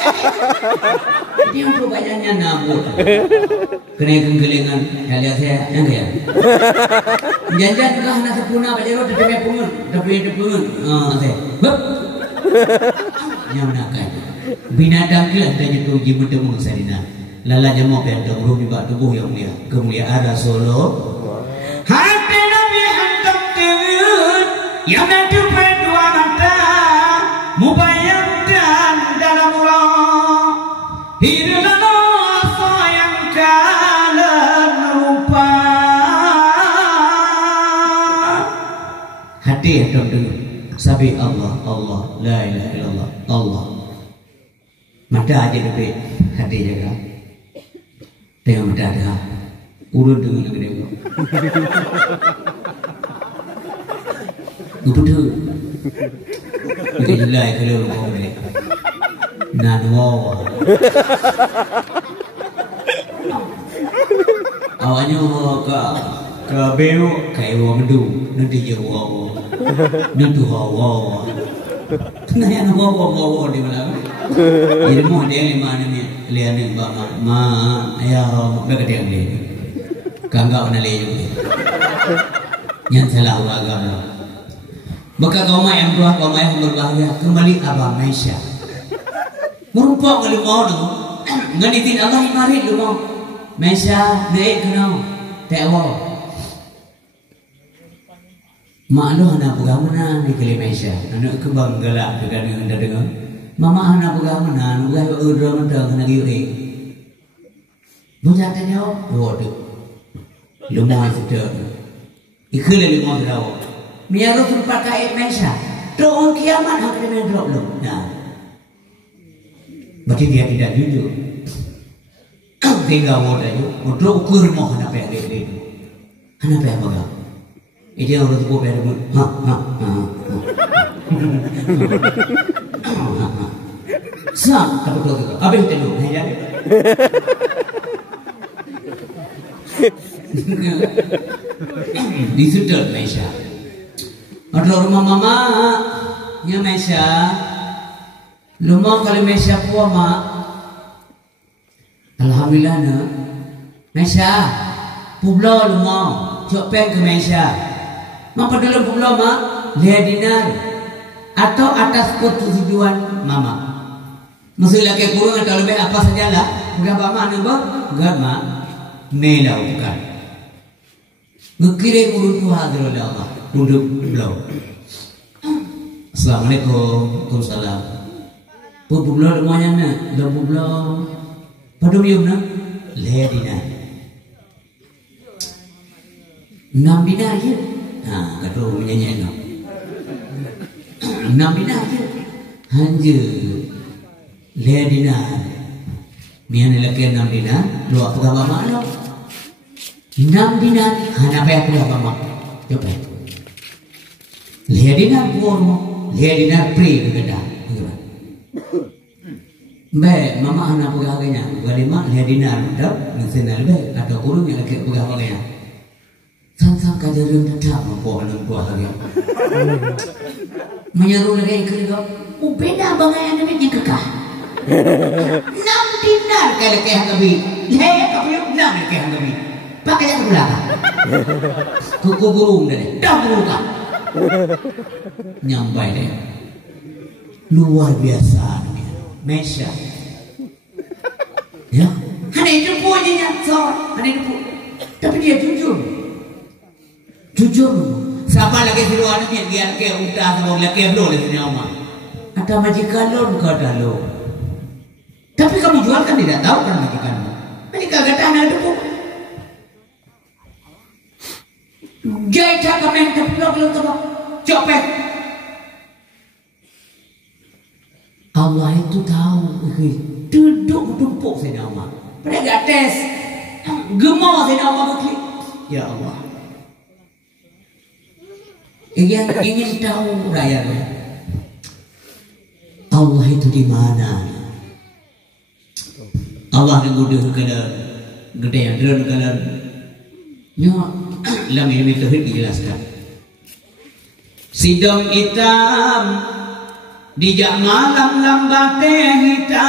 dia untuk banyaknya nabut kena kenggelengan kalian saya enggak ya jangan kah nak sepuna bajaro tapi pungun saya beb nyamnakan binatang kelas tanya tu jimu temu sarina lala jamu pentung ruh juga tubuh yang mulia kemuliaan Rasulullah hati Nabi hantam kewin yang nanti dua mata mubayangkan dalam Allah hirana sayang kalian rupa hati hantam dulu sabi Allah la ilaha illallah Allah Mata aja tapi hati jaga. Tengok mata dah. Urut dengan negeri kau. Betul. Itu jelai kalau kau ni. Nanwa. Awaknya ke beo kayu mendu nanti jauh. Nanti hawa. Naya hawa di mana? Ilmu dia ni mana ni? Lihat ni ma ayah mereka dia ni. Kangkau nak leh. Yang salah agama. Maka kau yang tua kau yang berbahagia kembali abang Malaysia. Merupakan kalau kau tu, nganitin Allah imarit lu mau. Malaysia naik kenal, tewa. Malu anak pegamana di kali Malaysia. Anak kebang galak dengan anda dengar. Mama anak pegamana, nugai urang anda kena giuri. Bukan tanya, waduh, lumai sudah. Ikut lagi mau berau. Miaru tempat kait Malaysia. Doa kiamat hak dia drop belum. Nah, berarti dia tidak jujur. Tinggal wadah itu, wadah ukur mau hendak payah dia itu, hendak payah baga. Ini orang tu payah dia, Sam, kata kau tu, abis tu, ni jadi. Di situ Malaysia. Ada rumah mama, nya Malaysia. Rumah kalau Malaysia puas mak. Alhamdulillah na. Malaysia, pulau rumah, copeng ke Malaysia. Mama dalam pulau mak, lihat dinar atau atas persetujuan mama. Mesti laki kurang atau lebih apa sajalah. Bukan mama ni ber, bukan mak. Melau bukan. Ngekirim urut Tuhan dari Allah. Duduk pulau. Assalamualaikum, Waalaikumsalam. Pulau rumahnya na, dalam pulau. Padum yun na, lihat dinar. 6 dinar je. Kata menyanyi no. 6 dinar je. Hanja lihat dinar. Mian lelaki 6 dinar, lu apa khabar mak lo? 6 dinar, hana apa aku khabar mak? Coba. Lihat dinar pun, lihat dinar pre berbeda. Baik, mama anak pegawainya, bagaimana lihat dinar, dah, nasihat lebih atau kurung yang lelaki pegawainya. Sang-sang kajaran tetap mempunyai buah lagi. Menyeru lagi kerja, beda bangai yang namanya kekah. 6 dinar kalau kaya kami, lihat kami 6 kaya kami. Pakai yang belakang. Kuku burung dah, dah burung kan. Nyampai deh, luar biasa. Malaysia, ya, hanya itu punya hanya itu pun. Tapi dia jujur, Siapa lagi di luar ni dia ke utah atau lagi belum lagi ni ama. Ada majikan lo, bukan ada lo. Tapi kamu jual kan tidak tahu kan majikan lo. Majikan kata anak itu pun. Jai cakap main keplok lo tu, copek. Allah itu tahu, duduk tumpuk saya nama. Mereka tes, gemar saya nama bukit. Ya Allah, yang ingin tahu rakyat Allah itu di mana? Allah yang guduh kalau gede yang drone kalau nyo, dalam ilmu tauhid dijelaskan. Sidang hitam dijak malam lambat hitam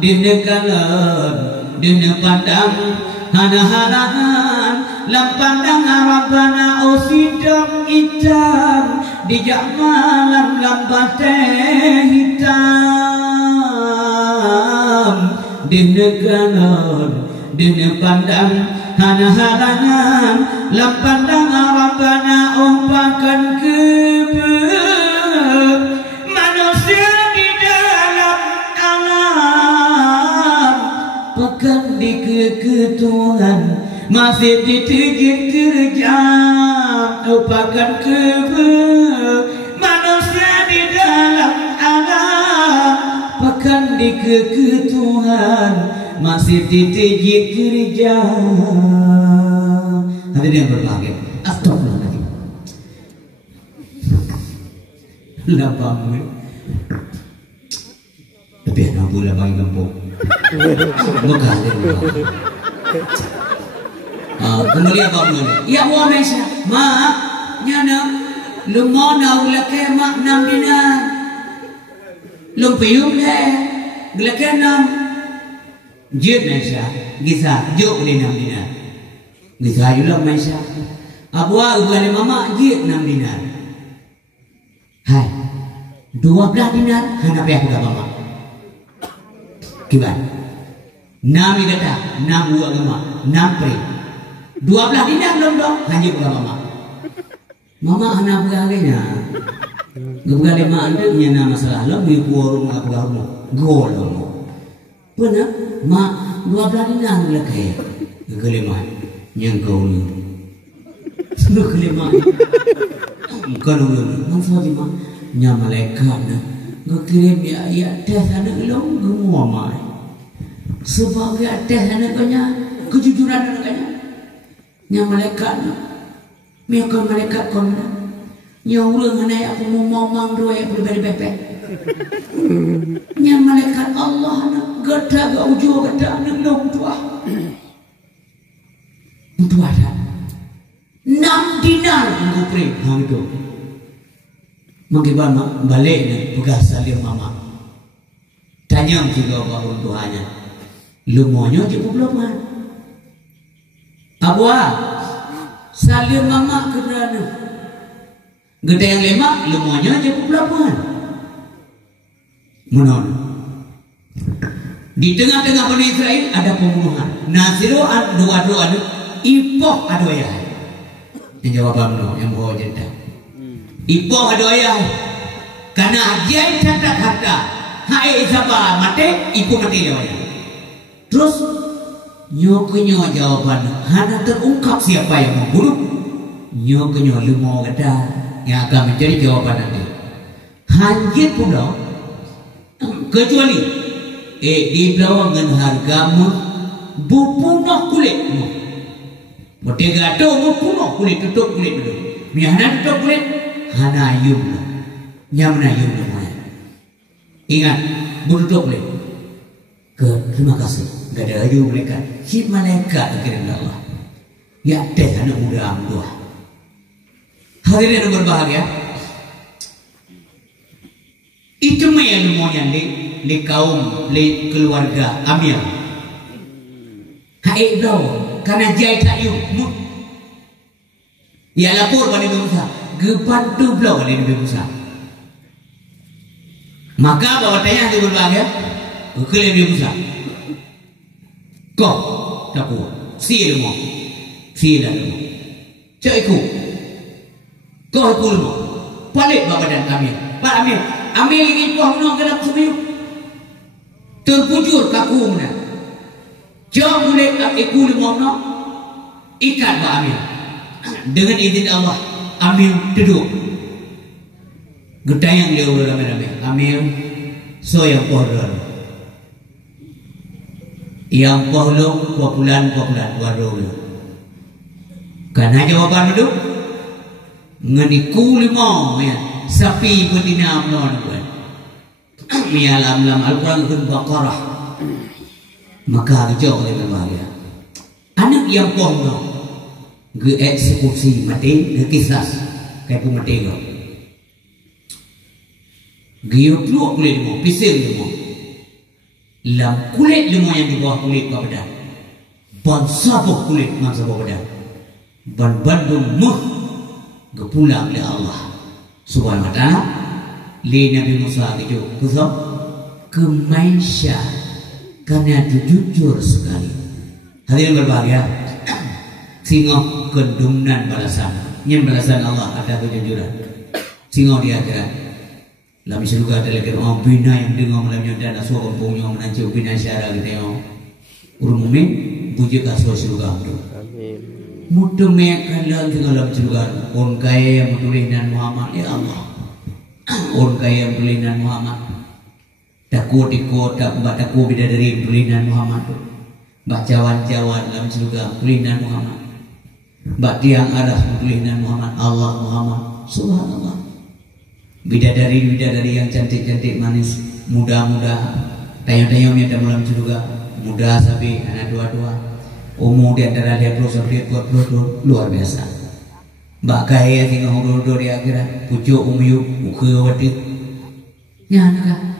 dina kalam dina pandang hana-hanahan lam pandang Rabbana usidam hitam dijak malam lambat hitam dina kalam dina pandang hana-hanahan lam pandang Rabbana umpakan manusia di dalam alam pekan di keketuhan masih ditegik terjam umpakan manusia di dalam alam ke Tuhan masih titik gereja. Hadirin yang berbahagia, astagfirullahaladzim. Lapang lebih enak pula bagi kampung. Bukan kemudian apa mulai? Ya Allah Mesya, mak nyana lumona ulake mak nam dina lumpiyum le ulake nam jid Mesya gisa juk di nam dina gisa yulam Mesya abwa ubale mama jid nam dina hai 12 dinar hana pihak udah mama kiban nami kata nam buat mama nam pri 12 dinar belum dong hanya udah mama anak begalinya gegali mak andanya nama masalah lebih warung aku baru gol benar mak 12 dinar lah kayak gegali mak yang kau ni gegali mak kalau ni maksud mak nyama malaikat na gekirim ya tes anak long gemua mak sebagai tes anak kanya kejujuran anak kanya yang malaikat miakan malaikat kon yang ulang anai aku mau mang dua yang boleh bepek yang malaikat Allah nak gada gak ujung gada nak dong tua ada 6 dinar ngupri hang itu mengibar balik ni begas salir mama tanya juga baru tuanya lu maunya je belum Abua salim mama kerana gede yang lima lemuanya aja pelabuhan menon di tengah-tengah Bani Israel ada pembunuhan Nasiru dua ada Ipoh ada ayah yang jawaban no yang bawa cerita Ipoh ada ayah karena dia catat harta hai siapa mati Ipoh mati jawabnya terus nyokonyo jawaban hanya terungkap siapa yang membunuh nyokonyo limo kata yang akan menjadi jawaban nanti hanjit pula kecuali di bawah dengan hargamu bupunah kulitmu merdeka tu bupunah kulit tutup kulit dulu miana tutup kulit hana ayum nyamna ayum ingat tutup kulit terima kasih gak ada ayu mereka si malaikat akhirnya Allah ya tes anak muda amdua hadirin yang berbahagia itu yang semuanya di kaum di keluarga Amir hai bro karena jahit ayu ya lapor pada Musa gebantu bro pada Musa maka bawa tanya yang berbahagia kemudian Musa kau takut siapa cak ikut kau ikut mau balik badan kami Pak Amir ingin kau menang ke dalam semua terpujur kaku mana jauh boleh ikut mau menang ikat Pak Amir dengan izin Allah Amir duduk gedayang dia udah ramai-ramai Amir so yang pohon yang pohlong populan baru karena jawaban itu ngeniku lima ya sapi betina non ya lam Al-Quran kun Baqarah maka jauh lebih bahagia anak yang pohlong ge eksekusi mati kisas kayak mati kau giuk lu kulit mau pisir mau lam kulit lemah yang di bawah kulit badan ban sabuh kulit mangsa badan ban bandung muh kepulang oleh Allah subhanahu wa ta'ala li Nabi Musa itu kusam ke Maisha karena jujur sekali hadirin berbahagia singo kedumnan balasan yang balasan Allah ada kejujuran singo di akhirat dalam surga ada lagi orang bina yang dengar malamnya dan asal kampungnya menancap bina syara gitu ya urut mumin puji kasih surga itu mudah meyakan dalam surga orang kaya yang menulinan Muhammad ya Allah orang kaya yang menulinan Muhammad Daku diko tak mbak daku bidadari tulinan Muhammad. Mbak cawan-cawan dalam surga tulinan Muhammad. Mbak tiang aras tulinan Muhammad. Allah Muhammad. Subhanallah. Bidadari yang cantik-cantik manis, muda-muda, tayang-tayang yang dalam surga, muda sapi anak dua-dua. Umur di antara dia terus sampai luar biasa. Mbak kaya tinggal huruf di akhirat. Pucuk umyu muka wadi. Nyana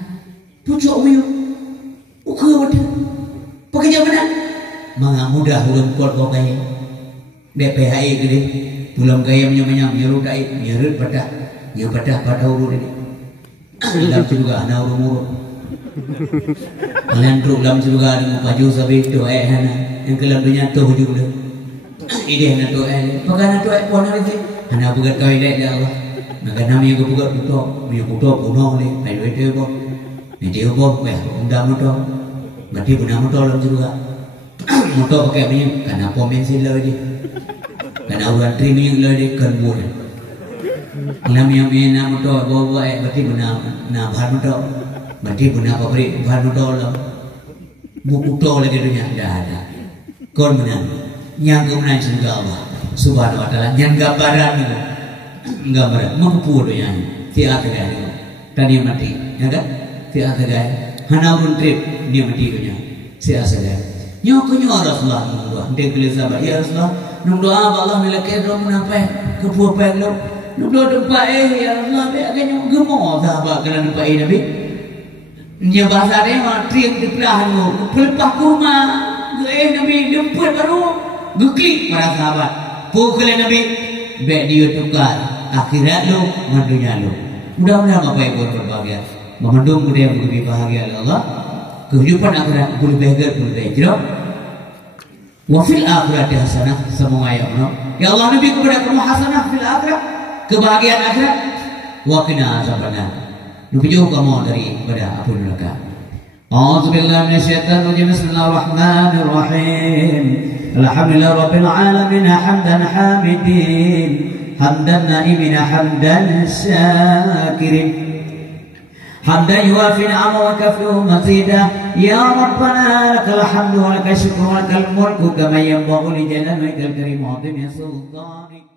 pucuk umyu muka wadi. Pekerja benar. Mga muda belum kuat kau kaya. DPHI gede. Belum kaya menyam-menyam nyerut air, nyerut pada. Yang pada urut ini. Dalam juga anak urut. Kalian truk dalam juga ada baju sabi doa yang kelam dunia tuh juga. Ide anak doa, pakai anak doa pun ada sih. Anak buat toilet dia Allah. Maka namanya aku buat tutup, punya tutup punong ni, baik itu pun. Nanti aku undang motor, berarti guna motor dalam juga. Motor pakai punya, karena pom bensin lagi. Karena orang trimming lagi kerbu. Alam yang punya motor bawa berarti guna bahan motor. Berarti guna pabrik bahan motor lah. Buku tol lagi dunia ada. Kon menang, yang kemenang surga Allah Subhanahu Wa Taala. Yang gambaran itu, gambaran mampu tu yang tiada gaya. Tadi mati, ya kan? Tiada gaya. Hana pun trip dia mati dunia. Tiada gaya. Nyokunya Rasulullah nunggu. Dia kelis sahabat ya Rasulullah. Nunggu Allah melakir rom menampai kepuapan lo. Nunggu tempat ya Rasulullah. Akan nyoku gemuk sahabat kerana tempat Nabi. Dia bahasa dia mah triang di belahan lo. Pelepah kurma. Nabi jemput baru geklik para sahabat. Pukul Nabi baik dia tukar akhirat lo mandunya lo. Mudah-mudahan apa yang berbahagia. Memandung mudah yang lebih bahagia oleh Allah. Kehidupan akhirat boleh bahagia boleh hijrah. Wafil akhirat hasanah semua ya Allah. Ya Allah Nabi kepada kamu hasanah fil akhirat, kebahagiaan akhirat. Wa qina azabannar. Nabi jauh kamu daripada api neraka. أعوذ بالله من الشيطان الرجيم بسم الله الرحمن الرحيم الحمد لله رب العالمين حمدا حامدين حمدا نائمين حمدا شاكرين حمدا يوافي نعمه وكفيه مزيدا يا ربنا لك الحمد ولك الشكر ولك الملك كما ينبغي لجلالك الكريم وعظيم سلطانك